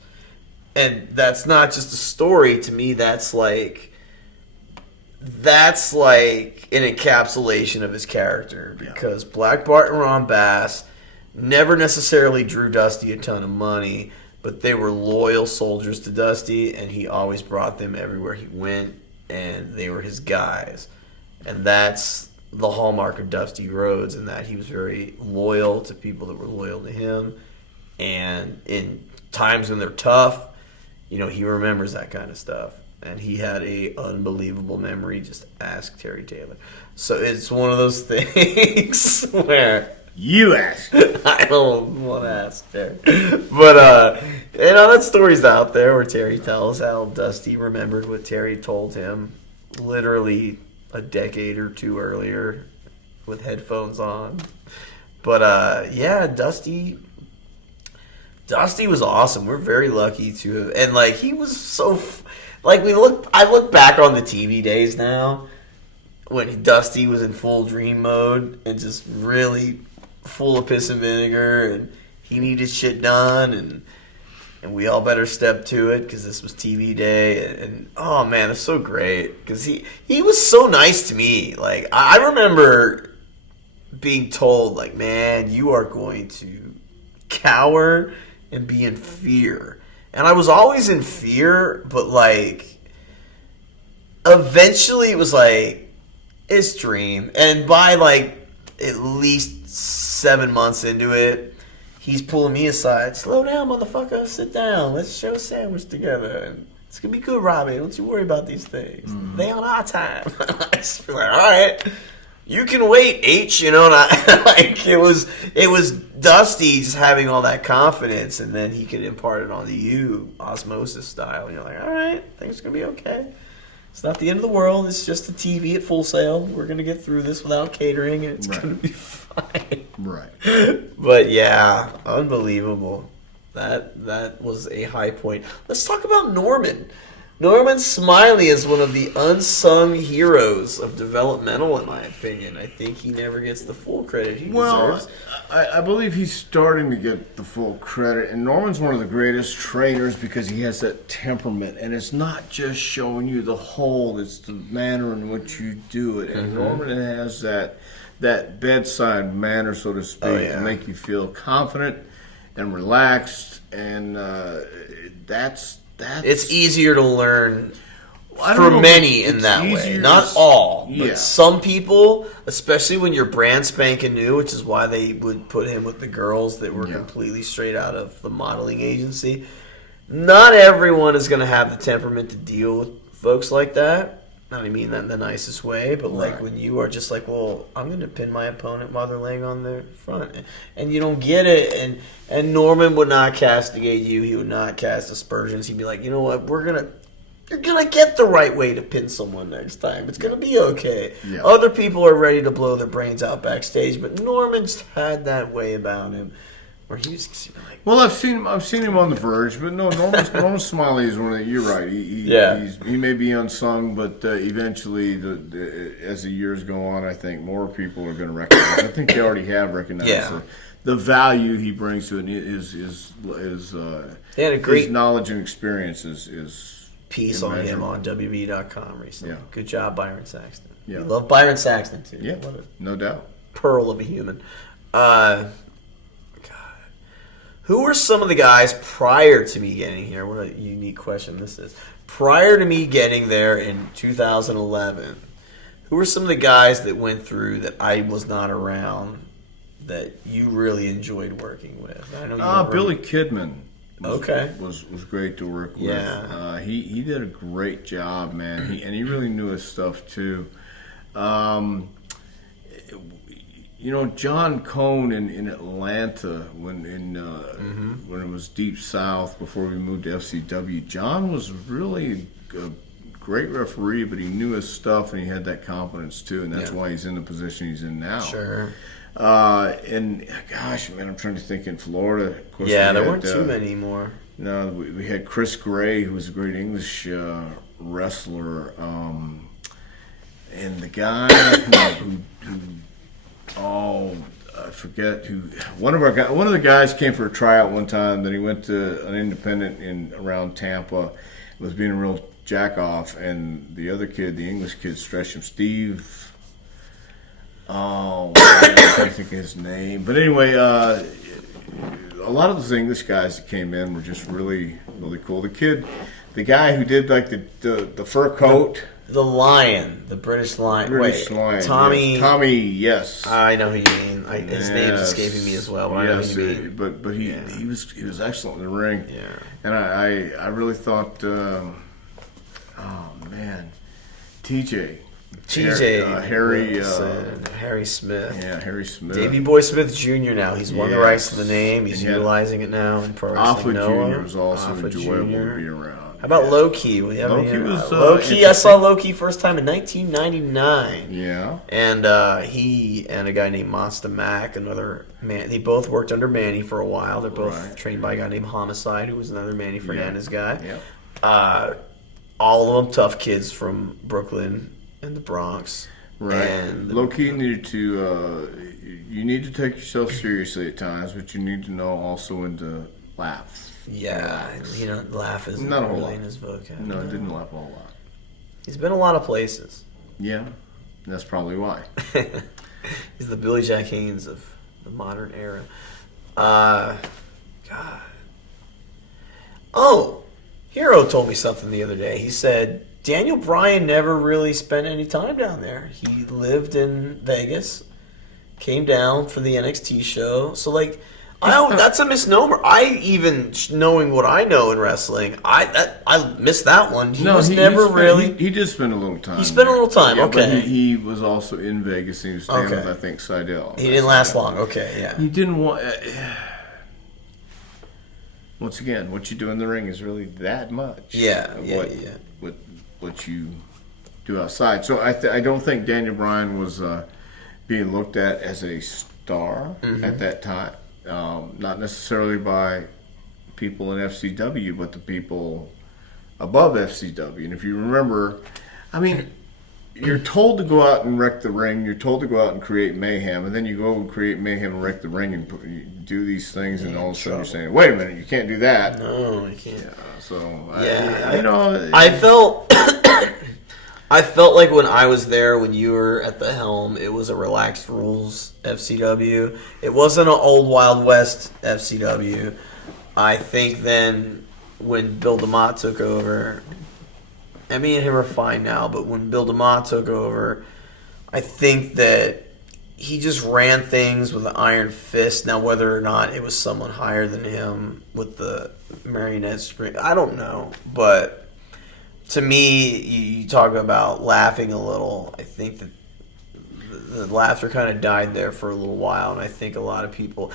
And that's not just a story. To me, that's like an encapsulation of his character because Black Bart and Ron Bass never necessarily drew Dusty a ton of money, but they were loyal soldiers to Dusty, and he always brought them everywhere he went, and they were his guys. And that's the hallmark of Dusty Rhodes, in that he was very loyal to people that were loyal to him, and in times when they're tough, he remembers that kind of stuff. And he had a unbelievable memory. Just ask Terry Taylor. So it's one of those things where you ask. I don't want to ask Terry, but that story's out there where Terry tells how Dusty remembered what Terry told him, literally a decade or 2 earlier, with headphones on. But Dusty was awesome. We're very lucky to have, and he was so. I look back on the TV days now when Dusty was in full dream mode and just really full of piss and vinegar, and he needed shit done, and we all better step to it because this was TV day, and oh man, it's so great because he was so nice to me. Like, I remember being told, like, man, you are going to cower and be in fear. And I was always in fear, but, eventually it was, it's dream. And by, at least 7 months into it, he's pulling me aside. Slow down, motherfucker. Sit down. Let's share a sandwich together. And it's going to be good, Robbie. Don't you worry about these things. Mm-hmm. They on our time. I just feel like, all right. You can wait, H, and it was Dusty just having all that confidence, and then he could impart it onto you, osmosis style, and you're like, all right, things are going to be okay. It's not the end of the world, it's just a TV at Full Sail. We're going to get through this without catering, and it's going to be fine. Right. But yeah, unbelievable. That was a high point. Let's talk about Norman. Norman Smiley is one of the unsung heroes of developmental, in my opinion. I think he never gets the full credit he deserves. I believe he's starting to get the full credit. And Norman's one of the greatest trainers because he has that temperament. And it's not just showing you the whole, it's the manner in which you do it. And Norman has that bedside manner, so to speak, to make you feel confident and relaxed. And that's it's easier to learn for many in that way. Not all, but some people, especially when you're brand spanking new, which is why they would put him with the girls that were completely straight out of the modeling agency. Not everyone is going to have the temperament to deal with folks like that. I mean that in the nicest way, but like Right. when you are just like, well, I'm going to pin my opponent while they're laying on their front, and you don't get it, and Norman would not castigate you. He would not cast aspersions. He'd be like, you know what, you're gonna get the right way to pin someone next time. It's gonna be okay. Yeah. Other people are ready to blow their brains out backstage, but Norman's had that way about him, where he was like, Well, I've seen him on the verge, but no, Norman Smiley is one of the, you're right. He may be unsung, but eventually, as the years go on, I think more people are going to recognize. I think they already have recognized the value he brings to it. they had a great his knowledge and experience is piece on him on WWE.com recently. Yeah. Good job, Byron Saxton. Yeah. We love Byron Saxton too. Yeah, What a no doubt. pearl of a human. God. Who were some of the guys prior to me getting here? What a unique question this is. Prior to me getting there in 2011, who were some of the guys that went through that I was not around that you really enjoyed working with? I know you Billy Kidman. Was great to work with. Yeah. He did a great job, man. He really knew his stuff too. John Cone in Atlanta when it was Deep South before we moved to FCW. John was really a great referee, but he knew his stuff and he had that confidence too, and that's why he's in the position he's in now. Sure. And gosh, man, I'm trying to think in Florida. Of course, Yeah, there weren't too many more. No, we had Chris Gray, who was a great English wrestler, and the guy who I forget who. One of the guys came for a tryout one time. Then he went to an independent around Tampa. Was being a real jack off, and the other kid, the English kid, stretched him. Steve. I can't think of his name, but anyway, a lot of those English guys that came in were just really, really cool. The guy who did like the fur coat, the British Lion. Tommy. Yes. Tommy, yes. I know who you mean. His name's escaping me as well, but I know who you mean. But he was excellent in the ring. Yeah. And I really thought, oh man, TJ. Harry Smith. Yeah, Harry Smith. Davey Boy Smith Jr. now. He's won the rights to the name. He's utilizing it now in Pro Wrestling. Alpha Jr. was also enjoyable to be around. How about Low-Key? Low-Key I saw Low-Key first time in 1999. Yeah. And he and a guy named Monster Mac, another man. They both worked under Manny for a while. They're both trained by a guy named Homicide, who was another Manny Fernandez guy. Yeah. All of them tough kids from Brooklyn and the Bronx. Right. And Low-Key needed to, you need to take yourself seriously at times, but you need to know also when to laugh. Yeah, laugh isn't Not a whole really lot. in his vocab. No, it didn't laugh a whole lot. He's been a lot of places. Yeah, that's probably why. He's the Billy Jack Haynes of the modern era. God. Oh, Hero told me something the other day. He said Daniel Bryan never really spent any time down there. He lived in Vegas, came down for the NXT show. So, that's a misnomer. Knowing what I know in wrestling, I missed that one. He did spend a little time. He spent a little time, okay. But he was also in Vegas, and he was staying with, I think, Seidel. He didn't last long, okay, yeah. He didn't want... once again, what you do in the ring is really that much. What you do outside. So I don't think Daniel Bryan was being looked at as a star at that time. Not necessarily by people in FCW, but the people above FCW. And if you remember, I mean, you're told to go out and wreck the ring. You're told to go out and create mayhem, and then you go and create mayhem and wreck the ring and you do these things, and all of a sudden you're saying, "Wait a minute, you can't do that." No, you can't. I felt like when I was there, when you were at the helm, it was a relaxed rules FCW. It wasn't an old Wild West FCW. I think then when Bill DeMott took over, and me and him are fine now, but when Bill DeMott took over, I think that he just ran things with an iron fist. Now, whether or not it was someone higher than him with the marionette string, I don't know. But to me, you talk about laughing a little. I think that the laughter kind of died there for a little while, and I think a lot of people,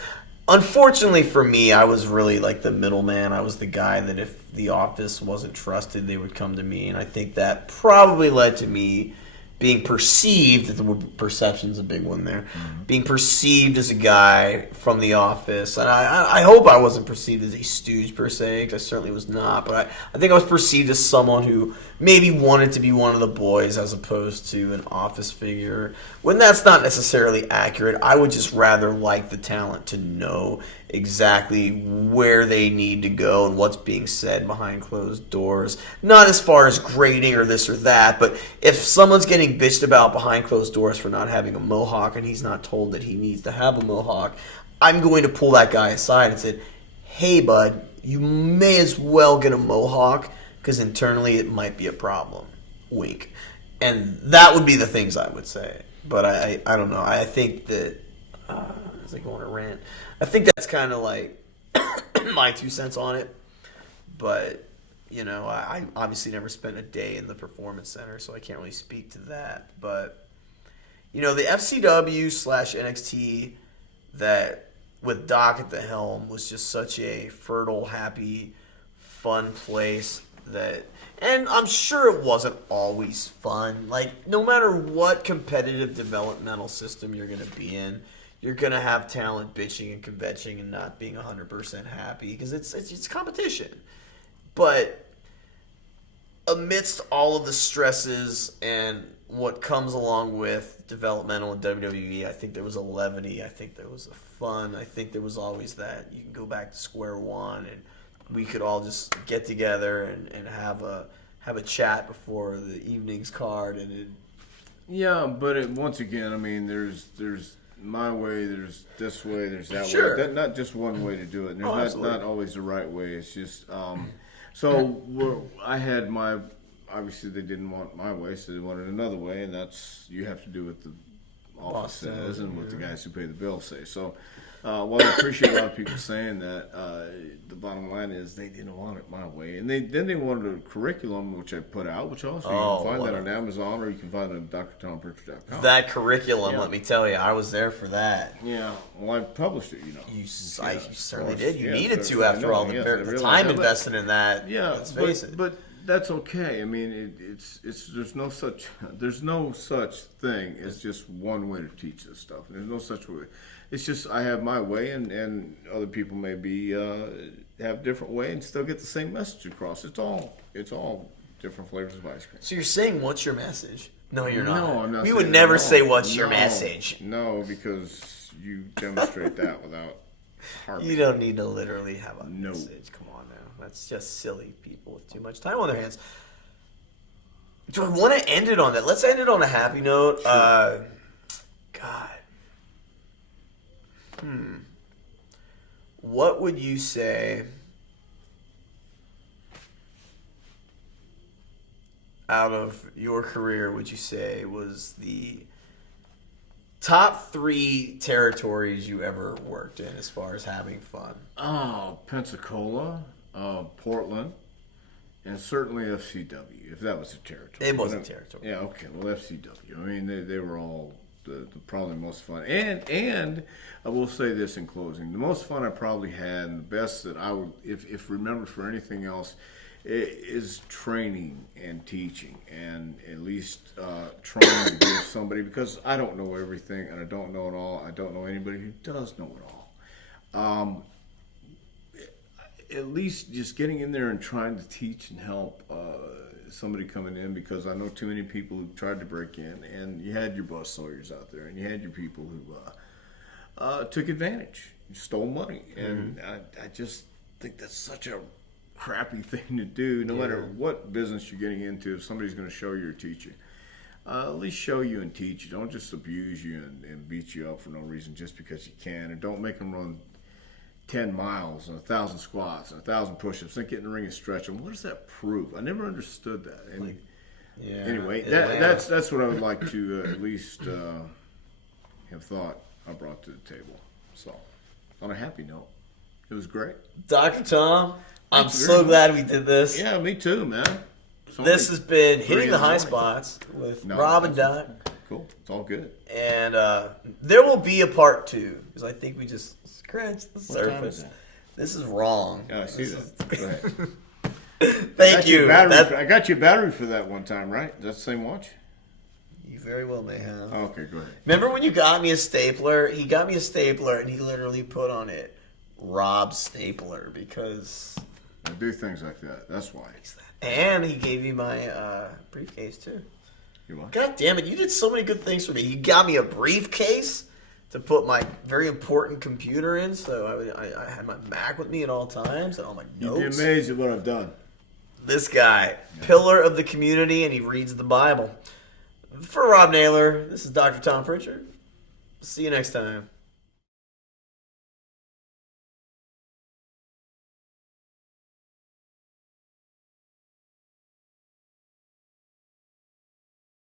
unfortunately for me, I was really like the middleman. I was the guy that if the office wasn't trusted, they would come to me, and I think that probably led to me being perceived, the perception's a big one there, being perceived as a guy from the office. And I hope I wasn't perceived as a stooge per se, because I certainly was not. But I think I was perceived as someone who maybe wanted to be one of the boys as opposed to an office figure. When that's not necessarily accurate, I would just rather like the talent to know exactly where they need to go and what's being said behind closed doors. Not as far as grading or this or that, but if someone's getting bitched about behind closed doors for not having a mohawk and he's not told that he needs to have a mohawk, I'm going to pull that guy aside and say, hey bud, you may as well get a mohawk because internally it might be a problem. Wink. And that would be the things I would say. But I don't know. I think that as I go on a rant, I think that's kind of like my 2 cents on it. But, you know, I obviously never spent a day in the performance center, so I can't really speak to that. But, you know, the FCW/NXT that with Doc at the helm was just such a fertile, happy, fun place that, and I'm sure it wasn't always fun. Like, no matter what competitive developmental system you're going to be in, you're going to have talent bitching and kvetching and not being 100% happy because it's competition. But amidst all of the stresses and what comes along with developmental in WWE, I think there was a levity. I think there was a fun. I think there was always that you can go back to square one and we could all just get together and have a chat before the evening's card. And yeah, but once again, I mean, there's my way, there's this way, there's that sure. way. Not just one way to do it. There's not always the right way. It's just I had my, obviously they didn't want my way, so they wanted another way, and that's, you have to do what the office says and what the guys who pay the bill say. So while I appreciate a lot of people saying that, the bottom line is they didn't want it my way. And they wanted a curriculum, which I put out, which also you can find that on Amazon, or you can find it on drtomprichard.com. That curriculum, let me tell you, I was there for that. Yeah, well, I published it, you know. You certainly did. You needed to after all the time invested in that. Yeah, let's face it. But that's okay. I mean, there's no such thing as just one way to teach this stuff. There's no such way. It's just I have my way, and other people maybe have a different way and still get the same message across. It's all different flavors of ice cream. So you're saying, what's your message? No, you're not. No, I'm not. We would never say what's your message. No, because you demonstrate that without harming. You don't need to literally have a message. Come on now. That's just silly people with too much time on their hands. Do I want to end it on that? Let's end it on a happy note. Sure. God. What would you say out of your career would you say was the top 3 territories you ever worked in as far as having fun? Oh, Pensacola, Portland, and certainly FCW, if that was a territory. It wasn't territory. Yeah, okay. Well, FCW. I mean, they were all the probably most fun. And I will say this in closing: the most fun I probably had, and the best that I would, if remembered for anything else, is training and teaching, and at least trying to give somebody, because I don't know everything and I don't know it all. I don't know anybody who does know it all. At least just getting in there and trying to teach and help somebody coming in, because I know too many people who tried to break in, and you had your bus sawyers out there, and you had your people who took advantage, stole money, and I just think that's such a crappy thing to do. No matter what business you're getting into, if somebody's going to show you or teach you, at least show you and teach you. Don't just abuse you and beat you up for no reason just because you can, and don't make them run 10 miles and 1,000 squats and 1,000 push-ups, then get in the ring and stretch them. What does that prove? I never understood that. And anyway, that's what I would like to at least have thought I brought to the table. So, on a happy note, it was great. Dr. Tom, I'm so glad we did this. Yeah, me too, man. This has been Hitting the High Spots with Rob and Doc. Cool. It's all good. And there will be a part 2, because I think we just scratched the surface. This is wrong. Yeah, I see that. Go ahead. Thank you. I got you a battery for that one time, right? Is that the same watch? You very well may have. Okay, go ahead. Remember when you got me a stapler? He got me a stapler, and he literally put on it Rob Stapler, because... I do things like that. That's why. And he gave me my briefcase, too. You what? God damn it, you did so many good things for me. You got me a briefcase to put my very important computer in, so I had my Mac with me at all times and all my notes. You'd be amazed at what I've done. This guy, pillar of the community, and he reads the Bible. For Rob Naylor, this is Dr. Tom Prichard. See you next time.